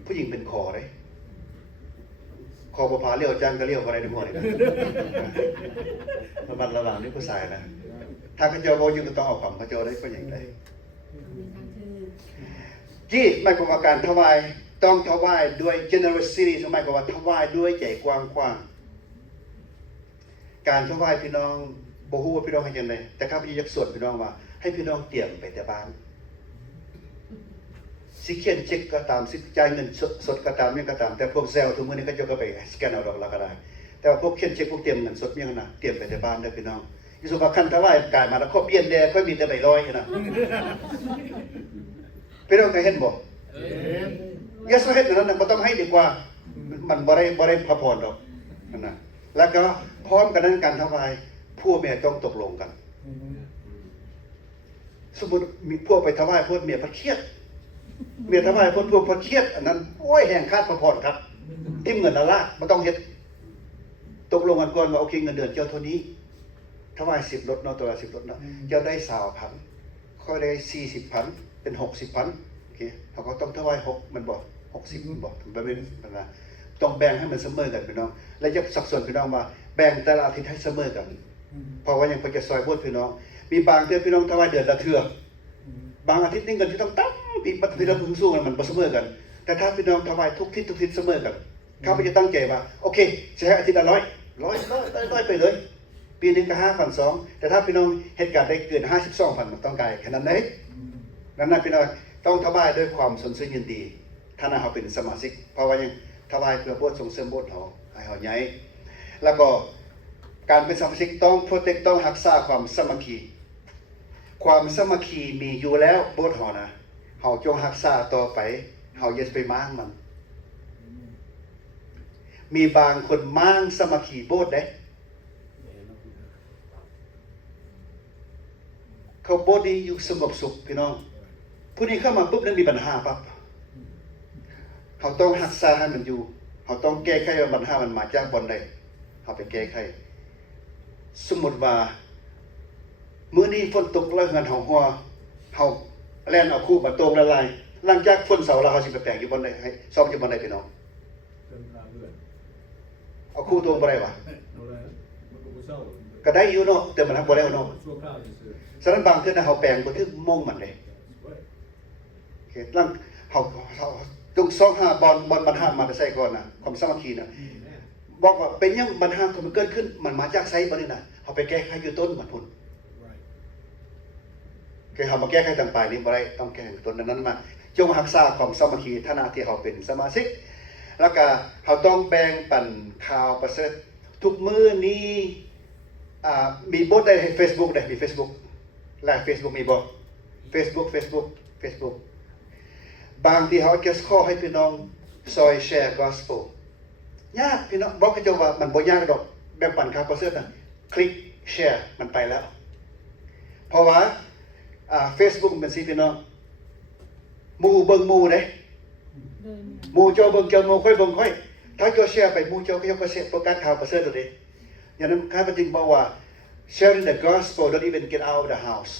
ผู้หญิงเป็นคอเด้คอบ่พาเลี้ยวจังก็เลี้ยวบ่ได้ในหัวนี่นะระมัดระวังนี่ผู้ชายนะถ้าเขาเจ้าบ่อยู่ก็ต้องเอาความเขาเจ้าได้ก็อย่างไรที่หมายความว่าการถวายต้องถวายด้วย generosity หมายความว่าถวายด้วยใจกว้างๆการถวายพี่น้องบ่ฮู้ว่าพี่น้องให้จังได๋แต่ข้าพเจ้าอยากสวดพี่น้องว่าให้พี่น้องเตรียมไปแต่บ้านสิเขียนเช็คก็ตามสิจ่ายเงินสดก็ตามยังก็ตามแต่พวกเซลล์ทุกมื้อนี้ก็จะก็ไปสแกนเอาดอกละก็ได้แต่ว่าพวกเขียนเช็คพวกเตรียมเงินสดยังน่ะเตรียมไปแต่บ้านเด้อพี่น้องอีสุภาคันถวายกายมาแล้วครบเย็นแดค่อยมีแต่ใบร้อยนะพี่น้องเคยเห็นบ่อย่าสู้เฮ็ดนั่นน่ะบ่ต้องให้ดีกว่ามันบ่ได้พระพรดอกนั่นน่ะแล้วก็พร้อมกันนั้นการถวายผู้แม่ต้องตกลงกันสมมุติมีพวกไปถวายพวกเมียพัดเครียดเมียถวายพวกพัดเครียดอันนั้นโอ้ยแห่งคาดพระพรครับติ้มเงินละบ่ต้องเฮ็ดตกลงกันก่อนว่าโอเคเงินเดือนเจ้าเท่านี้ถวาย10รถเนาะตัวละ10รถเนาะเจ้าได้20,000ค่อยได้40,000เป็น60,000โอเคเขาก็ต้องถวาย6มันบ่60มันบ่มันเป็นนะต้องแบ่งให้มันเสมอกันพี่น้องและอย่าสับสนพี่น้องว่าแบ่งแต่ละอาทิตย์ให้เสมอกันเพราะว่ายังเพิ่นจะซอยพูดพี่น้องมีบางเดือนพี่น้องถวายเดือนละเทื่อบางอาทิตย์นี่เงินที่ต้องตั้งปีปฏิเราพึงสู้กันมันบ่เสมอกันแต่ถ้าพี่น้องถวายทุกทิศเสมอกันข้าพเจ้าตั้งใจว่าโอเคสิให้อาทิตย์ละ100 ร้อยไปเลย ปีหนึงก็5,200แต่ถ้าพี่น้องเหตุการณ์ได้เกิน52,000มันต้องการแค่นั้นเลยดังนั้นพี่น้องต้องถวายด้วยความสนใจยินดีถ้าเราเป็นสมาชิกเพราะว่ายังถวายเพื่อโบสถ์ส่งเสริมโบสถ์เราให้เขาใหญ่แล้วก็การเป็นสมาชิกต้องโปรเทคต้องรักษาความสามัคคีความสามัคคีมีอยู่แล้วโบสถ์เรานะเขาจงรักษาต่อไปเขาอย่าไปม้างมัน มีบางคนม้างสามัคคีโบสถ์ได้เขาโบสถ์ดีอยู่สงบสุขพี่น้องผู้นี้เข้ามาปุ๊บนั้นมีปัญหาปั๊บเขาต้องรักษาให้มันอยู่เขาต้องแก้ไขว่าปัญหามันมาจากบนใดเขาไปแก้ไขสมมติว่ามื้อนี้ฝนตกแล้วเฮือนเฮาหัวเฮาแล่นเอาคู่มาตรงละลายหลังจากฝนเสาร์แล้วเขาสิไปแปลงอยู่บนใดให้ซ่อมอยู่บนใดพี่น้อง เดินทางเลื่อน เอาคู่ตรงบ่ได้วะ เอาเลยมันก็บ่เศร้า ก็ได้อยู่เนาะแต่มันทำบ่ได้เนาะ ชั่วคราวซื่อ ฉะนั้นบางเทื่อนะเฮาแปลงบ่ถึงมงมันเลยโอเคหลังเฮาต้องซ่องหาบอลปัญหามาแต่ใส่ก่อนน่ะความสามัคคีน่ะบอกว่าเป็นหยังปัญหามันเกิดขึ้นมันมาจากไสบ่นี่น่ะเฮาไปแก้ไขอยู่ต้นมันพุ่นคือเฮามาแก้ไขต่างปลายนี่บ่ได้ต้องแก้ต้นนั้นมาจงรักษาความสามัคคีฐานะที่เฮาเป็นสมาชิกแล้วก็เฮาต้องแบ่งปันข่าวประเสริฐทุกมื้อนี้มีโบสถ์ได้ Facebook ได้มี Facebook ไลฟ์ Facebook มีบ่ Facebook บางที่เขาจะขอให้พี่น้องซอยแชร์ gospel ยากพี่น้องบอกให้เจ้าว่ามันบ่ยากดอกแบ่งปันข่าวประเสริฐน่ะคลิกแชร์มันไปแล้วเพราะว่าFacebook มันสิพี่น้องหมู่เบิ่งหมู่เด้หมู่เจ้าเบิ่งเจ้าหมู่ค่อยเบิ่งค่อยถ้าเจ้าแชร์ไปหมู่เจ้าก็จะประเสริฐประกาศข่าวประเสริฐตัวเด้อย่างนั้นข้าพเจ้าจึงบอกว่า sharing the gospel don't even get out of the house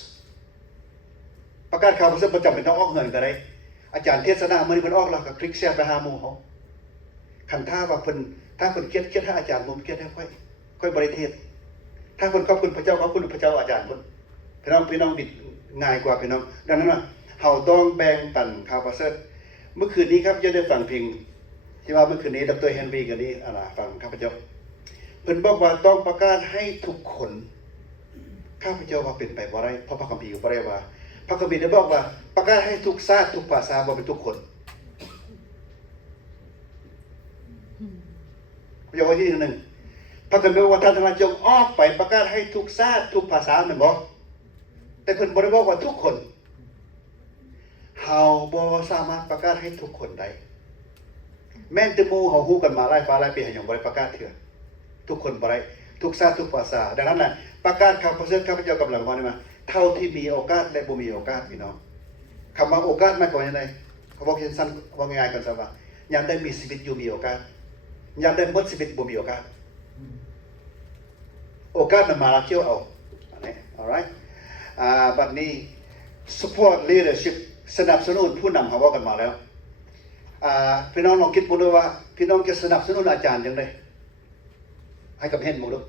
ประกาศข่าวประเสริฐประจำเป็นต้องออกเงินก็ได้อาจารย์เทศนามื้อนี้เพิ่นออกแล้วก็คลิกแชร์ไปหาหมู่เขาคันถ้าว่าเพิ่นถ้าเพิ่นเครียดให้อาจารย์บ่เครียดให้ค่อยบริเทศถ้าเพิ่นขอบคุณพระเจ้าขอบคุณพระเจ้าอาจารย์เพิ่นพี่น้องบิดง่ายกว่าพี่น้องดังนั้นว่าเฮาต้องแบ่งปันข่าวประเสริฐเมื่อคืนนี้ครับยังได้ฟังเพลงที่ว่าเมื่อคืนนี้ดร. เฮนรี่กันนี้ฟังข้าพเจ้าเพิ่นบอกว่าต้องประกาศให้ทุกคนข้าพเจ้าว่าเป็นไปบ่ได้เพราะพระคัมภีร์บ่ได้ว่าพระคัมภีร์ได้บอกว่าประกาศให้ทุกชาติทุกภาษาบ่เป็นทุกคนอย่างว่าที่หนึ่งพระคัมภีร์บอกว่าท่านทั้งหลายจงออกไปประกาศให้ทุกชาติทุกภาษาแม่นบ่แต่เพิ่นบ่ได้บอกว่าทุกคนเฮาบ่สามารถประกาศให้ทุกคนได้แม้แต่หมู่เฮาฮู้กันมาหลายฟ้าหลายปียังบ่ได้ประกาศเทื่อทุกคนบ่ได้ทุกชาติทุกภาษาดังนั้นน่ะประกาศข่าวประเสริฐข้าพเจ้ากำลังว่านี่มาเท่าที่มีโอกาสและบ่มีโอกาสพี่น้องคำว่าโอกาสหมายความว่าจังได๋เขาบอกสั้นๆว่าง่ายๆกันซะว่ายามได้มีชีวิตอยู่มีโอกาสยามได้หมดชีวิตบ่มีโอกาสโอกาสมันมาแล้วเกี่ยวเอาอันนี้ alright บัดนี้ support leadership สนับสนุนผู้นำเขาว่ากันมาแล้วพี่น้องลองคิดดูด้วยว่าพี่น้องจะสนับสนุนอาจารย์จังได๋ให้กับเห็นหมู่ดู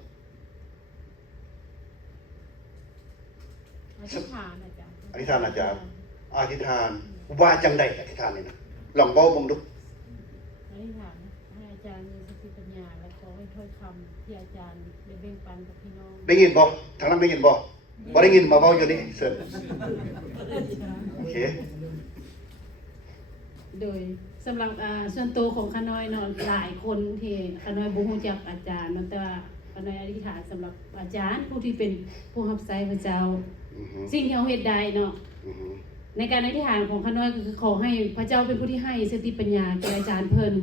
อธิษฐานอาจารย์ อธิษฐานอาจารย์อธิษฐานว่าจังได๋อธิษฐานนี่นะลองเว้าเบิ่งดู อธิษฐานให้อาจารย์มีสติปัญญาและขอให้ถ้อยคำที่อาจารย์ได้แบ่งปันกับพี่น้อง ได้ยินบ่ทางนั้นได้ยินบ่บ่ได้ยินมาเว้าอยู่นี่เสิร์ชโอเค โดยสำหรับส่วนตัวของข้าน้อยเนาะหลายคนที่ข้าน้อยบ่ฮู้จักอาจารย์เนาะแต่ว่าข้าน้อยอธิษฐานสำหรับอาจารย์ผู้ที่เป็นผู้รับใช้พระเจ้าสิ่งที่เฮาเฮ็ดได้เนาะในการอธิษฐานของข้าน้อยก็คือขอให้พระเจ้าเป็นผู้ที่ให้สติปัญญาแก่อาจารย์เพิ่น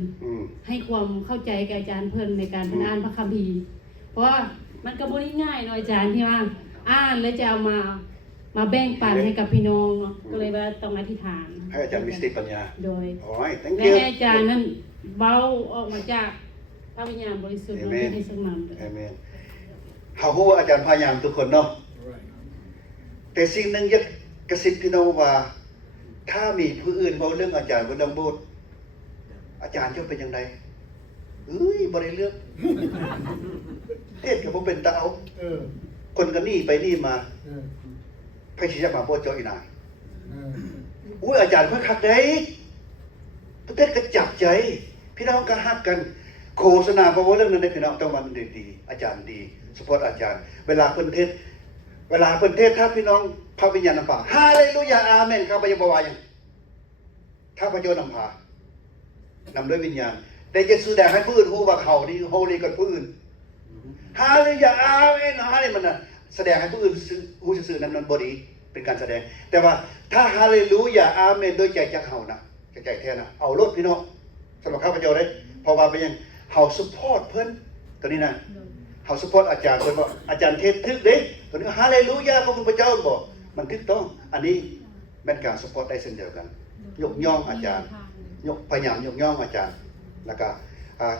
ให้ความเข้าใจแก่อาจารย์เพิ่นในการอ่านพระคัมภีร์เพราะว่ามันก็บ่ได้ง่ายเนาะอาจารย์ที่ว่าอ่านแล้วจะเอามาแบ่งปันให้กับพี่น้องเนาะก็เลยว่าต้องอธิษฐานให้อาจารย์มีสติปัญญาโดย alright thank และ you ให้อาจารย์นั้นเว้าออกมาจากพระวิญญาณบริสุทธิ์ในที่สงบ อาเมนเฮาฮู้ว่าอาจารย์พยายามทุกคนเนาะแต่สิ่งหนึงอยากกระซิบพี่น้องว่าถ้ามีผู้อื่นเว้าเรื่องอาจารย์บ่เรื่องโบสถ์อาจารย์จะเป็นจังได๋บ่ได้เรื่องเทศก็บ่เป็นตาเอาคนก็หนีไปหนีมาไผสิจะมาโบสถ์เจ้าอีนายอาจารย์เพิ่นคักได้ประเทศก็จับใจพี่น้องก็ฮักกัน โฆษณาเพราะว่าเรื่องนั้นได้พี่น้องต้องมันดีอาจารย์ดีสปอร์ตอาจารย์เวลาเพิ่นเทศถ้าพี่น้องพระวิญญาณนำพาฮาเลลูยาอาเมนข้าพเจ้าบอกว่าอย่างถ้าพระเจ้านำพานำด้วยวิญญาณแต่จะแสดงให้ผู้อื่นรู้ว่าเขานี่โฮลีกับผู้อื่นฮาเลลูยาอาเมนฮาเลมันน่ะแสดงให้ผู้อื่นรู้ซื่อๆนั้นบ่ดีเป็นการแสดงแต่ว่าถ้าฮาเลลูยาอาเมนโดยใจจากเฮานะใจแท้นะเอารถพี่น้องสำหรับข้าพเจ้าได้เพราะว่าเป็นยังเฮาซัพพอร์ตเพิ่นตัวนี้นะเฮาซัพพอร์ตอาจารย์เพิ่นว่าอาจารย์เทศทึกเด้ตัวนี้ฮาเลลูยาพระคุณพระเจ้าบอกมันถูกต้องอันนี้เป็นการซัพพอร์ตได้เช่นเดียวกันยกย่องอาจารย์พยายามยกย่องอาจารย์แล้วก็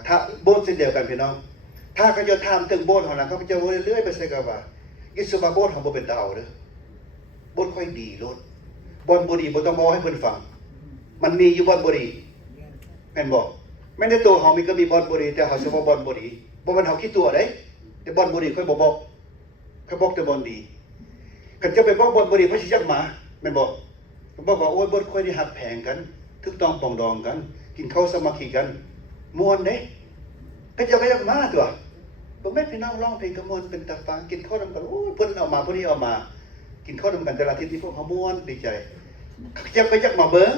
ถ้าโบสถ์เช่นเดียวกันพี่น้องถ้าเขาจะถามถึงโบสถ์ของเราเขาจะเรื่อยๆไปใส่กับว่ายิสมาโบสถ์ของบ่เป็นตาเอาเด้อโบสถ์ค่อยดีโลดบ่บ่ดีบ่ต้องบอกให้เพิ่นฟังมันมีอยู่บ่บ่ดีแม่นบ่แม้ในตัวเฮามีก็มีบ่บ่ดีแต่เฮาสิบ่บ่บ่ดีบ่มันเฮาคิดตัวเด้แต่บ่บ่ดีค่อยบ่บอกค่อยบอกแต่บ่ดีคันจะไปบอกบ่ดีเพราะสิจักมาแม่นบ่ก็บอกว่าโอ้ยบ่ค่อยได้หักแพงกันถูกต้องปองดองกันกินข้าวสามัคคีกันม่วนเด้ก็จะอยากมาตัวบ่แม่นพี่น้องร้องเพลงกะม่วนเป็นตาฟังกินข้าวนำกันโอ้ยเพิ่นเอามาผู้นี้เอามากินข้าวนำกันแต่ละอาทิตย์ที่พวกเขาม่วนดีใจจะไปจักมาเบิ่ง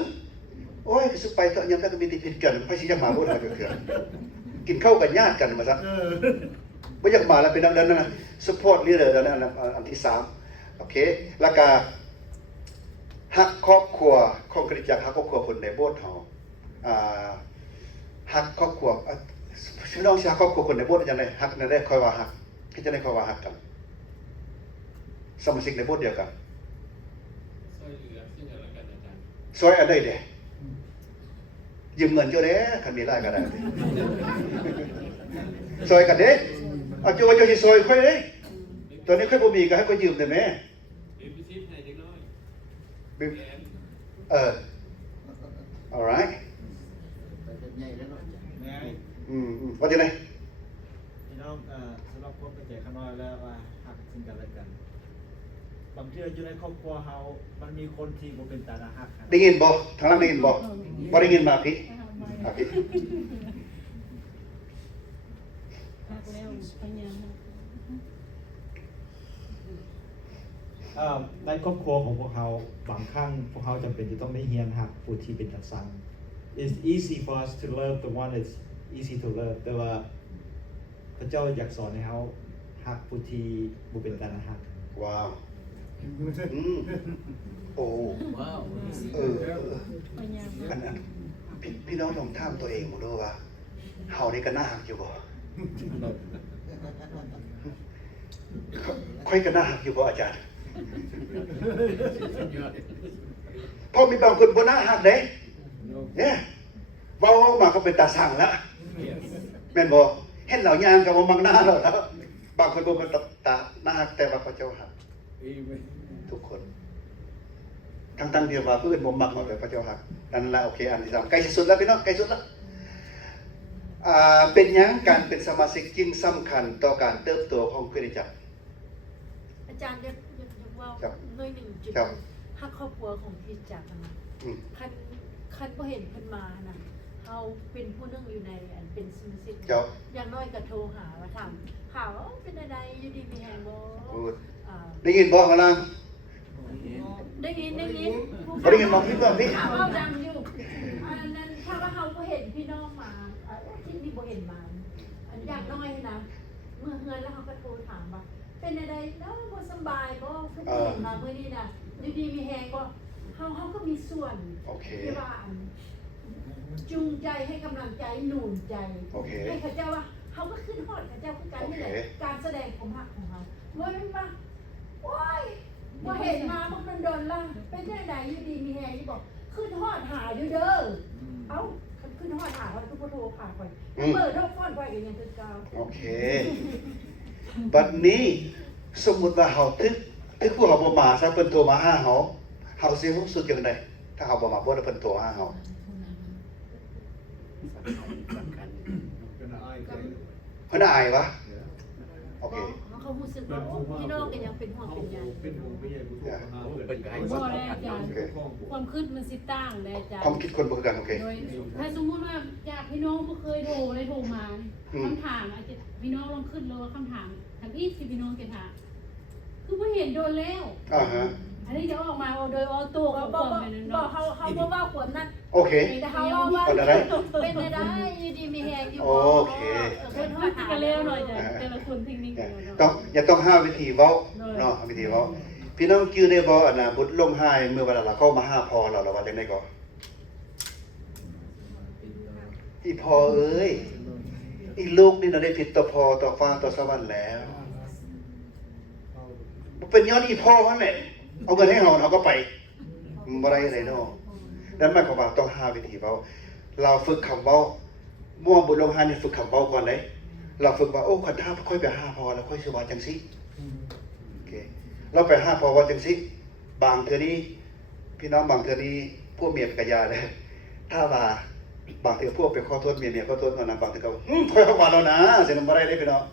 โอ้ยสิไปเถอะยังก็มีติผิดกันพระสิจักมาบ่ได้เกือกินข้าวกันญาติกันมาซะบ่อยากมาแล้วเป็นนั้นนะซัพพอร์ตลีดเดอร์แล้วนะอันที่3โอเคแล้วก็ฮักครอบครัวของคริสตจักรฮักครอบครัวคนในโบสถ์เฮาฮักครอบครัวพี่น้องสิฮักครอบครัวคนในโบสถ์จังได๋ฮักนั่นได้ค่อยว่าฮักเฮ็ดจังได๋ค่อยว่าฮักกันสมาชิกในโบสถ์เดียวกันซอยอันใดเด้ยืมเงินเจ้าเด้คันมีรายก็ได้ซอยกันเด้เอาเจ้าว่าเจ้าสิซอยค่อยเด้ตอนนี้ค่อยบ่มีก็ให้ค่อยยืมได้แม่alright ว่าจังได๋ พี่น้องสำหรับคนเป็นใจข้างนอกแล้วว่าหักซึ่งกันและกันบางทีอยู่ในครอบครัวเฮามันมีคนที่บ่เป็นตาหักกัน ได้ยินบ่ทางนั้นได้ยินบ่บ่ได้ยินมาพี่พี่ ในครอบครัวของพวกเขาบางครั้งพวกเขาจำเป็นจะต้องได้เฮียนหักผู้ที่เป็นตาสัง It's easy for us to love the one that's easy to love แต่ว่าพระเจ้าอยากสอนให้เขาหักผู้ที่บ่เป็นตาหัก ว้าวโอ้ว้าวอันพี่น้องลองถามตัวเองบ่ดูว่าเฮานี่ก็น่าฮักอยู่บ่ค่อยก็น่าฮักอยู่บ่อาจารย์พอมีบางคนบ่น่าฮักเด้เนี่ยเว้ามาก็เป็นตาสั่งละแม่นบ่เห็นเหล่าย่างก็บ่มักหน้าแล้วครับบางคนบ่เป็นตาน่าฮักแต่ว่าพระเจ้าฮักทุกคนทั้งที่ว่าผู้อื่นบ่มักเนาะแต่พระเจ้าฮักนั่นล่ะโอเคอันที่3ใกล้สุดแล้วพี่น้องใกล้สุดแล้วเป็นหยังการเป็นสมาชิกจึงสำคัญต่อการเติบโตของคริสตจักรอาจารย์อยากว่าหน่อยหนึ่งจุดฮักครอบครัวของคริสตจักรนะคันบ่เห็นเพิ่นมาน่ะเฮาเป็นผู้นึงอยู่ในอันเป็นสมาชิกอย่างน้อยก็โทรหาว่าถามข่าวว่าเป็นอะไรอยู่ดีมีแฮงบ่ได้ยินบ่ข้างล่างได้ยินบ่ได้ยินบ่พี่เข่าวดังอยู่อันนั้นถ้าว่าเฮาบ่เห็นพี่น้องมาที่นี่บ่เห็นมาอันอย่างน้อยนะเมื่อเฮือนแล้วเฮาก็โทรถามว่าเป็นอะไรเนาะบ่สบายบ่คือเห็นมามื้อนี้น่ะอยู่ดีมีแฮงบ่เฮาก็มีส่วนที่ว่าจูงใจให้กำลังใจหนุนใจให้เขาเจ้าว่าเขาก็ขึ้นฮอดเขาเจ้าคือกันนี่แหละการแสดงความรักของเขาว่ามันว่าโอ้ยบ่เห็นมามันโดนล่ะเป็นจังได๋อยู่ดีมีแฮงที่บอกขึ้นฮอดหาอยู่เด้อเอ้าขึ้นฮอดหาว่าทุกโทรหาข่อยเปิดโทรฟ้อนข่อยก็ยังคือเก่าโอเคบัดนี้สมมุติว่าเฮาตึกผู้เฮาบ่มาซะเพิ่นโทรมาหาเฮาสิรู้สึกจังได๋ถ้าเฮาบ่มาบ่ได้เพิ่นโทรหาเฮาเพิ่นอายวะโอเคเขา รู้สึกว่าโอ้พี่น้องก็ยังเป็นห่วงเป็นใย เป็นห่วงเป็นใยผู้ถูกหาเพื่อน บ่ได้อาจารย์ความคิดมันสิต่างเลยอาจารย์ ความคิดคนบ่คือกันโอเค โดยถ้าสมมุติว่าจากพี่น้องบ่เคยโทรเลยโทรมาคำถามอาจจะพี่น้องลองขึ้นเลยว่าคำถามทางอีกที่พี่น้องจะถามคือบ่เห็นโดนแล้ว ฮะ อันนี้จะออกมาโดยออโต้ของความเป็นนั้น บอ เนาะ กเขาบ่ว่าขวดนั้น โอเค แต่เขาว่า คนอะไร เป็นได้อยู่ดีมีแฮงอยู่ โอเค เพิ่นพูดกันแล้วหน่อยจ้ะแต่ละคนเทคนิค ต้องอย่าต้องหาวิธีเว้าเนาะวิธีเว้าพี่น้องชื่อได้บ่อันน่ะบุตรลมหายเมื่อเวลาเราเข้ามาหาพอเราว่าจังได๋ก็อีพอเอ้ยอีลูกนี่น่ะได้ผิดต่อพอต่อฟ้าต่อสวรรค์แล้วเป็นย้อนอีพ่อเขาแหละเอาเงินให้เราก็ไปบ่ได้เลยเนาะนั่นหมายความว่าต้องหาวิธีเว้าเราฝึกคำเว้าม่วงบุตรลมหายนี่ฝึกคำเว้าก่อนเลยเราฝึกว่าโอ้คันถ้าค่อยไปหาพอแล้วค่อยสิว่าจังซี่โอเคเราไปหาพอว่าจังซี่บางเทื่อนี้พี่น้องบางเทื่อนี้พวกเมียกะยาเลยถ้าว่าบางเทื่อพวกไปขอโทษเมียขอโทษเท่านั้นบางเทื่อก็ค่อยว่าแล้วนะสินำบ่ได้เด้พี่น้อง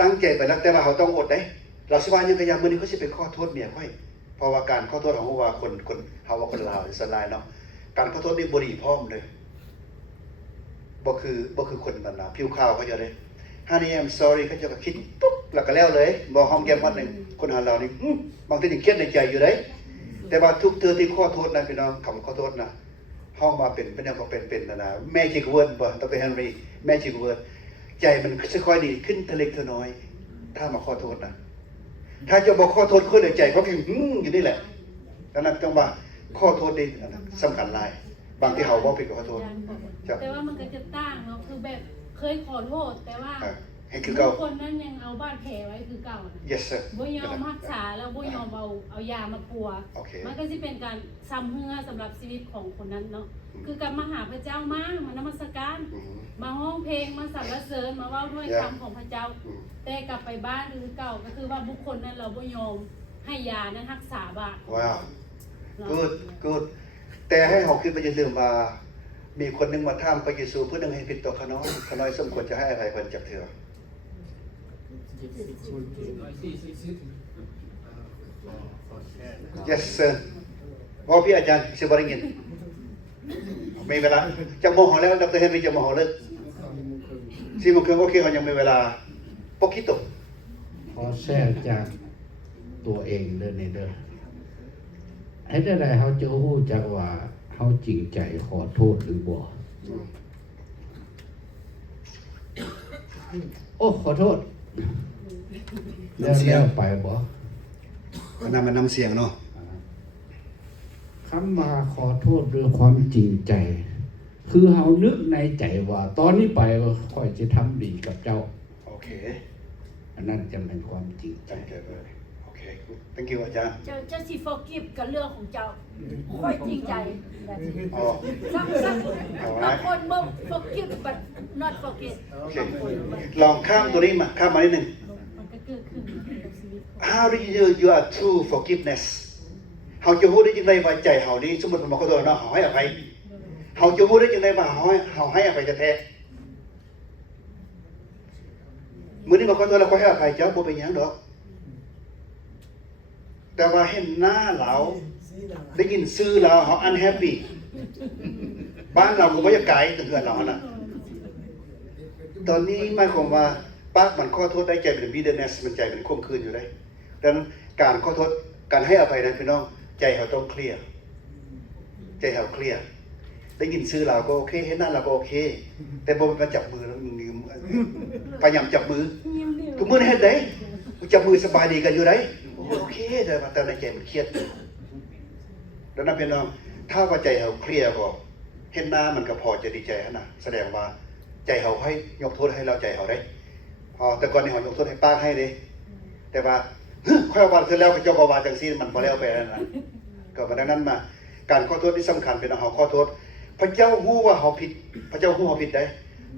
ตั้งใจไปแล้วแต่ว่าเขาต้องอดเด้เราสิว่ายังกะยามื้อนี้เขาสิไปขอโทษเมียค่อยเพราะว่าการขอโทษของเขาว่าคนเฮาว่าคนลาวอิสลามเนาะการขอโทษนี่บ่ดีพร้อมเลยบ่คือคนนั่นน่ะผิวขาวเขาจะได้Honey I'm sorry เขาจะก็คิดปุ๊บแล้วก็แล้วเลยบ่หอมแก้มวันนึงคนหาเรานี่บางทีนี่เครียดในใจอยู่ได้แต่ว่าทุกเทื่อที่ขอโทษนะพี่น้องคำขอโทษนะห้องมาเป็นอย่างก็เป็นนะแม่จิกเวิร์ดบ่ต้องไปเฮนรี่แม่จิกเวิร์ดใจมันค่อยๆดีขึ้นทีเล็กทีน้อยถ้ามาขอโทษนะถ้าจะบอกขอโทษคนในใจเขาเพียงอยู่นี่แหละดังนั้นต้องว่าขอโทษนี่สำคัญหลายบางที่เฮาบ่ผิดก็ขอโทษ แต่ว่ามันก็จะต่างเนาะคือแบบเคยขอโทษแต่ว่า ให้คือเก่า คนนั้นยังเอาบาดแผลไว้คือเก่านะ yes sir บ่ยอมรักษาแล้วบ่ยอมเอายามาปัว โอเค มันก็สิเป็นการซ้ำเฮือสำหรับชีวิตของคนนั้นเนาะคือการมาหาพระเจ้ามานมัสการมาร้องเพลงมาสรรเสริญมาเว้าด้วยคำของพระเจ้า แต่กลับไปบ้านคือเก่าก็คือว่าบุคคลนั้นเราบ่ยอมให้ยานั้นรักษาบาด ว้าว good แต่ให้เฮาคิดไปอย่าลืมว่ามีคนนึงมาถามพระเยซูเพื่อนึงให้ผิดต่อขน้อยสมควรจะให้อภัยเพิ่นจักเทื่อ Yes sir พอพี่อาจารย์สิบ่ได้ยินมีเวลาจังโมงแล้วดรเฮนรี่จะโมงเลิก4 โมงครึ่งโอเคเขายังมีเวลาปกิโต ขอแทรกจากตัวเองเด้อนี่เด้อให้ได้เขาจะรู้จักว่าเขาจริงใจขอโทษหรือบ่โอ้ขอโทษแล้วไปบ่มันนำเสียงเนาะ คำว่าขอโทษด้วยความจริงใจ คือเฮานึกในใจว่า ตอนนี้ไปว่าค่อยจะทำดีกับเจ้า โอเค อันนั้นจะเป็นความจริงใจ โอเค thank you อาจารย์ เจ้าสิ forgive กับเรื่องของเจ้าค่อยจริงใจแบบนี้ อ๋อ บางคนบ่ forgive but not forget โอเคลองข้ามตัวนี้มาข้ามมานิดนึง มันก็เกิดขึ้นกับชีวิต How do you are true forgiveness เฮาจะรู้ได้จังได๋ว่าใจเฮานี่สมมุติมันขอโทษเนาะเฮาให้อภัยเฮาจะรู้ได้จังได๋ว่าเฮาให้อภัยแท้ๆมื้อนี้มาขอโทษแล้วก็ให้อภัยเจ้าบ่เป็นหยังดอกแต่ว่าเห็นหน้าเราได้ยินชื่อเราเฮา unhappy บ้านเราก็บ่อยากไกลถึงเฮือนเราน่ะตอนนี้หมายความว่าปากมันขอโทษได้ใจเป็น bitterness มันใจเป็นคมคืนอยู่ได้ดังนั้นการขอโทษการให้อภัยนั้นพี่น้องใจเราต้องเคลียร์ใจเราเคลียร์ได้ยินชื่อเราก็โอเคเห็นหน้าเราก็โอเคแต่บ่มาจับมือแล้วพยายามจับมือทุกมื้อนี้เฮ็ดได้จับมือสบายดีกันอยู่ได้โอเคแต่ในใจมันเครียดดังนั้นพี่น้องถ้าว่าใจเราเคลียร์ก็เห็นหน้ามันก็พอจะดีใจหั่นน่ะแสดงว่าใจเราให้ยกโทษให้เราใจเราได้แต่ก่อนนี่เฮายกโทษให้ป้าให้เด้แต่ว่าค่อยว่าเสร็จแล้วก็เจ้าก็ว่าจังซี่มันบ่แล้วไปนั่นน่ะก็ดังนั้นมาการขอโทษที่สำคัญเป็นเฮาขอโทษพระเจ้าฮู้ว่าเฮาผิดพระเจ้าฮู้เฮาผิดได้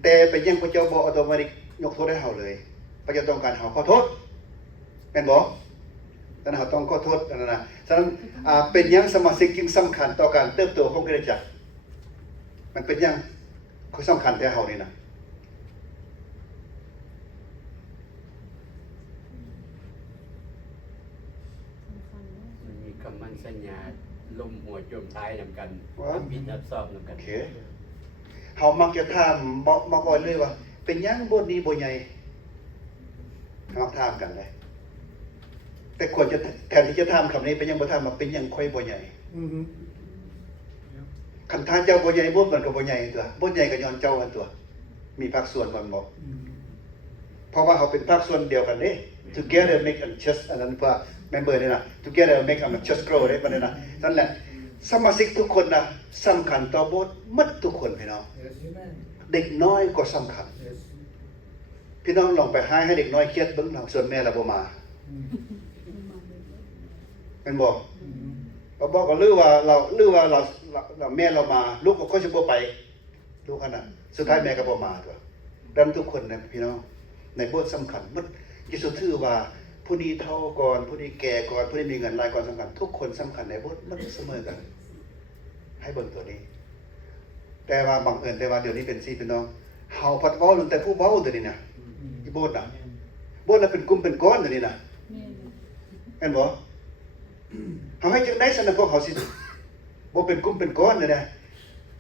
แต่เป็นยังพระเจ้าบ่ออโตเมติกยกโทษให้เฮาเลยพระเจ้าต้องการเฮาขอโทษแม่นบ่ดังนั้นเฮาต้องขอโทษนั่นน่ะฉะนั้นเป็นยังสมาชิกจึงสำคัญต่อการเติบโตของคริสตจักรมันเป็นยังคือสำคัญแต่เฮานี่น่ะ สัญญาลมหัวจมท้ายนำกัน ว้าว บิดรับสอบนำกัน โอเคเฮามักจะถามมาก่อนเลยว่า เป็นหยังบทนี้บ่ใหญ่เฮาถามกันเลยแต่ควรจะแทนที่จะถามคำนี้เป็นหยังบ่ถามว่าเป็นหยังค่อยบ่ใหญ่คันท่านเจ้าบ่ใหญ่บ่มันก็บ่ใหญ่ตัวบ่ใหญ่ก็ย้อนเจ้ากันตัว มีภาคส่วนมันบ่เพราะว่าเขาเป็นภาคส่วนเดียวกันเด้ together make a just อันนั้นว่าเมมเบอร์นี่นะ together make a just grow ได้ปะเนี่ยนะนั่นแหละสมาชิกทุกคนนะสำคัญต่อโบสถ์หมดทุกคนพี่น้องเด็กน้อยก็สำคัญพี่น้องลองไปให้เด็กน้อยเครียดเบิ่งส่วนแม่เราบ่มาเป็นบ่บอกก็ลือว่าเราแม่เรามาลูกก็สิบ่ไปลูกขนาดสุดท้ายแม่ก็บ่มาตัวดังทุกคนนะพี่น้องในโบสถ์สำคัญมันยิสุถือว่าผู้นี้เท่าก่อนผู้นี้แก่ก่อนผู้นี้มีเงินรายก่อนสำคัญทุกคนสำคัญในโบสถ์มันเสมอกันให้เบิ่งตัวนี้แต่ว่าบังเอิญแต่ว่าเดี๋ยวนี้เป็นซี่พี่น้องเฮาพัดเว้าตั้งแต่ผู้เว้าตัวนี้นะอีโบสถ์น่ะโบสถ์น่ะเป็นกลุ่มเป็นก้อนตัวนี้นะแม่นบ่เฮาให้จังได๋ซั่นน่ะพวกเขาสิบ่เป็นกลุ่มเป็นก้อนเลยนะ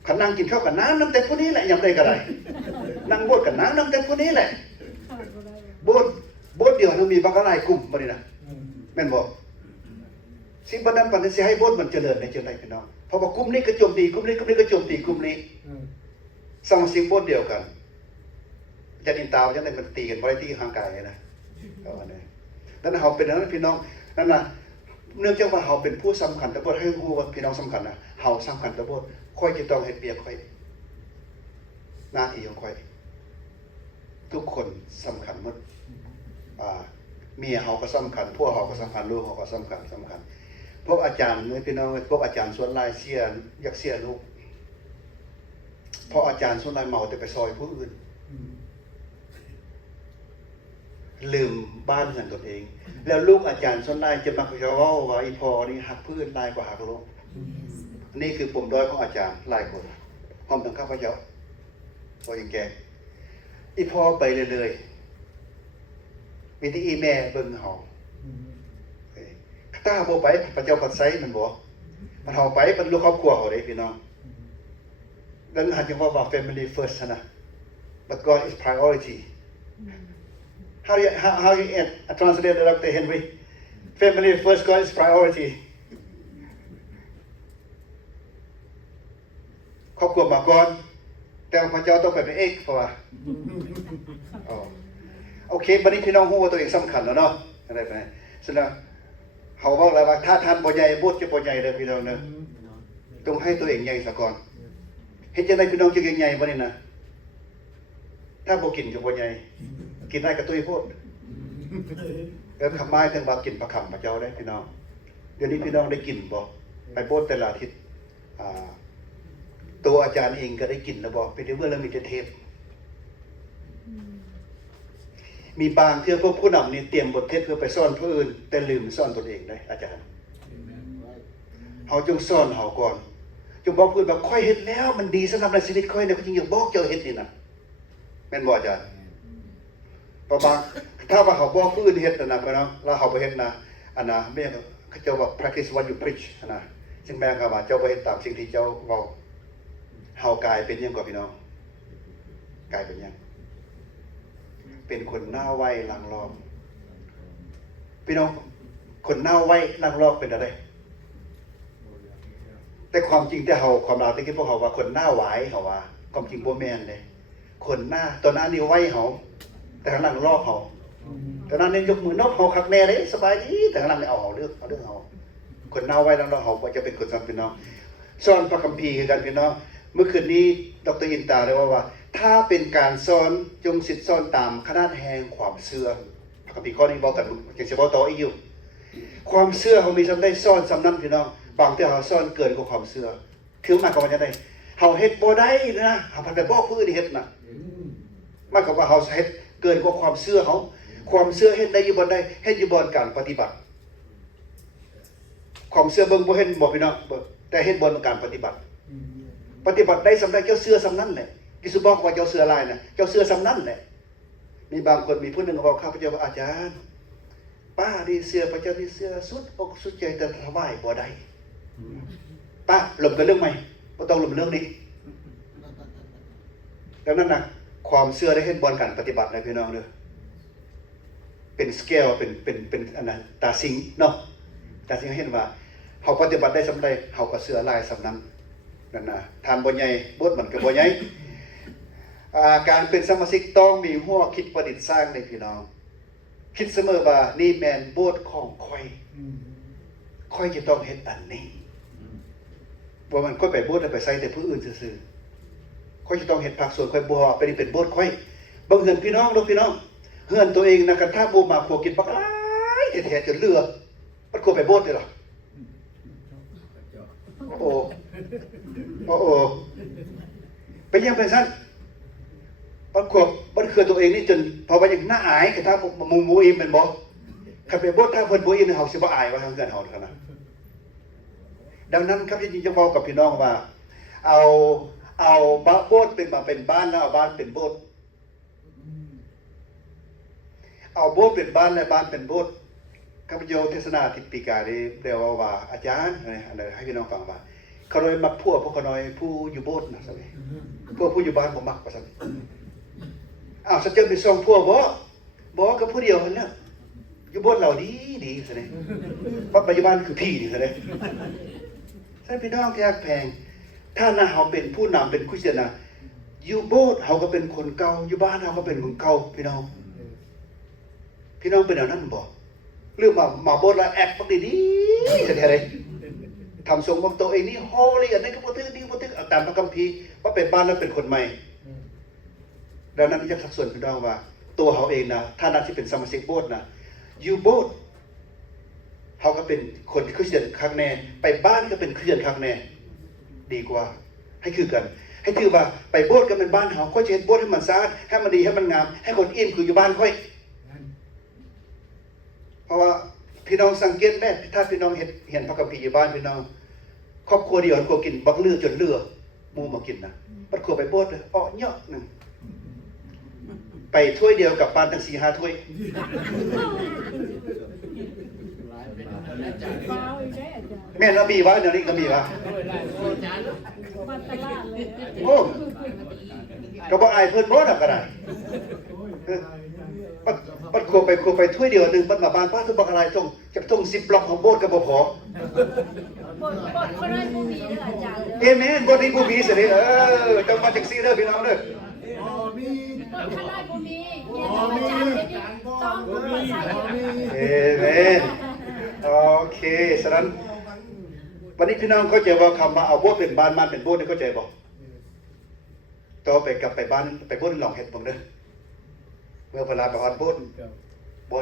คันนั่งกินข้าวกับน้ำน้ำแต่ผู้นี้แหละยามใดก็ได้นั่งโบสถ์กับน้ำแต่ผู้นี้แหละโบสถ์เดียวมันมีบักหลายกลุ่มบ่นี่นะแม่นบ่สิ่งบ่นั้นปานนั้นสิให้โบสถ์มันเจริญในจังได๋พี่น้องเพราะว่ากลุ่มนี้ก็โจมตีกลุ่มนี้ก็โจมตีกลุ่มนี้สร้างสิ่งโบสถ์เดียวกันจะอินตาวจังได๋มันตีกันบ่ได้ตีห่างไกลนะเอาอันนี้นั่นเฮาเป็นนั้นพี่น้องนั่นน่ะเนื่องจากว่าเฮาเป็นผู้สำคัญต่อโบสถ์ให้ฮู้ว่าพี่น้องสำคัญนะเฮาสำคัญต่อโบสถ์ค่อยจะต้องเฮ็ดเวียกค่อยหน้าที่ของค่อยทุกคนสำคัญหมดเมียเขาก็สำคัญพวกเขาก็สำคัญลูกเขาก็สำคัญพวกอาจารย์เนี่ยพี่น้องพวกอาจารย์ส่วนหลายเสียอยากเสียลูกเพราะอาจารย์ส่วนหลายเมาแต่ไปซอยผู้อื่นลืมบ้านเรือนตนเอง แล้วลูกอาจารย์ส่วนหลายจะมักจะว่าอีพอนี่หักผู้อื่นหลายกว่าหักลูกนี่คือปมด้อยของอาจารย์หลายคนพร้อมทั้งข้าพเจ้าพออย่างแกอีพอไปเรื่อยๆมีที่อีแม่เบิ่งเฮาถ้าบ่ไปพระเจ้าปัดไสมันบ่มันเฮาไปมันลูกครอบครัวเฮาเด้พี่น้องดังนั้นจึงว่า family first นะ but God is priority how you translate Dr. Henry family first God is priority ครอบครัวมาก่อนแต่พระเจ้าต้องไปเป็นเอกเพราะว่าโอเคบัดนี้พี่น้องฮู้ว่าตัวเองสำคัญแล้วเนาะอะไรไปฉะนั้นเฮาบอกแล้วว่าถ้าท่านบ่ใหญ่โบสถ์จะบ่ใหญ่เด้อพี่น้องเด้อต้องให้ตัวเองใหญ่ซะก่อนเฮ็ดจังได๋พี่น้องจึงใหญ่บ่นี่นะถ้าบ่กินจะบ่ใหญ่กินได้ก็ตุ้ยโพดแล้วคำหมายถึงว่ากินประคำพระเจ้าได้พี่น้องเดี๋ยวนี้พี่น้องได้กินบ่ไปโบสถ์แต่ละอาทิตย์ตัวอาจารย์เองก็ได้กินแล้วบอกไปถึงเมื่อเรามีเทปมีบางเที่ยวพวกผู้นำนี่เตรียมบทเทศเพื่อไปซ่อนผู้อื่นแต่ลืมซ่อนตนเองได้อาจารย์เขาจงซ่อนเขาก่อนจงบอกผู้อื่นว่าค่อยเฮ็ดแล้วมันดีสำหรับในชีวิตค่อยเนี่ยเขาจึงอยากบอกเจ้าเฮ็ดนี่นะแม่นบ่อาจารย์ประมาณถ้าว่าเขาบอกผู้อื่นเฮ็ดนะพี่น้องแล้วเขาไปเฮ็ดนะอันน่ะแม่เขาเจ้าว่า practice what you preach นะซึ่งแม่ก็ว่าเจ้าไปเฮ็ดตามสิ่งที่เจ้าเว้าเฮากลายเป็นยังกว่าพี่น้องกลายเป็นยังเป็นคนหน้าไว้ลังลอบพี่น้องคนหน้าไว้ลังลอบเป็นอะไรแต่ความจริงแต่เฮาความลาวที่พวกเฮาว่าคนหน้าหวายเฮาว่าความจริงบ่แม่นเลยคนหน้าตอนนั้นนี่ไว้เฮาแต่ข้างหลังลอบเฮาตอนนั้นนี่ยกมือนอกเฮาคักแน่เด้สบายดีแต่ข้างหลังนี่เอาเฮาเรื่องเฮาคนหน้าไว้ลังลอบเฮาบ่จะเป็นคนซั่นพี่น้องสอนพระคัมภีร์คือกันพี่น้องเมื่อคืนนี้ดร.อินตาได้ว่าถ้าเป็นการสอนจงสิทธิ์สอนตามขนาดแห่งความเชื่อพระคัมภีร์ข้อนี้บอกกันจังสิบ่ต่ออีกอยู่ความเชื่อเฮามีซ้ำได้สอนซ้ำนั้นพี่น้องบางเทื่อเฮาสอนเกินกว่าความเชื่อคือหมายความว่าจังได๋เฮาเฮ็ดบ่ได้นะเฮาพันไปบอกผู้อื่นเฮ็ดน่ะหมายความว่าเฮาเฮ็ดเกินกว่าความเชื่อเฮาความเชื่อเฮ็ดได้อยู่บ่ได้เฮ็ดอยู่บ่การปฏิบัติความเชื่อเบิ่งบ่เห็นบ่พี่น้องแต่เฮ็ดบ่การปฏิบัติได้สำได้เจ้าเสื้อสำนั้นแหละกิสุบอกว่าเจ้าเสื้อลายนะเจ้าเสื้อสำนั้นแหละมีบางคนมีผู้หนึ่งบอกข้าพเจ้าว่าอาจารย์ป้าดีเสื้อพระเจ้าดีเสื้อสุดอกสุดใจแต่ถวายบ่ได้ ป้าหลบกันเรื่องใหม่บ่ต้องหลบเรื่องนี้ดังนั้นนะความเชื่อได้เห็นบนการปฏิบัตินะพี่น้องเด้อเป็นสเกลเป็นอันนั้นตาสิงเนาะตาสิงเห็นว่าเฮาปฏิบัติได้สำเร็จเฮาก็เชื่อหลายสำนั้นนั่นน่ะทานบ่ใหญ่บทมันก็บ่ใหญ่การเป็นสมาชิกต้องมีหัวคิดประดิษฐ์สร้างในพี่น้องคิดเสมอว่านี่แม่นบทของข่อยจะต้องเฮ็ดอันนี้บ่มันค่อยไปบทแล้วไปใส่แต่ผู้อื่นซื่อๆค่อยจะต้องเฮ็ดภาคส่วนค่อยบ่ว่าเป็นบทค่อยบางเฮือนพี่น้องลูกพี่น้องเฮือนตัวเองนะกันถ้าบ่มาขัวกินบักหลายแท้ๆจนเหลือมันควรไปบทได้หรอโอ้เป็นยังเป็นสั้นมันขวบมันคือตัวเองนี่จนพอว่าอย่างน่าอายกับถ้ามูอิมเป็นบอกขับไปบดถ้าเพิ่นมูอิมเฮาสิบ่อายว่าทางเกินเฮาขนาดดังนั้นครับจริงๆจะบอกกับพี่น้องว่าเอาโบสถ์เป็นมาเป็นบ้านแล้วเอาบ้านเป็นโบสถ์เอาโบสถ์เป็นบ้านและบ้านเป็นโบสถ์ข้าพเจ้าเทศนาทิปีกาได้เรียกว่าอาจารย์อะไรให้พี่น้องฟังว่าเขาน้อยมักพวกเขาน้อยผู้อยู่โบสถ์นะสักพวกผู้อยู่บ้านผมมักว่าสักสัจจะไปส่งพวกบ่กับผู้เดียวนั่นแหละอยู่โบสถ์เราดีสักเลยปัจจุบันคือพี่นี่สักเลยใช่พี่น้องแท้แพงถ้าน่าเขาเป็นผู้นำเป็นคริสเตียนนะอยู่โบสถ์เขาก็เป็นคนเก่าอยู่บ้านเขาก็เป็นคนเก่าพี่น้องเป็นอย่างนั้นบ่เรื่องมาโบสถ์แล้วแอคปักดีๆสักเลยทำทรงบอกตัวเองนี่ฮอลลี่อันนี้ก็บ่ถึงนี่บ่ถึงตามพระคัมภีร์ว่าเป็นบ้านแล้วเป็นคนใหม่ดังนั้นอยากสักส่วนพี่น้องว่าตัวเขาเองนะถ้านับที่เป็นสมาชิกโบสถ์นะอยู่โบสถ์เขาก็เป็นคนคริสเตียนครั้งแน่ไปบ้านก็เป็นคริสเตียนครั้งแน่ดีกว่าให้คือกันให้ถือว่าไปโบสถ์ก็เป็นบ้านเขาก็จะเห็นโบสถ์ให้มันสะอาดให้มันดีให้มันงามให้คนอิ่มคืออยู่บ้านค่อยเพราะว่าพี่น้องสังเกตแม่ถ้าพี่น้องเห็นพระคัมภีร์อยู่บ้านพี่น้องครอบครัวเดียวครัวกินบักเลือจนเลือมูมากินนะปัดครัวไปโบสถ์เลยเยอะหนึ่งไปถ้วยเดียวกับปานตั้ง4-5 ถ้วยแม่เรามีวะเดี๋ยวนี้ก็มีวะโอ้ก็บอกไอ้เพื่อนโบสถ์ก็ได้ปัดครัวไปถ้วยเดียวหนึ่งปัดมาบ้านป้าทุกบักอะไรต้อง10 บล็อกของโบสถ์ก็บ่พอบ ทคนนั้นบ่มีเด้ออาจารย์ เอเมนบทนี้บ่มีสิต้องมาจากซี่เด้อพี่น้องเด้อ คนนั้นบ่มีเรียนอาจารย์นี่ต้องบ่ใส่ เอเมนโอเคฉะนั้นวันนี้พี่น้องเข้าใจว่าคำว่าเอาโบสถ์เป็นบ้านมันเป็นโบสถ์นี่เข้าใจบ่ต่อไปกลับไปบ้านไปโบสถ์ลองเฮ็ดบ่เด้อเมื่อเวลาไปฮอดโบสถ์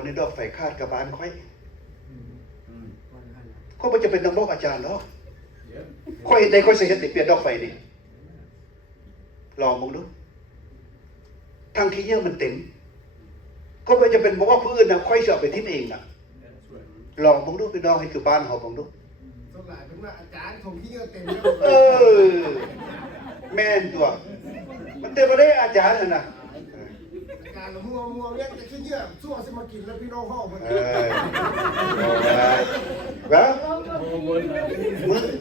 นี่ดอกไฟคาดกับบ้านค่อยก็บ่จะเป็นต้องบอกอาจารย์เนาะค่อยเฮ็ดได้ค่อยสิเฮ็ดได้เปลี่ยนดอกไฟนี่ลองมึงดูทางที่เยอะมันเต็มก็บ่จะเป็นบอกว่าผู้อื่นน่ะค่อยสิเอาไปทิ้งเองน่ะลองมึงดูพี่น้องให้คือบ้านเฮามึงดูต้องหลายเป็นว่าอาจารย์ของที่เยอะเต็มแม่นตัวมันเต็มบ่ได้อาจารย์น่ะการมัวเรียกแต่ขี้เยอะสู้สิมากินแล้วพี่น้องห้องมันแล้ว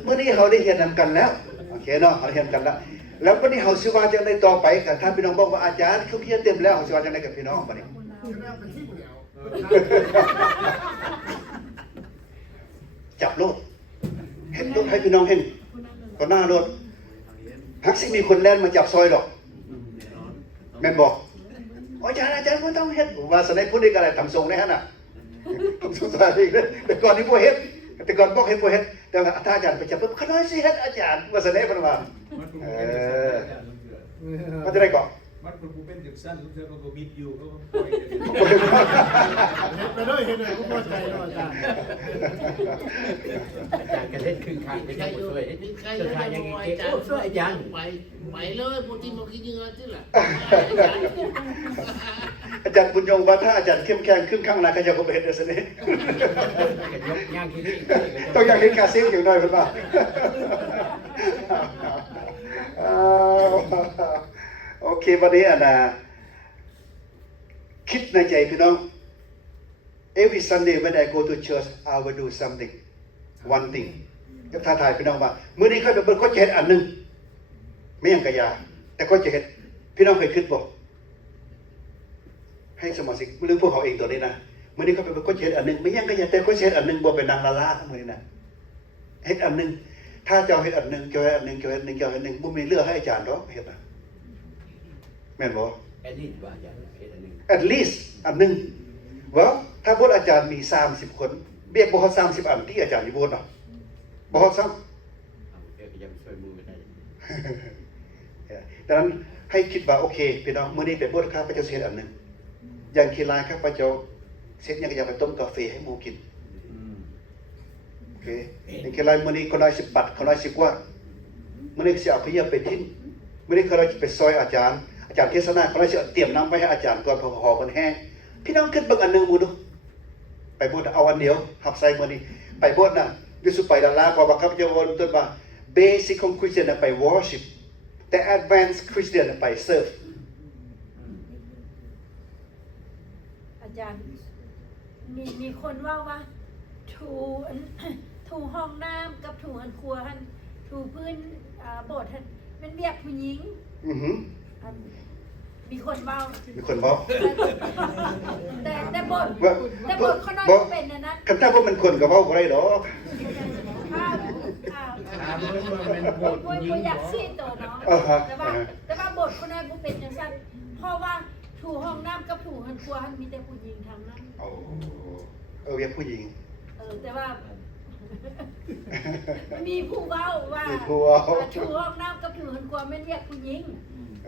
เมื่อนี้เขาได้เห็นนำกันแล้วโอเคเนาะเขาเห็นกันแล้ววันนี้เขาสิว่าจังได๋ต่อไปกันถ้าพี่น้องบอกว่าอาจารย์เขาเพียรเต็มแล้วเขาสิว่าจังได๋กับพี่น้องบัดนี้จับโลดเห็นลูกให้พี่น้องเห็นก็หน้าโลดฮักสิมีคนแล่นมาจับซอยหรอกแม่นบอกอาจารย์ไม่ต้องเฮ็ดว่าสนัยพูดได้กันอะไรทำทรงได้ฮะน่ะทำทรงสายอีกเลยแต่ก่อนนี้พวกเฮ็ดแต่ก่อนบอกเฮ็ดพวกเฮ็ดแต่ถ้าอาจารย์ไปจับปุ๊บขน้อยสิเฮ็ดอาจารย์ว่าสนัยมันว่ามันจะได้ก่อนมันกูเป็นจังซั่นลูกเสือมันก็บิดอยู่ก็ปล่อยไปด้วยเห็นเลยก็พอใจแล้วอาจารย์กระเด็นครึ่งข้างไปได้ช่วยช่วยยังไงเก๋ช่วยอาจารย์ไปเลยปกติมันคิดยังไงที่ล่ะอาจารย์บุญยงว่าถ้าอาจารย์เข้มแข็งครึ่งข้างหน้าเขาจะก็ไปเฮ็ดซะนี่ต้องอย่างเห็นคาซิ่งอย่างน้อยเพิ่นว่าโอเควันนี้คิดในใจพี่น้อง every Sunday when I go to church I will do something one thing อยากท้าทายพี่น้องว่ามื้อนี้ค่อยไปเบิ่งก็จะเฮ็ดอันนึงไม่หยังกะยาแต่ก็จะเฮ็ดพี่น้องเคยคิดบ่ให้สมาชิกหรือพวกเขาเองตัวนี้นะมื้อนี้เขาไปเบิ่งก็จะเฮ็ดอันนึงไม่หยังกะยาแต่ก็จะเฮ็ดอันนึงบ่เป็นนางละลามื้อนี้นะเฮ็ดอันนึงถ้าเจ้าเฮ็ดอันนึงเจ้าเฮ็ดอันนึงเจ้าเฮ็ดอันนึงเจ้าเฮ็ดอันนึงบ่มีเลือกให้อาจารย์ดอกเฮ็ดน่ะแม่นบ่ at least ว่าอย่างเฮ็ดอันนึง at least อันนึงว่าถ้าบทอาจารย์มี30คนเบียกบ่ฮอด30อันที่อาจารย์อยู่บทเนาะบ่ฮอดซ้ำ เดี๋ยวยังช่วยมือไม่ได้ ดังนั้นให้คิดว่าโอเคพี่น้องมื้อนี้เป็นบทข้าพเจ้าเฮ็ดอันนึงอย่างคีลายข้าพเจ้าเฮ็ดหยังก็อย่าไปต้มกาแฟให้หมู่กินโอเคอย่างคีลายมื้อนี้คนน้อย10ปัดคนน้อย10กว่ามื้อนี้สิเอาขยะไปทิ้งมื้อนี้คนน้อยไปซอยอาจารย์เทศนาคนน้อยสิเตรียมน้ำไว้ให้อาจารย์ก่อนพอห่อเพิ่นแห้งพี่น้องคิดเบิ่งอันนึงหมู่ดูไปบทเอาอันเดียวหับใส่มื้อนี้ไปบทน่ะอยู่สุไปดาราเพราะว่าข้าพเจ้าวนต้นว่าเบสิกของคริสเตียนไป worship แต่ advanced Christian ไป serve อาจารย์มีคนว่าถู ถูห้องน้ำกับถูอันครัวหันถูพื้นโบสถ์หันมันเรียกผู้หญิง อือหือ มีคนเว้า แต่โบสถ์เขาน้อยบ่เป็นนะ คันถ้าว่ามันคนก็เว้าบ่ได้ดอก บ่อยากชี้ตัวเนาะแต่ว่าบทคนนั้นบ่เป็นจังซั่นเพราะว่าถูห้องน้ำกับถูหันครัวหันมีแต่ผู้หญิงทางนั้น เรียกผู้หญิง แต่ว่ามีผู้เว้าว่าถูห้องน้ำกับถูหันครัวแม่นเรียกผู้หญิง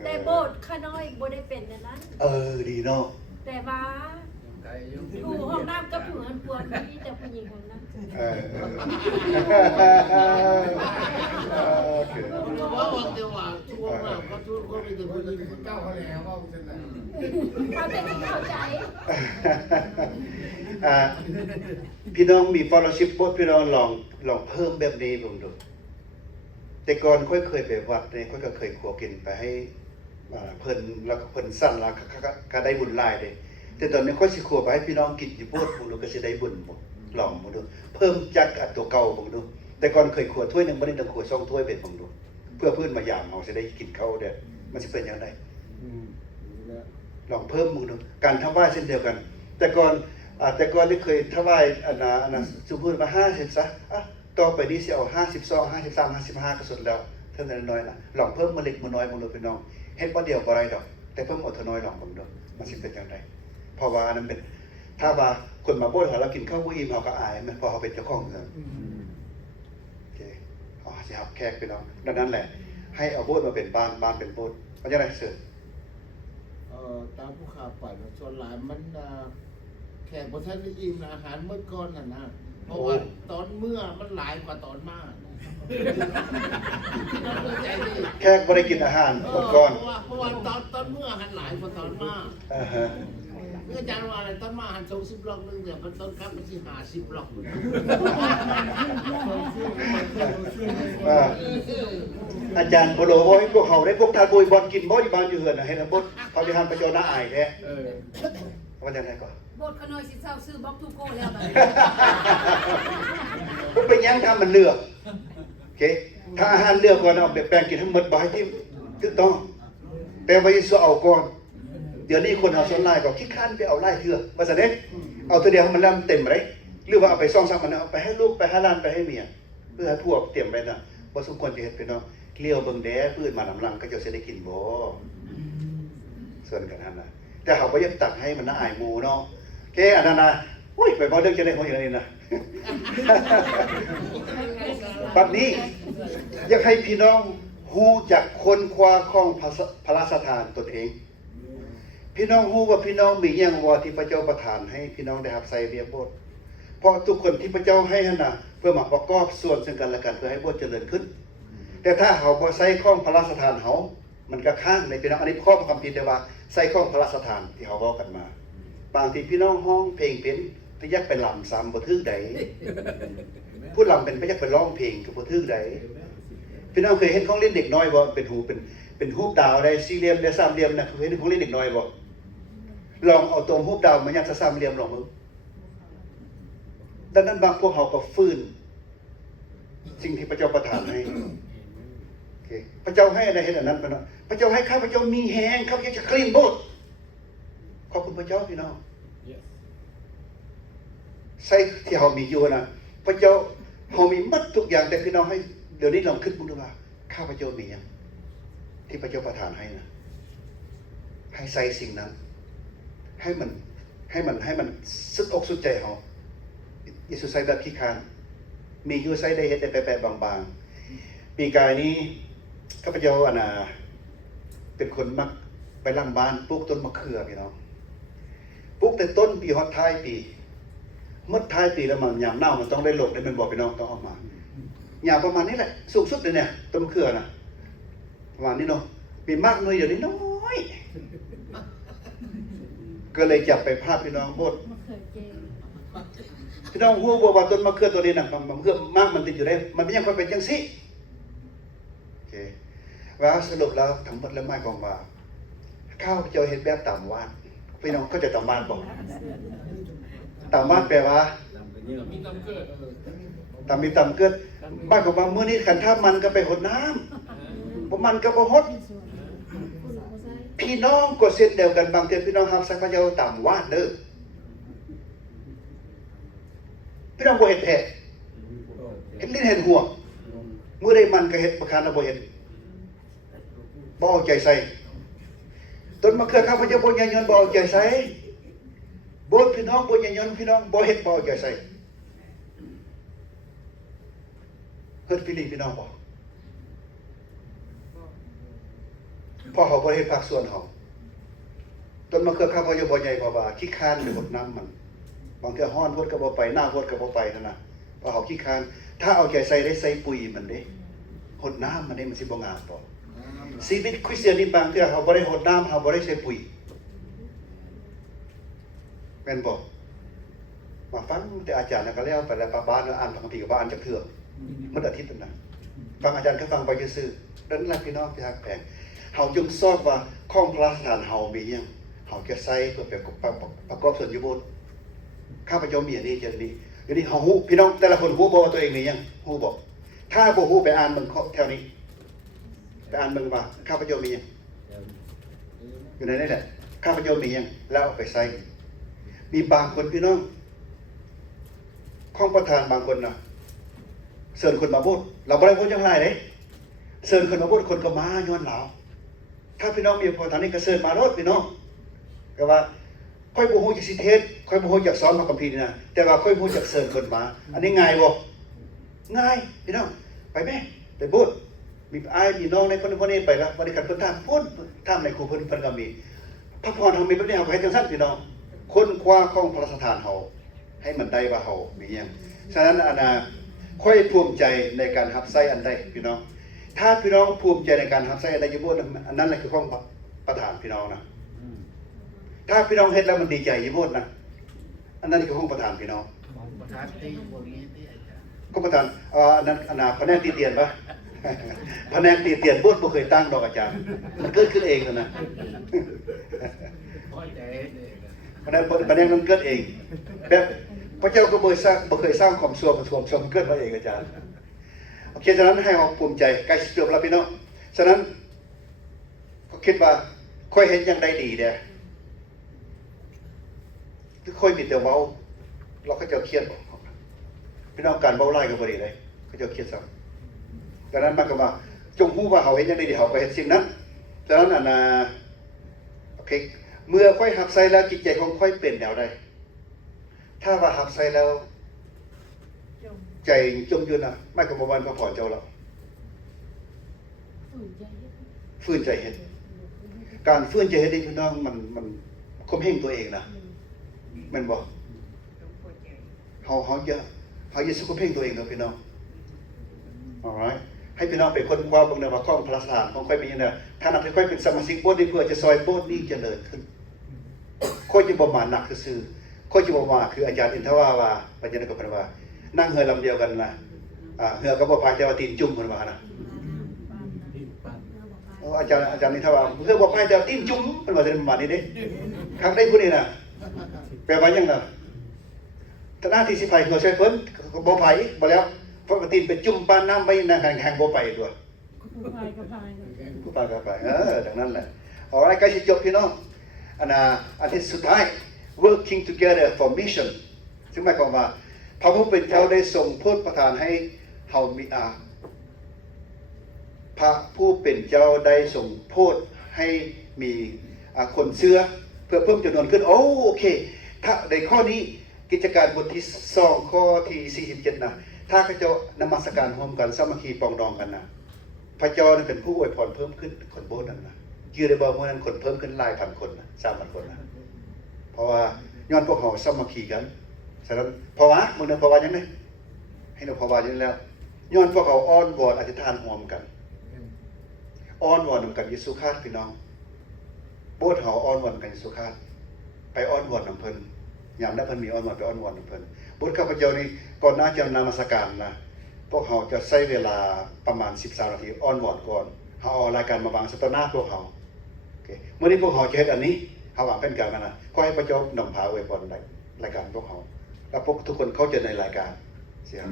แต่โบสถ์ข้าน้อยบ่ได้เป็นอย่างนั้นดีเนาะ แต่ว่าถูห้องน้ำกับถูหันครัวมีแต่ผู้หญิงทางนั้นว่าวันเดียวว่าช่วงนั้นก็ช่วงก็มีแต่คนที่ก้าวเขาแล้วว่าเช่นนั้นเขาจะเข้าใจ พี่น้องมี fellowship บทพี่น้องลองเพิ่มแบบนี้ลงดูแต่ก่อนค่อยเคยไปวัดเนี่ยค่อยก็เคยขัวกินไปให้เพิ่นแล้วก็เพิ่นสั่นแล้วก็ได้บุญหลายเด้แต่ตอนนี้ค่อยสิขัวไปให้พี่น้องกินอยู่โพดบ่รู้ก็สิได้บุญบ่ลองบ่ดูเพิ่มจากอันตัวเก่าบ่ดูแต่ก่อนเคยขัวถ้วยนึงบ่ได้ต้องขัว2ถ้วยเป็นบ่ดูเพื่อเพิ่นมายามเฮาสิได้กินข้าวเด้อมันสิเป็นจังไดลองเพิ่มดูการถวายเช่นเดียวกันแต่ก่อนนี่เคยถวายอันน่ะสมมุติว่า50ซะต่อไปนี้สิเอา52 53 55ก็สุดแล้วเท่านั้นน้อยน่ะลองเพิ่มมื้อเล็กมื้อน้อยบ่ดูพี่น้องเฮ็ดบ่เดียวบ่ได้ดอกแต่เพิ่มเอาเท่าน้อยลองเบิ่งดูมันสิเป็นจังไดเพราะว่าอันนั้นเป็นถ้าว่าคนมาโบสถ์เรากินข้าวบ่อิ่มเฮาก็อายมันเพราะเฮาเป็นเจ้าของเงินโอเคสิรับแขกพี่น้องดังนั้นแหละให้เอาโบสถ์มาเป็นบ้านเป็นโบสถ์มันจะได้เสริม ตามผู้ข่าวไปส่วนหลายมันแขกบ่ทันได้อิ่มอาหารมื้อก่อนน่ะนะเพราะว่าตอนเมื่อมันหลายกว่าตอนมาแขกบ่ได้กินอาหารมื้อก่อนเพราะว่าตอนเมื่อหันหลายกว่าตอนมาอาจารย์ว่าอะไรต้นมาหัน20บล็อกนึงเดี๋ยวมันต้นครับมันสิ50บล็อกอาจารย์บ่รู้ว่าให้พวกเขาได้พวกทานบุยบอลกินบ่อยู่บ้านอยู่เฮือนน่ะให้นะบดเขาสิทำประโยชน์น่าอายแท้ว่าจังได๋ก่อนบทขน้อยสิเซาซื้อบล็อกทูโก้แล้วบัดนี้เป็นยังทำมันเลือกโอเคถ้าอาหารเลือกก่อนเอาแบบแปลงกินทั้งหมดบ่ให้ที่ถูกต้องแต่ว่าสิเอาก่อนเดี๋ยวนี้คนเฮาส่วนหลายก็ขี้คร้านไปเอาหลายเทื่อว่าซั่นเด้เอาตัวเดียวให้มันแล้วเต็มบ่ได้หรือว่าเอาไป2-3อันเอาไปให้ลูกไปให้หลานไปให้เมียเพื่อให้พวกเตรียมไว้น่ะบ่สมควรจะเฮ็ดพี่น้องเลี้ยวเบิ่งแดพื้นมาน้ำลังก็จะสิได้กินบ่ส่วนกันนั่นน่ะแต่เฮาบ่อยากตักให้มันน่าอายหมู่เนาะแกอันนั้นน่ะอุ้ยไปบ่เรื่องจะได้ของอย่างนี้น่ะ บัดนี้อยากให้พี่น้องฮู้จักคนคว้าของพระราชทานตนเองพี่น้องฮู้ว่าพี่น้องมีหยังว่าที่พระเจ้าประทานให้พี่น้องได้รับใส่เรียบโบสถ์เพราะทุกคนที่พระเจ้าให้หั่นน่ะเพื่อมาประกอบส่วนซึ่งกันและกันเพื่อให้โบสถ์เจริญขึ้นแต่ถ้าเฮาบ่ใส่ของพระราชทานเฮามันก็ค้างในพี่น้องอันนี้ข้อพระคัมภีร์ได้ว่าใส่ของพระราชทานที่เฮาเว้ากันมาบางทีพี่น้องฮ้องเพลงเป็นแต่อยากไปลำซ้ำบ่ถึกใดผู้ลำเป็นไปอยากไปร้องเพลงก็บ่ถึกใดพี่น้องเคยเห็นของเล่นเด็กน้อยบ่เป็นหูเป็นรูปดาวได้สี่เหลี่ยมได้สามเหลี่ยมนะเคยเห็นของเล่นเด็กน้อยบ่ลองเอาตัวรูปดาวมายัดสามเหลี่ยมลองมึงดังนั้นบางพวกเฮาก็ฟื้น สิ่งที่พระเจ้าประทานให้โอเคพระเจ้าให้อะไรให้อันนั้นพระเจ้าให้ข้าพเจ้ามีแหงข้าพเจ้าจะคลีนโบสถ์ขอบคุณพระเจ้าพี่น้องใส่ที่เรามีอยู่นะพระเจ้าเรามีมัดทุกอย่างแต่พี่น้องให้เดี๋ยวนี้ลองคิดดูว่าข้าพเจ้ามีอย่างที่พระเจ้าประทานให้นะให้ใส่สิ่งนั้นให้มันสุดอกสุดใจเราอย่าสุดใส่แบบขี้คร้านมีอยู่ใส่ได้เฮ็ดได้แปะๆบางๆปีกายนี้ข้าพเจ้าเป็นคนมักไปหลังบ้านปลูกต้นมะเขือพี่น้องปลูกแต่ต้นปีฮอดท้ายปีเมื่อท้ายปีแล้วมันยามหน้ามันต้องได้หลดได้เป็นบ่พี่น้องต้องออกมายามประมาณนี้แหละสูงสุดเลยเนี่ยต้นมะเขือนะประมาณนี้เนาะมีมากหน่อยเดี๋ยวนี้น้อยก็เลยจับไปภาพพี่น้องโบสพี่น้องหัวว่าต้นมะเขือตัวนี้นะมะเขือมากมันติดอยู่ได้มันไม่ยังค่อยเป็นจังสิโอเคว่าสรุปแล้วทั้งหมดแล้วไม่กองว่าข้าวเจ้าเห็นแบบต่ำวาดพี่น้องก็จะต่ำวาดบอกต่ำวาดแปลว่ามีต่ำเกิดมีต่ำเกิดบ้านของบางเมื่อนี้ขันท่ามันก็ไปหดน้ำเพราะมันก็บ่หดพี่น้องก็เส้นเดียวกันบางทีพี่น้องทำสักพระเจ้าต่ำวาดเด้อพี่น้องบ่เห็นแผลเห็นลิ้นเห็นหัวเมื่อใดมันก็เห็นประการเราบ่เห็นบ่เอาใจใส่ต้นมะเขือข้าพเจ้าบ่ยันยนบ่เอาใจใส่โบสถ์พี่น้องบ่ยันยนพี่น้องบ่เห็นบ่เอาใจใส่เฮ็ดฟีลิ่งพี่น้องบ่พอเขาบ่เฮ็ดภาคส่วนเขาต้นมะเขือข้าพเจ้าบ่ใหญ่บ่ว่าขี้คร้านหรือหดน้ำมันบางเทื่อฮ้อนพดก็บ่ไปหน้าพดก็บ่ไปนั่นน่ะเพราะเขาขี้คร้านถ้าเอาใจใส่ได้ใส่ปุ๋ยมันเด้หดน้ำมันเด้มันสิบ่งามบ่ชีวิตคริสเตียนนี่บางเทื่อเขาบ่ได้หดน้ำเขาบ่ได้ใส่ปุ๋ยแม่นบ่มาฟังแต่อาจารย์ก็แล้วไปแล้วบ้านอ่านพระคัมภีร์ก็บ่อ่านจักเทื่อมื้ออาทิตย์นั่นน่ะฟังอาจารย์ก็ฟังไปซื่อๆดังนั้นพี่น้องที่รักแพงเฮาจงสอบว่าข้องพระสถานเฮามีหยังเฮาจะใส่เพื่อประกอบส่วนอยู่บนข้าพเจ้ามีอันนี้เจนนี้เดี๋ยวนี้เฮาฮู้พี่น้องแต่ละคนฮู้บ่ว่าตัวเองมีหยังฮู้บ่ถ้าบ่ฮู้ไปอ่านเบิ่งแถวนี้ไปอ่านเบิ่งว่าข้าพเจ้ามีหยังอยู่ในนั้นแหละข้าพเจ้ามีหยังแล้วเอาไปใส่มีบางคนพี่น้องข้องประธานบางคนน่ะเชิญคนมาโบสถ์เราบ่ได้โบสถ์จังไรเด้เชิญคนมาโบสถ์คนก็มาย้อนหลาถ้าพี่น้องมีพอทางนี้ก็เชิญมารถพี่น้องก็ว่าค่อยบ่ฮู้จักสิเทศค่อยบ่ฮู้จักสอนพระคัมภีร์นี่นะแต่ว่าค่อยฮู้จักเชิญคนมาอันนี้ง่ายบ่ง่ายพี่น้องไปแม่ไปโบสถ์มีอ้ายมีน้องในคนนี้ไปแล้ววันนี้กันเพิ่นถามพูดถามในครูเพิ่นก็มีพระพรเฮามีแบบนี้เฮาให้จังซั่นพี่น้องค้นคว้าของพระสถานเฮาให้มันได้ว่าเฮามีหยังฉะนั้นค่อยภูมิใจในการรับใช้อันใดพี่น้องถ้าพี่น้องภูมิใจในการรับใช้อันใดอยู่บ่อันนั้นแหละคือของประธานพี่น้องนะถ้าพี่น้องเฮ็ดแล้วมันดีใจอยู่บ่นะอันนั้นคือของประธานพี่น้องประธานตีบ่มีที่อาจารย์ก็ประธานอันนั้นแผนกตีเตียนปะแผนกตีเตียนบ่เคยตั้งดอกอาจารย์มันเกิดขึ้นเองนะพอใจเองแผนกมันเกิดเองแบบพระเจ้าก็บ่เคยสร้างความชั่วประท้วงชั่วมันเกิดมาเองอาจารย์โอเคฉะนั้นให้เราภูมิใจใกล้จบแล้วพี่น้องฉะนั้นก็คิดว่าค่อยเห็นอย่างใดดีเด้คือค่อยมีแต่เว้าเราก็จะเครียดพี่น้องการเว้าไล่ก็บ่ดีเลยก็จะเครียดซ้ำฉะนั้นมันก็ว่าจงฮู้ว่าเฮาเห็นอย่างใดดีเฮาก็เฮ็ดสิ่งนั้นฉะนั้นโอเคเมื่อค่อยรับใช้แล้วจิตใจของค่อยเป็นแนวใดถ้าว่าหักใส่แล้วใจจมอยู่นะไม่ก็บ่วันก็พอเจ้าแล้วฟื้นใจเฮ็ดการฟื้นใจเฮ็ดนี่พี่น้องมันข่มเหงตัวเองนะแม่นบ่เฮาอย่าสุขข่มเหงตัวเองเนาะพี่น้อง alright ให้พี่น้องไปค้นคว้าเบิ่งว่าข้องพระสถานของค่อยมีจังได๋ถ้านักค่อยเป็นสมาชิกโบสถ์นี่เพื่อจะซอยโบสถ์นี้เจริญขึ้นค่อยจะบ่มาหนักซื่อข้อที่บอกว่าคืออาจารย์อินทวาว่าปัญญากับพระว่านั่งเรือลำเดียวกันนะเรือก็บ่พายแต่ว่าตีนจุ่มเพิ่นว่านะอาจารย์อินทวาเรือบ่พายแต่ตีนจุ่มเพิ่นว่าประมาณนี้เด้ครั้งได้ผู้นี้น่ะแปลว่าหยังน่ะถ้าหน้าที่สิพายเรือช่วยเพิ่นบ่พายบ่แล้ว เพราะปฏิเป็นจุ่มปานน้ำไปนะแข่งบ่ไปตัว ผู้พายกับพาย กูไปดังนั้นแหละเอาไรใกล้จะจบพี่น้องอันที่สุดท้าย working together for mission ซึ่งหมายความว่าพระผู้เป็นเจ้าได้ทรงโพธิประทานให้เฮามีพระผู้เป็นเจ้าได้ทรงโพธิให้มีคนเชื่อเพื่อเพิ่มจำนวนขึ้นโอเคถ้าในข้อนี้กิจการบทที่2ข้อที่47นะถ้าเขาเจ้านมัสการร่วมกันสามัคคีปองดองกันนะพระเจ้าเป็นผู้อวยพรเพิ่มขึ้นคนโบสถ์นั้นนะยืนได้บ่เมื่อนั้นคนเพิ่มขึ้นหลายพันคนนะ3,000 คนนะเพราะว่าย้อนพวกเขาสามัคคีกันฉะนั้นเพราะว่ามึงนึกเพราะว่ายังไงให้เราเพราะว่าอย่างแล้วย้อนพวกเขาอ้อนวอนอธิษฐานร่วมกันอ้อนวอนกันยิสุคาตพี่น้องโบสถ์เขาอ้อนวอนกันยิสุคาตไปอ้อนวอนนำเพิ่นยามได้เพิ่นมีอ้อนวอนไปอ้อนวอนนำเพิ่นโบสถ์ข้าพเจ้านี่ก่อนหน้าจะนมัสการนะพวกเขาจะใช้เวลาประมาณ13 นาทีอ้อนวอนก่อนเขาเอารายการมาวางสตหน้าพวกเขาโอเคเมื่อนี้พวกเขาจะเฮ็ดอันนี้เขาวางเป็นการมานะขอให้พระเจ้านำพาอวยพรรายการพวกเขาแล้วพวกทุกคนเข้าใจในรายการเสียง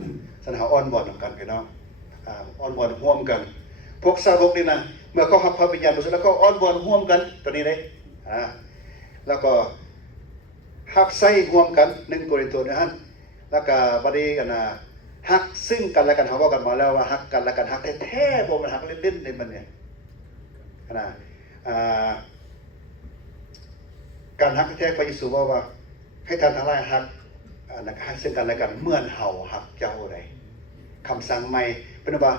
สนหาอ้อนวอนนำกันพี่น้องอ้อนวอนร่วมกันพวกสาวกนี่นะเมื่อเขารับพระวิญญาณบริสุทธิ์แล้วก็อ้อนวอนร่วมกันตัวนี้เลยแล้วก็ฮักไส้ร่วมกัน1 โครินธ์นะฮะแล้วก็บัดนี้กันนะฮักซึ่งกันและกันเขาว่ากันมาแล้วว่าฮักกันและกันฮักแท้ๆบ่มันฮักเล่นๆในมันเนี่ยนะการฮักแท้ๆพระเยซูว่าให้ท่านทั้งหลายฮักฮักซึ่งกันและกันเหมือนเฮาฮักเจ้าใดคำสั่งใหม่เป็นว่า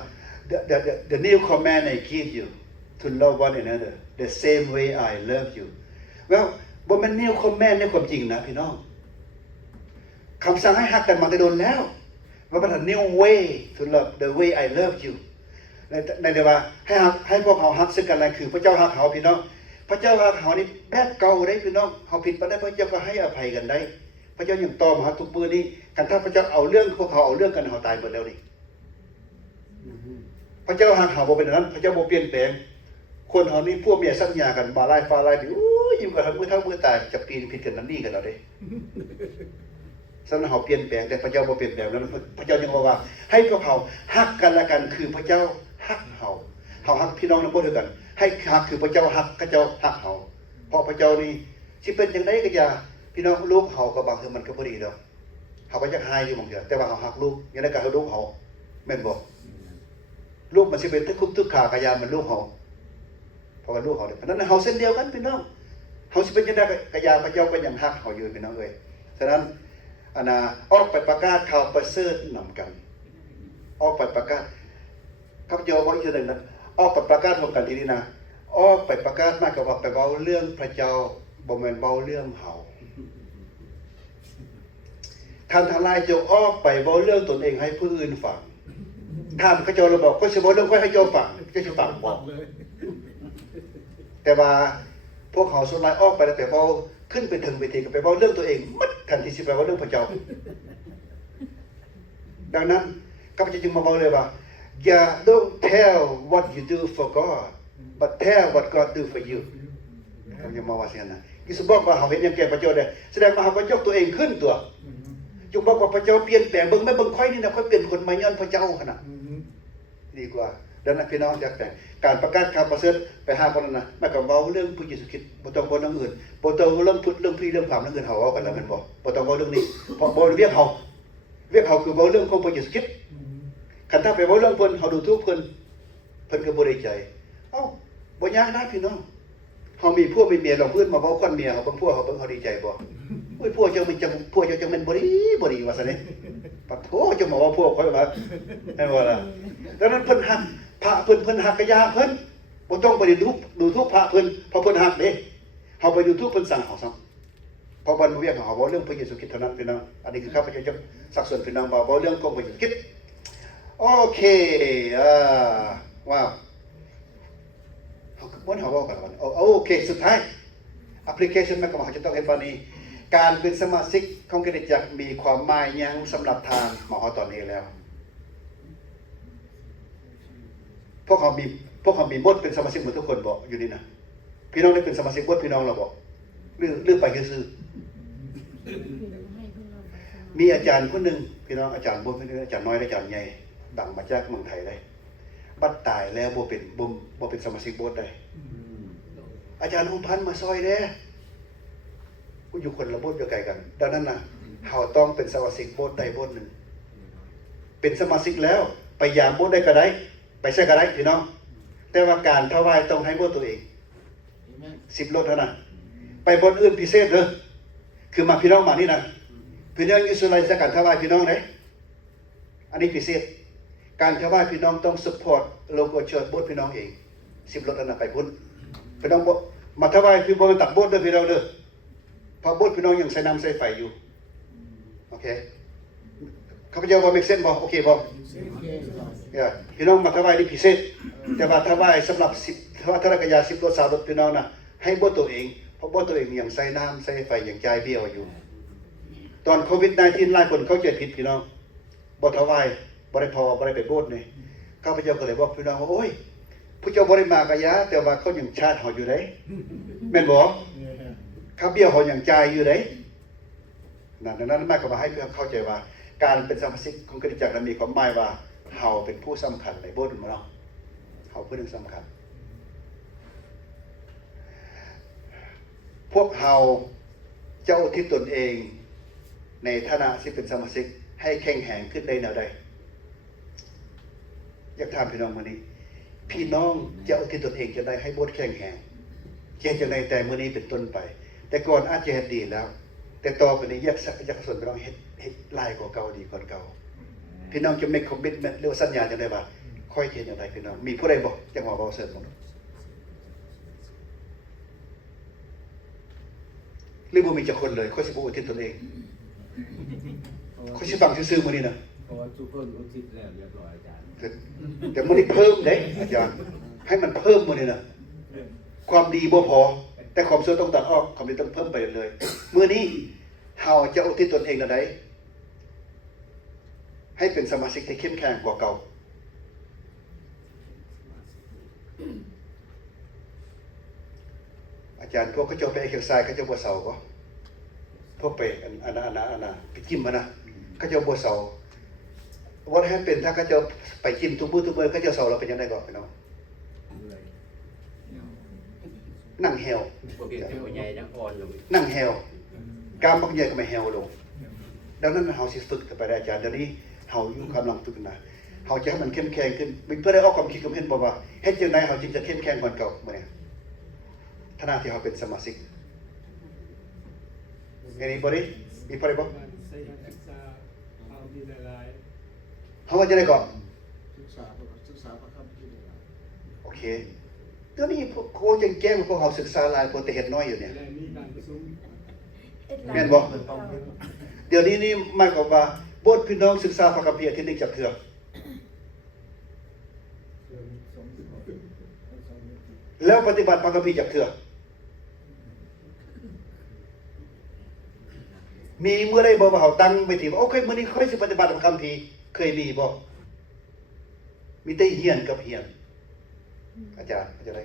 the new command I give you to love one another the same way I love you well บ่แม่น new command ในความจริงนะพี่น้องคำสั่งให้ฮักกันมาแต่โดนแล้วว่าเป็น new way to love the way I love you ในเดี๋ยวว่าให้พวกเขาฮักซึ่งกันและคือพระเจ้าฮักเขาพี่น้องพระเจ้าฮักเขานี่แบบเก่าได้พี่น้องเขาผิดไปได้พระเจ้าก็ให้อภัยกันได้พระเจ้ายังตอมาทุกมื้อนี้กันถ้าพระเจ้าเอาเรื่องพวกเขาเอาเรื่องกันเขาตายหมดแล้วนี่พระเจ้าฮักเขาบ่เป็นอย่างนั้นพระเจ้าบ่เปลี่ยนแปลงคนเขานี่พวกเมียสัญญากันบ่าลายฟ้าลายดิยิ้มกันมื้อเท่ามื้อตายจะปีนผิดกันนั่นนี่กันแล้วเด้ฉะนั้นเขาเปลี่ยนแปลงแต่พระเจ้าบ่เปลี่ยนแปลงนั้นพระเจ้ายังบอกว่าให้พวกเขาฮักกันและกันคือพระเจ้าฮักเขาฮักพี่น้องนั้นบ่เท่ากันให้ฮักคือพระเจ้าฮักพระเจ้าฮักเขาเพราะพระเจ้านี่สิเป็นจังได๋ก็อย่าพี่น้องลูกเขาก็บางทีมันก็บ่ดีดอกเขาก็อยากหายอยู่บางเทื่อแต่ว่าเขาฮักลูกยังได้ก็ให้ลูกเขาแม่นบ่ลูกมันสิเป็นทุกข์ทุกขากะยามันลูกเขาเพราะว่าลูกเขาเนี่ยเพราะนั้นเฮาเส้นเดียวกันพี่น้องเฮาสิเป็นจังได๋กะยาพระเจ้าก็ยังฮักเขาอยู่พี่น้องเอ้ยฉะนั้นออกไปประกาศข่าวประเสริฐนำกันออกไปประกาศข้าพเจ้าบอกอีกทีนึงนะออกไปประกาศร่วมกันทีนี้นะออกไปประกาศมากกว่าไปเว้าเรื่องพระเจ้าบ่แม่นเว้าเรื่องเฮาท่านทั้งหลายจงออกไปเว้าเรื่องตนเองให้ผู้อื่นฟังถ้าเขาเจ้าเราบอกก็สิเว้าเรื่องให้เจ้าฟังก็สิฟังบ่แต่ว่าพวกเขาส่วนหลายออกไปแล้วไปเว้าขึ้นไปถึงเวทีก็ไปเว้าเรื่องตัวเองมัดทันทีสิไปเว้าเรื่องพระเจ้าดังนั้นข้าพเจ้าจึงมาบอกเลยว่าอย่า don't tell what you do for God but tell what God do for you ข้าพเจ้ามาว่าเช่นนั้นยิสุบอกว่าเขาเห็นอย่างแก่พระเจ้าได้แสดงว่าเขาก็ยกตัวเองขึ้นตัวจงบอกว่าพระเจ้าเปลี่ยนแปลงเบิ่งแม่เบิ่งค่อยนี่นะค่อยเปลี่ยนคนมาย้อนพระเจ้าขนาดดีกว่าดังนั้นพี่น้องอยากแต่การประกาศข่าวประเสริฐไปหาคนนั้นนะไม่ต้องเว้าเรื่องพระเยซูคริสต์บ่ต้องเว้าเรื่องอื่นบ่ต้องเรื่องพุทธเรื่องพี่เรื่องพราหมณ์เรื่องอื่นเฮาเว้ากันแล้วแม่นบ่ต้องเว้าเรื่องนี้เพราะบ่เรียกเขาคือเว้าเรื่องของพระเยซูคริสต์คันถ้าไปเว้าเรื่องเพิ่นเฮาดูถูกเพิ่นก็บ่ได้ใจเอ้าบ่ยากนะพี่น้องเฮามีผัวมีเมียเราเพิ่นมาเว้าควันเมียเฮาเบิ่งผัวเฮาเบิ่งเฮาดีใจบ่โอ้ยผัวเจ้ามันจังผัวเจ้าจังแม่นบ่ดีว่าซั่นนี่ปะโถเจ้ามาว่าผัวค่อยว่าให้ว่าล่ะดังนั้นเพิ่นฮักพระเพิ่นฮักกะยาเพิ่นบ่ต้องไปดูทุกพระเพิ่นเพราะเพิ่นฮักเด้เฮาไปดูทุกเพิ่นสั่งเฮาซ้ำเพราะวันเวียงเฮาเว้าเรื่องพระเยซูคริสต์เท่านั้นพี่น้องอันนี้คือข้าพเจ้าจะสักส่วนพี่น้องเว้าเรื่องของพระเยซูคริสต์โอเคว้าวเฮาบ่เฮาเว้ากันวันโอเคสุดท้ายแอปพลิเคชันแม่ก็จะต้องเฮ็ดปานนี้การเป็นสมาชิกของคริสตจักรมีความหมายหยังสำหรับทางหมอตอนนี้แล้วพวกเขามีหมดเป็นสมาชิกหมดทุกคนบ่อยู่นี่นะพี่น้องได้เป็นสมาชิกหมดพี่น้องเราบ่หรือไปซื่อมีอาจารย์คนนึงพี่น้องอาจารย์บ่เป็นอาจารย์น้อยอาจารย์ใหญ่ ดังมาจากเมืองไทยได้บัดตายแล้วบ่เป็นสมาชิกโบสถ์ได้อาจารย์องค์พันธ์มาซอยเด้กูอยู่คนละโบสถ์อยู่ไกลกันดังนั้นน่ะเฮาต้องเป็นสมาชิกโบสถ์ใดโบสถ์หนึ่งเป็นสมาชิกแล้วไปยามโบสถ์ได้ก็ได้ไปใช้ก็ได้พี่น้องแต่ว่าการถวายต้องให้โบสถ์ตัวเอง10 รถเท่านั้นไปโบสถ์อื่นพิเศษเด้อคือมาพี่น้องมานี่นะพี่น้องอิสราเอลจะการถวายพี่น้องได้อันนี้พิเศษการถวายพี่น้องต้องซัพพอร์ตโลโก้เชิญโบสถ์พี่น้องเอง10 รถอันนั้นไปพุ่นพี่น้องมาถวายพี่บ่ตัดโบสถ์เด้อพี่น้องเด้อเพราะโบสถ์พี่น้องยังใส่น้ำใส่ไฟอยู่โอเคข้าพเจ้าบ่เมกเซนบ่โอเคบ่พี่น้องมาถวายนี่พิเศษแต่ว่าถวายสำหรับ10ถวายทรกยา10 รถ3 รถพี่น้องนะให้โบสถ์ตัวเองเพราะโบสถ์ตัวเองยังใส่น้ำใส่ไฟยังจ่ายเบี้ยอยู่ตอนโควิด-19หลายคนเข้าใจผิดพี่น้องบ่ถวายบ่ได้พอบ่ได้ไปโบสถ์นี่ข้าพเจ้าก็เลยบอกพี่น้องว่าโอ้ยผู้เจ้าบ่ได้มากะยะแต่ว่าเขายังชาติเฮาอยู่เด้แม่นบ่ค่าเบี้ยเฮายังจ่ายอยู่เด้นั้นหมายความว่าให้เพื่อนเข้าใจว่าการเป็นสมาชิกของคริสตจักรนั้นมีความหมายว่าเฮาเป็นผู้สำคัญในโบสถ์ของเราเฮาผู้นึงสำคัญพวกเฮาจะอุทิศตนเองในฐานะที่เป็นสมาชิกให้แข็งแรงขึ้นได้แนวใดอยากถามพี่น้องมื้อนี้พี่น้องจะอุทิศตนเองจะได้ให้โบสถ์แข็งแรงจะได้แต่มื้อนี้เป็นต้นไปแต่ก่อนอาจจะเฮ็ดดีแล้วแต่ต่อไปนี้อยากสนพี่น้องเฮ็ดหลายกว่าเก่าดีกว่าเก่าพี่น้องจะ make commitment หรือสัญญาจังได๋ว่าค่อยเฮ็ดจังได๋พี่น้องมีผู้ใดบ่จังว่าเว้าเสริมบ่หรือบ่มีจักคนเลยค่อยสิบ่อุทิศตนเองค่อยสิฟังซื่อๆมื้อนี้นะเพราะว่าทุกคนอุทิศแล้วเรียบร้อยอาจารย์แต่มื้อนี้เพิ่มเด้อาจารย์ให้มันเพิ่มมื้อนี้นะความดีบ่พอแต่ความชั่วต้องตัดออกความดีต้องเพิ่มไปเลยมื้อนี้เฮาจะอุทิศตนเองจังได๋ให้เป็นสมาชิกที่เข้มแข็งกว่าเก่าอาจารย์พวกเขาเจ้าไปเขียวทรายเขาเจ้าบ่เซาบ่พวกไปอันน่ะไปจิ้มมันนะเขาเจ้าบ่เซาว่าให้เป็นถ้าเขาเจ้าไปจิ้มทุกมื้อเขาเจ้าเซาแล้วเป็นจังได๋ก็พี่น้องนั่งแฮวนั่งแฮวกามบักใหญ่ก็ไม่แฮวลงดังนั้นเฮาสิฝึกไปได้อาจารย์เดี๋ยวนี้เฮาอยู่กำลังฝึกนะเฮาจะให้มันเข้มแข็งขึ้นเพื่อได้ออกความคิดความเห็นบ่ว่าเฮ็ดจังได๋เฮาจึงจะเข้มแข็งกว่าเก่ามื้อนี้ฐานะที่เฮาเป็นสมาชิก Anybody? มีใครบ่เฮาว่าจะได้ก่อนศึกษาพระคัมภีร์ โอเคเดี๋ยวนี้พวกโคจังแก้งพวกเฮาศึกษาหลายพวกแต่เฮ็ดน้อยอยู่เนี่ยแม่นบ่เดี๋ยวนี้นี่หมายความว่าโบสถ์พี่น้องศึกษาพระคัมภีร์อาทิตย์นึงจักเทื่อแล้วปฏิบัติพระคัมภีร์จักเทื่อมีเมื่อใดบ่ว่าเฮาตั้งไว้ที่ว่าโอเคมื้อนี้ค่อยสิปฏิบัติพระคัมภีร์เคยมีบ่มีแต่เฮียนกับเฮียนอาจารย์ได้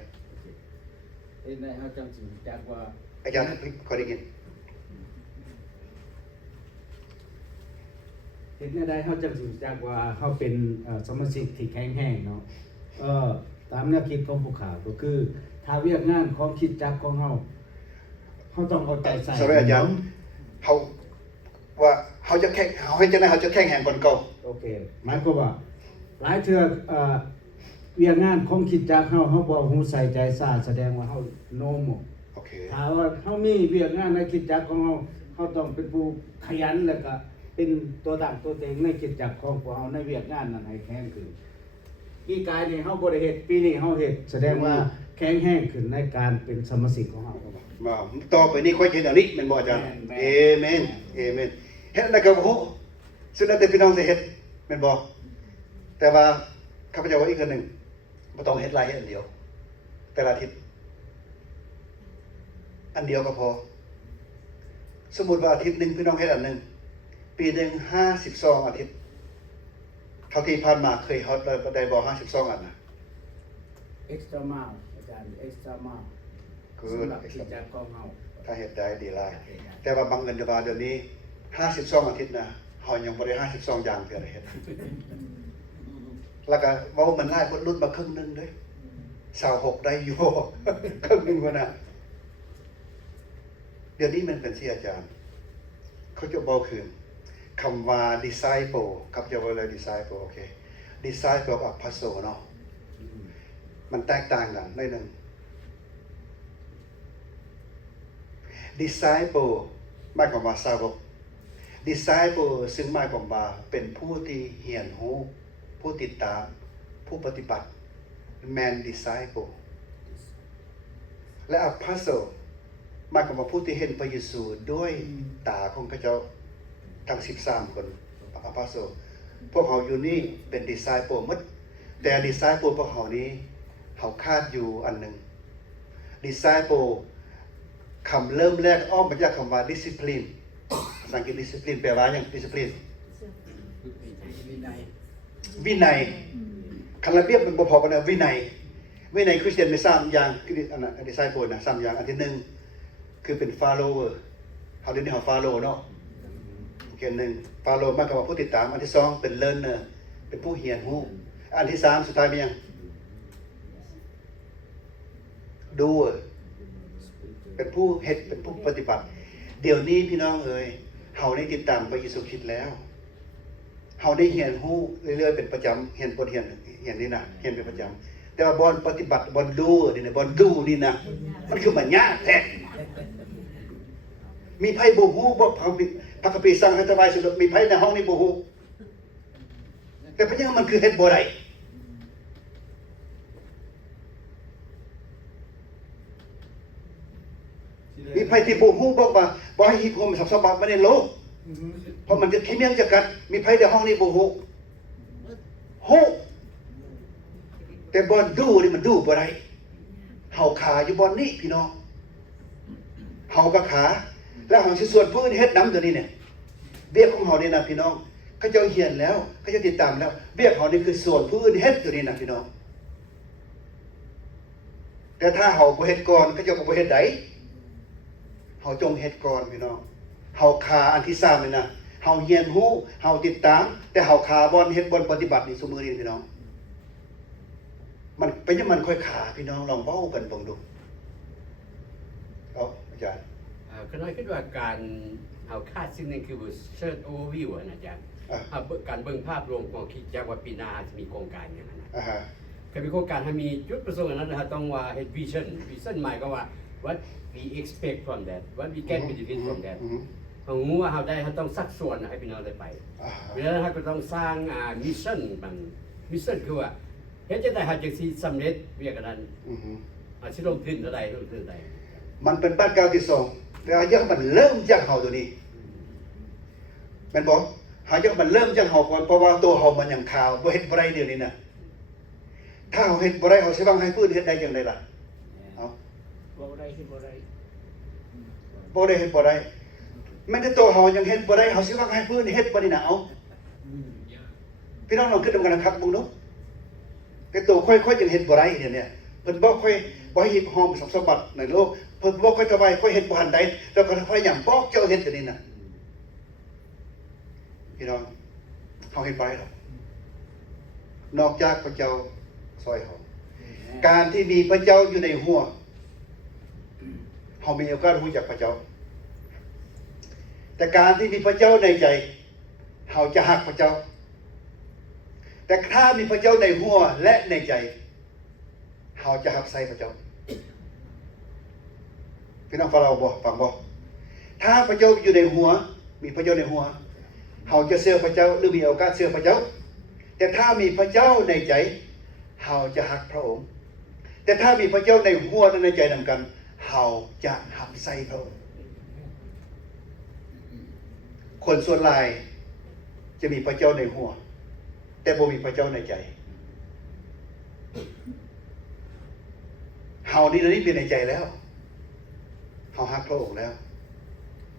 เอ็นได้เขาจำสิจากว่า อาจารย์ขอได้ยิน เห็นได้เขาจังสิจากว่าเขาเป็นสมาชิกที่แข็งแรงเนาะตามแนวคิดของผู้ข่าวก็คือถ้าเวียกงานของคิดจักของเขาต้องเอาใจใส่ สวัสดีอาจารย์เขาว่าเขาจะแข่งเขาให้จะได้เขาจะแข่งแห่งคนเก่าโอเคหมายความว่าหลายเทื่อเวียกงานของคิดจักเขาบ่ฮู้ใส่ใจซาแสดงว่าเขาโนมโอเคถ้าว่าเขามีเวียกงานในคิดจักของเขาต้องเป็นผู้ขยันแล้วก็เป็นตัวตั้งตัวเต็งในกิจจักรของพวกเฮาในเวียกงานนั้นให้แข็งขึ้นปีกายนี่เฮาบ่ได้เฮ็ดปีนี้เฮาเฮ็ดแสดงว่าแข็งแรงขึ้นในการเป็นสมาชิกของเฮามาต่อไปนี้ค่อยเห็นอันนี้แม่นบ่อาจารย์เอเมนเอเมนเฮ็ดอันใดก็บ่ฮู้สุดแล้วแต่พี่น้องสิเฮ็ดแม่นบ่แต่ว่าข้าพเจ้าว่าอีกอันนึงบ่ต้องเฮ็ดหลายเฮ็ดอันเดียวแต่ละอาทิตย์อันเดียวก็พอสมมุติว่าอาทิตย์นึงพี่น้องเฮ็ดอันนึงปีหนึ่ง52 อาทิตย์เท่าที่ผ่านมาเคยฮอตเลยได้บ่52 อันนะ extra mile อาจารย์ extra mile คือ สำหรับกิจจักรของเฮา ถ้าเฮ็ดได้ดีหลายแต่ว่าบางเงินเดี๋ยวนี้52 อาทิตย์นะเฮายังบ่ได้52 อย่างเทื่อได้เฮ็ด แล้วก็เว้ามันหลายคนรุ่นมาครึ่งนึงเด้26ได้อยู่ ครึ่งนึงพุ่นน่ะเดี๋ยวนี้มันเป็นที่อาจารย์เขาจะบอกคือคำว่า disciple ครับจะว่าเลย disciple โอเค disciple กับ apostle เนาะมันแตกต่างกันหน่อยนึง disciple หมายความว่าสาวก disciple ซึ่งหมายความว่าเป็นผู้ที่เรียนรู้ผู้ติดตามผู้ปฏิบัติ man disciple และ apostle หมายความว่าผู้ที่เห็นพระเยซูด้วยตาของพระเจ้าทั้ง13คน apostle พวกเขาอยู่นี่เป็น disciple หมดแต่ disciple พวกเขานี้เขาขาดอยู่อันหนึ่ง disciple คำเริ่มแรกอ้อมมาจากคำว่า discipline ภาษาอังกฤษ discipline แปลว่าอย่าง discipline วินัยคำระเบียบมันบ่พอกันนะวินัยคริสเตียนมี3อย่างคืออันนั้น disciple นะ3อย่างอันที่1คือเป็น follower เขาเรียกว่า follow เนาะโอเค1 follow หมายความว่าผู้ติดตามอันที่2เป็น learner เป็นผู้เรียนรู้อันที่3สุดท้ายเป็นหยัง doer เป็นผู้เฮ็ดเป็นผู้ปฏิบัติเดี๋ยวนี้พี่น้องเอ๋ยเฮาได้ติดตามพระเยซูคริสต์แล้วเฮาได้เรียนรู้เรื่อยๆเป็นประจำเรียนบทเรียนนี่นะเรียนเป็นประจำแต่ว่าบอนปฏิบัติบอนดูนี่นะบอนดูนี่นะมันคือมันยากแท้มีไผบ่ฮู้บ่พระคัมภีร์สั่งให้ถวายสุดมีไผในห้องนี้บ่ฮู้แต่เพราะยังมันคือเฮ็ดบ่ได้มีไผที่บ่ฮู้บอกว่าบ่ให้ฮิปโฮมสับสบับมาในโลกเพราะมันจะขี้เมียงจะกัดมีไผในห้องนี้บ่ฮู้ฮู้แต่บอนดูนี่มันดูบ่ได้เฮาขาอยู่บอนนี้พี่น้องเฮาก็ขาแล้วเฮาสิส่วนผู้อื่นเฮ็ดนำตัวนี้เนี่ยเบี้ยของเฮานี่นะพี่น้องเขาเจ้าเฮียนแล้วเขาเจ้าติดตามแล้วเบี้ยเฮานี่คือส่วนผู้อื่นเฮ็ดตัวนี้นะพี่น้องแต่ถ้าเฮาบ่เฮ็ดก่อนเขาเจ้าก็บ่เฮ็ดได้เฮาจงเฮ็ดก่อนพี่น้องเฮาขาอันที่3นี่นะเฮาเรียนรู้เฮาติดตามแต่เฮาขาบ่เฮ็ดบ่ปฏิบัตินี่ซุมื้อนี้พี่น้องมันเป็นยังมันค่อยขาพี่น้องลองเว้ากันเบิ่งดูเอาอาจารย์ขน้อยคิดว่าการเอาคาดสิ่งนึงคือเชิญโอเวอร์วิวนะอาจารย์การเบิ่งภาพรวมของคิดจากว่าปีหน้าจะมีโครงการอย่างนั้นนะคือมีโครงการให้มีจุดประสงค์นั้นนะต้องว่าเฮ็ดวิชั่นหมายก็ว่า what we expect from that what we can benefit from that เขารู้ว่าเขาได้เขาต้องสักส่วนให้พี่น้องได้ไปเพราะฉะนั้นเขาก็ต้องสร้างมิชชั่นคือว่าเฮ็ดจังได๋หาจังสิสำเร็จเวียกนั้นสิลงทุนเท่าใดมันเป็นบ้านเก่าที่2แต่อยากมันเริ่มจากเฮาตัวนี้แม่นบ่หาอยากมันเริ่มจากเฮาก่อนเพราะว่าตัวเฮามันยังขาวบ่เฮ็ดบ่ได้เดี๋ยวนี้น่ะถ้าเฮาเฮ็ดบ่ได้เฮาสิหวังให้ผู้อื่นเฮ็ดได้จังได๋ล่ะเอาบ่ได้เฮ็ดบ่ได้แม้แต่ตัวเฮายังเฮ็ดบ่ได้เฮาสิหวังให้ผู้อื่นเฮ็ดบ่ได้น่ะเอาพี่น้องลองคิดดูกันนะครับบุ้งเนาะแต่ตัวค่อยๆจังเฮ็ดบ่ได้เนี่ยเพิ่นบ่ค่อยบ่ให้ฮิปฮอมสมบัติในโลกเพิ่นบ่ค่อยถวายค่อยเฮ็ดบ่ทันใดแล้วก็ค่อยหยังบอกเจ้าเฮ็ดตัวนี้น่ะพี่น้องเฮาเฮ็ดบ่ได้หรอกนอกจากพระเจ้าซอยเฮาการที่มีพระเจ้าอยู่ในหัวเฮามีโอกาสรู้จักพระเจ้าแต่การที่มีพระเจ้าในใจเฮาจะฮักพระเจ้าแต่ถ้ามีพระเจ้าในหัวและในใจเฮาจะฮักใส่พระเจ้าพี่น้องฟังบ่ถ้าพระเจ้าอยู่ในหัวมีพระเจ้าในหัวเฮาจะเชื่อพระเจ้าหรือมีโอกาสเชื่อพระเจ้าแต่ถ้ามีพระเจ้าในใจเฮาจะฮักพระองค์แต่ถ้ามีพระเจ้าในหัวและในใจนำกันเฮาจะฮักใส่พระองค์คนส่วนหลายจะมีพระเจ้าในหัวแต่บ่มีพระเจ้าในใจเฮานี่มีในใจแล้วเฮาฮักพระองค์แล้ว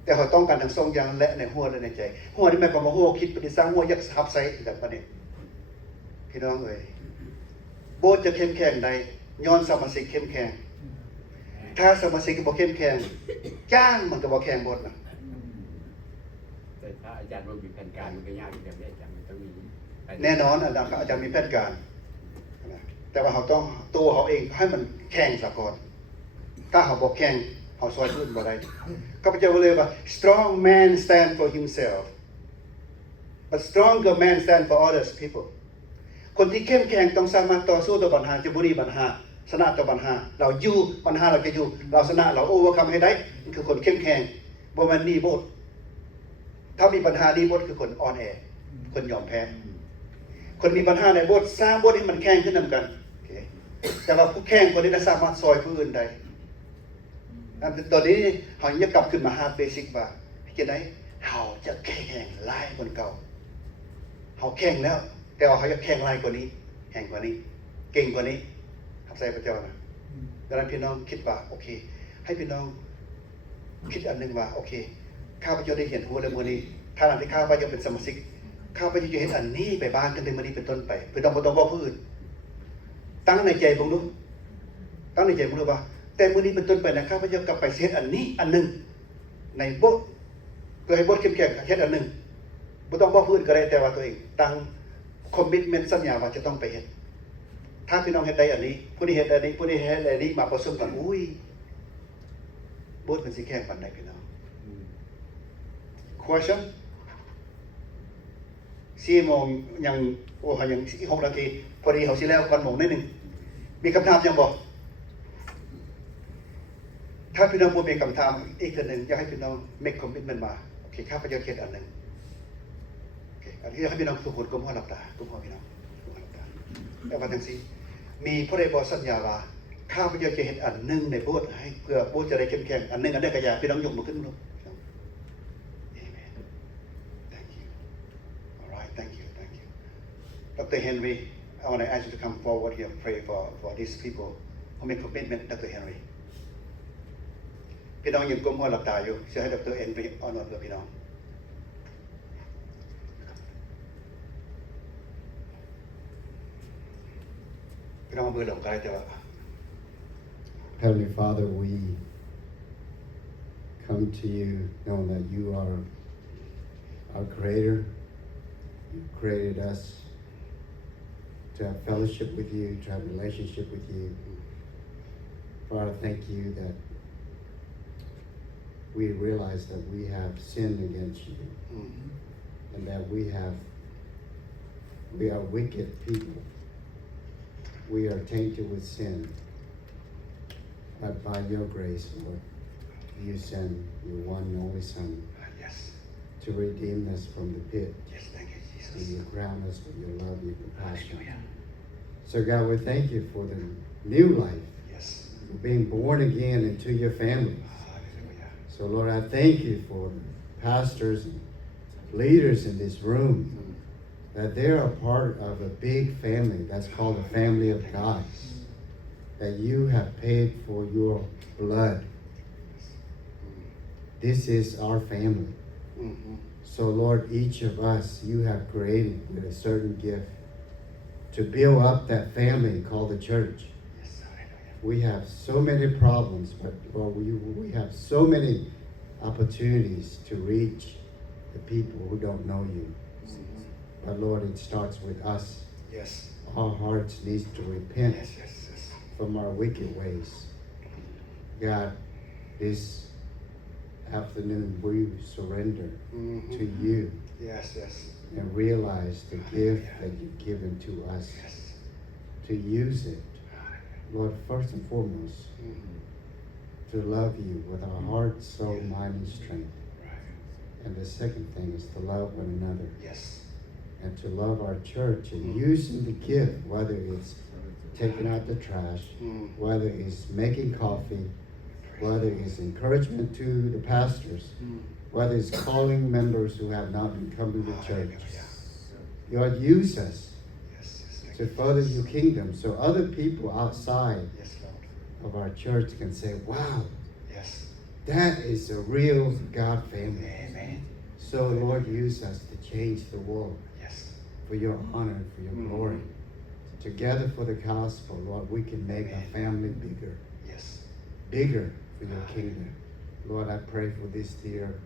แต่เขาต้องการทั้ง2อย่างและในหัวและในใจหัวนี่หมายความว่าหัวคิดปฏิสร้างหัวอยากทับใส่แบบนี้พี่น้องเอ้ยโบสถ์จะเข้มแข็งใดย้อนสมาชิกเข้มแข็งถ้าสมาชิกบ่เข้มแข็งจ้างมันก็บ่แข็งโบสถ์น่ะ แต่ถ้าอาจารย์บ่มีแผนการมันก็ยากอยู่แบบนี้อาจารย์มันต้องมี แน่นอนอาจารย์มีแผนการนะแต่ว่าเขาต้องตัวเขาเองให้มันแข็งซะก่อนถ้าเขาบอกแข็งเขาซอยพื้นบ่ได้ข้าพเจ้าเลยว่า strong man stand for himself but stronger man stand for others people คนที่เข้มแข็งต้องสามารถต่อสู้ต่อปัญหาจะบุรีปัญหาชนะต่อปัญหาเราอยู่ปัญหาเราจะอยู่เราชนะเราโอเวอร์คัมให้ได้นี่คือคนเข้มแข็งบ่แม่นหนีบดถ้ามีปัญหาหนีบดคือคนอ่อนแอคนยอมแพ้คนมีปัญหาในบทสร้างบทให้มันแข็งขึ้นนำกันแต่ว่าผู้แข็งคนนี้จะสามารถซอยผู้อื่นได้ตอนนี้เขาจะกลับขึ้นมาหาเบสิกว่าพี่จะได้เขาจะแข็งไล่คนเก่าเขาแข็งแล้วแต่ว่าเขาจะแข็งไล่กว่านี้แข็งกว่านี้เก่งกว่านี้ขับใส่พระเจ้านะดังนั้นพี่น้องคิดว่าโอเคให้พี่น้องคิดอันหนึ่งว่าโอเคข้าพเจ้าได้เห็นหัวเรื่องวันนี้ถ้าหลังที่ข้าพเจ้าเป็นสมาชิกข้าพเจ้าจะเห็นอันนี้ไปบ้านกันในวันนี้เป็นต้นไปเพื่อต้องบอกผู้อื่นตั้งในใจผมดูตั้งในใจผมดูว่าแต่วันนี้เป็นต้นไปนะข้าพเจ้ากลับไปเฮ็ดอันนี้อันหนึ่งในบทก็ให้บทเข้มแข็งเฮ็ดอันหนึ่งไม่ต้องบอกผู้อื่นก็ได้แต่ว่าตัวเองตั้งคอมมิตเมนต์สัญญาว่าจะต้องไปเฮ็ดถ้าพี่น้องเฮ็ดได้อันนี้ผู้นี้เฮ็ดอันนี้ผู้นี้เฮ็ดอันนี้มาผสมกันอุ้ยบทเป็นสิแข็งปานใดพี่น้อง question 4 โมงยังโอ้ยังอีก6 นาทีพอดีเขาสิแล้วก่อนโมงนิดนึงมีคำถามยังบอกถ้าพี่น้องมีคำถามอีกอันหนึ่งอยากให้พี่น้อง make commitment มาโอเคข้าพเจ้าเขียนอันหนึ่งโอเคอันนี้อยากให้พี่น้องทุกคนก้มหัวหลับตาก้มหัวพี่น้องก้มหัวหลับตาแต่ว่าทั้งสี่มีผู้ใดบอกสัญญาว่าข้าพเจ้าจะเห็นอันหนึ่งในโบสถ์ให้เพื่อโบสถ์จะได้เข้มแข็งอันหนึ่งอันได้กระยาพี่น้องยกมือขึ้นลูกDr. Henry, I want to ask you to come forward here and pray for these people who make commitment, Dr. Henry. พี่น้องยืนก้มหัวหลับตาอยู่เชื่อให้ Dr. Henry อ่อนๆกับพี่น้องพี่น้องมือหลงกายแต่ว่า Heavenly Father, we come to you knowing that you are our Creator. You created us to have fellowship with you, to have relationship with you. Father, thank you that we realize that we have sinned against you, and that we are wicked people. We are tainted with sin. But by your grace, Lord, you send your one and only Son to redeem us from the pit. And you crown us with your love, your compassion. So God, we thank you for the new life, for being born again into your family. So Lord, I thank you for the pastors and leaders in this room, that they're a part of a big family that's called the family of God, that you have paid for your blood. This is our family. So Lord, each of us, you have created with a certain gift to build up that family called the church. We have so many problems, but Lord, we have so many opportunities to reach the people who don't know you. But Lord, it starts with us. Yes. Our hearts need to repent from our wicked ways. God, this afternoon we surrender to you. Yes. And realize the gift that you've given to us. To use it, Lord, first and foremost, to love you with our heart, soul, mind, and strength. And the second thing is to love one another. Yes. And to love our church and using the gift, whether it's taking out the trash, whether it's making coffee, whether it's encouragement to the pastors, whether it's calling members who have not been coming to church. God, use us to further your kingdom so other people outside of our church can say, wow, that is a real God family. Amen. So Lord, use us to change the world for your honor and for your glory. Together for the gospel, Lord, we can make our family bigger. Bigger for your kingdom. Lord, I pray for these dear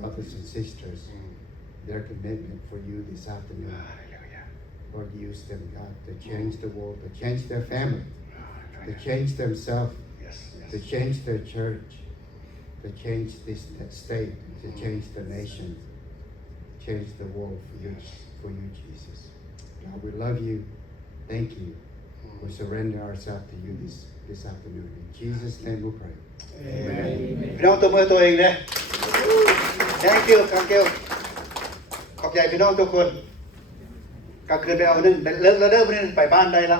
brothers and sisters, their commitment for you this afternoon. Lord, use them, God, to change the world, to change their family, to change themselves, to change their church, to change this state, to change the nation, change the world for you, Jesus. God, we love you. Thank you. We surrender ourselves to you this afternoon. In Jesus' name we pray. Amen. พี่น้องตัวมือตัวเองนะ Thank you ขอบใจพี่น้องทุกคนกลางคืนไปเอาหนึ่งเลิกแล้วเด้อมื้อนี้ไปบ้านได้ละ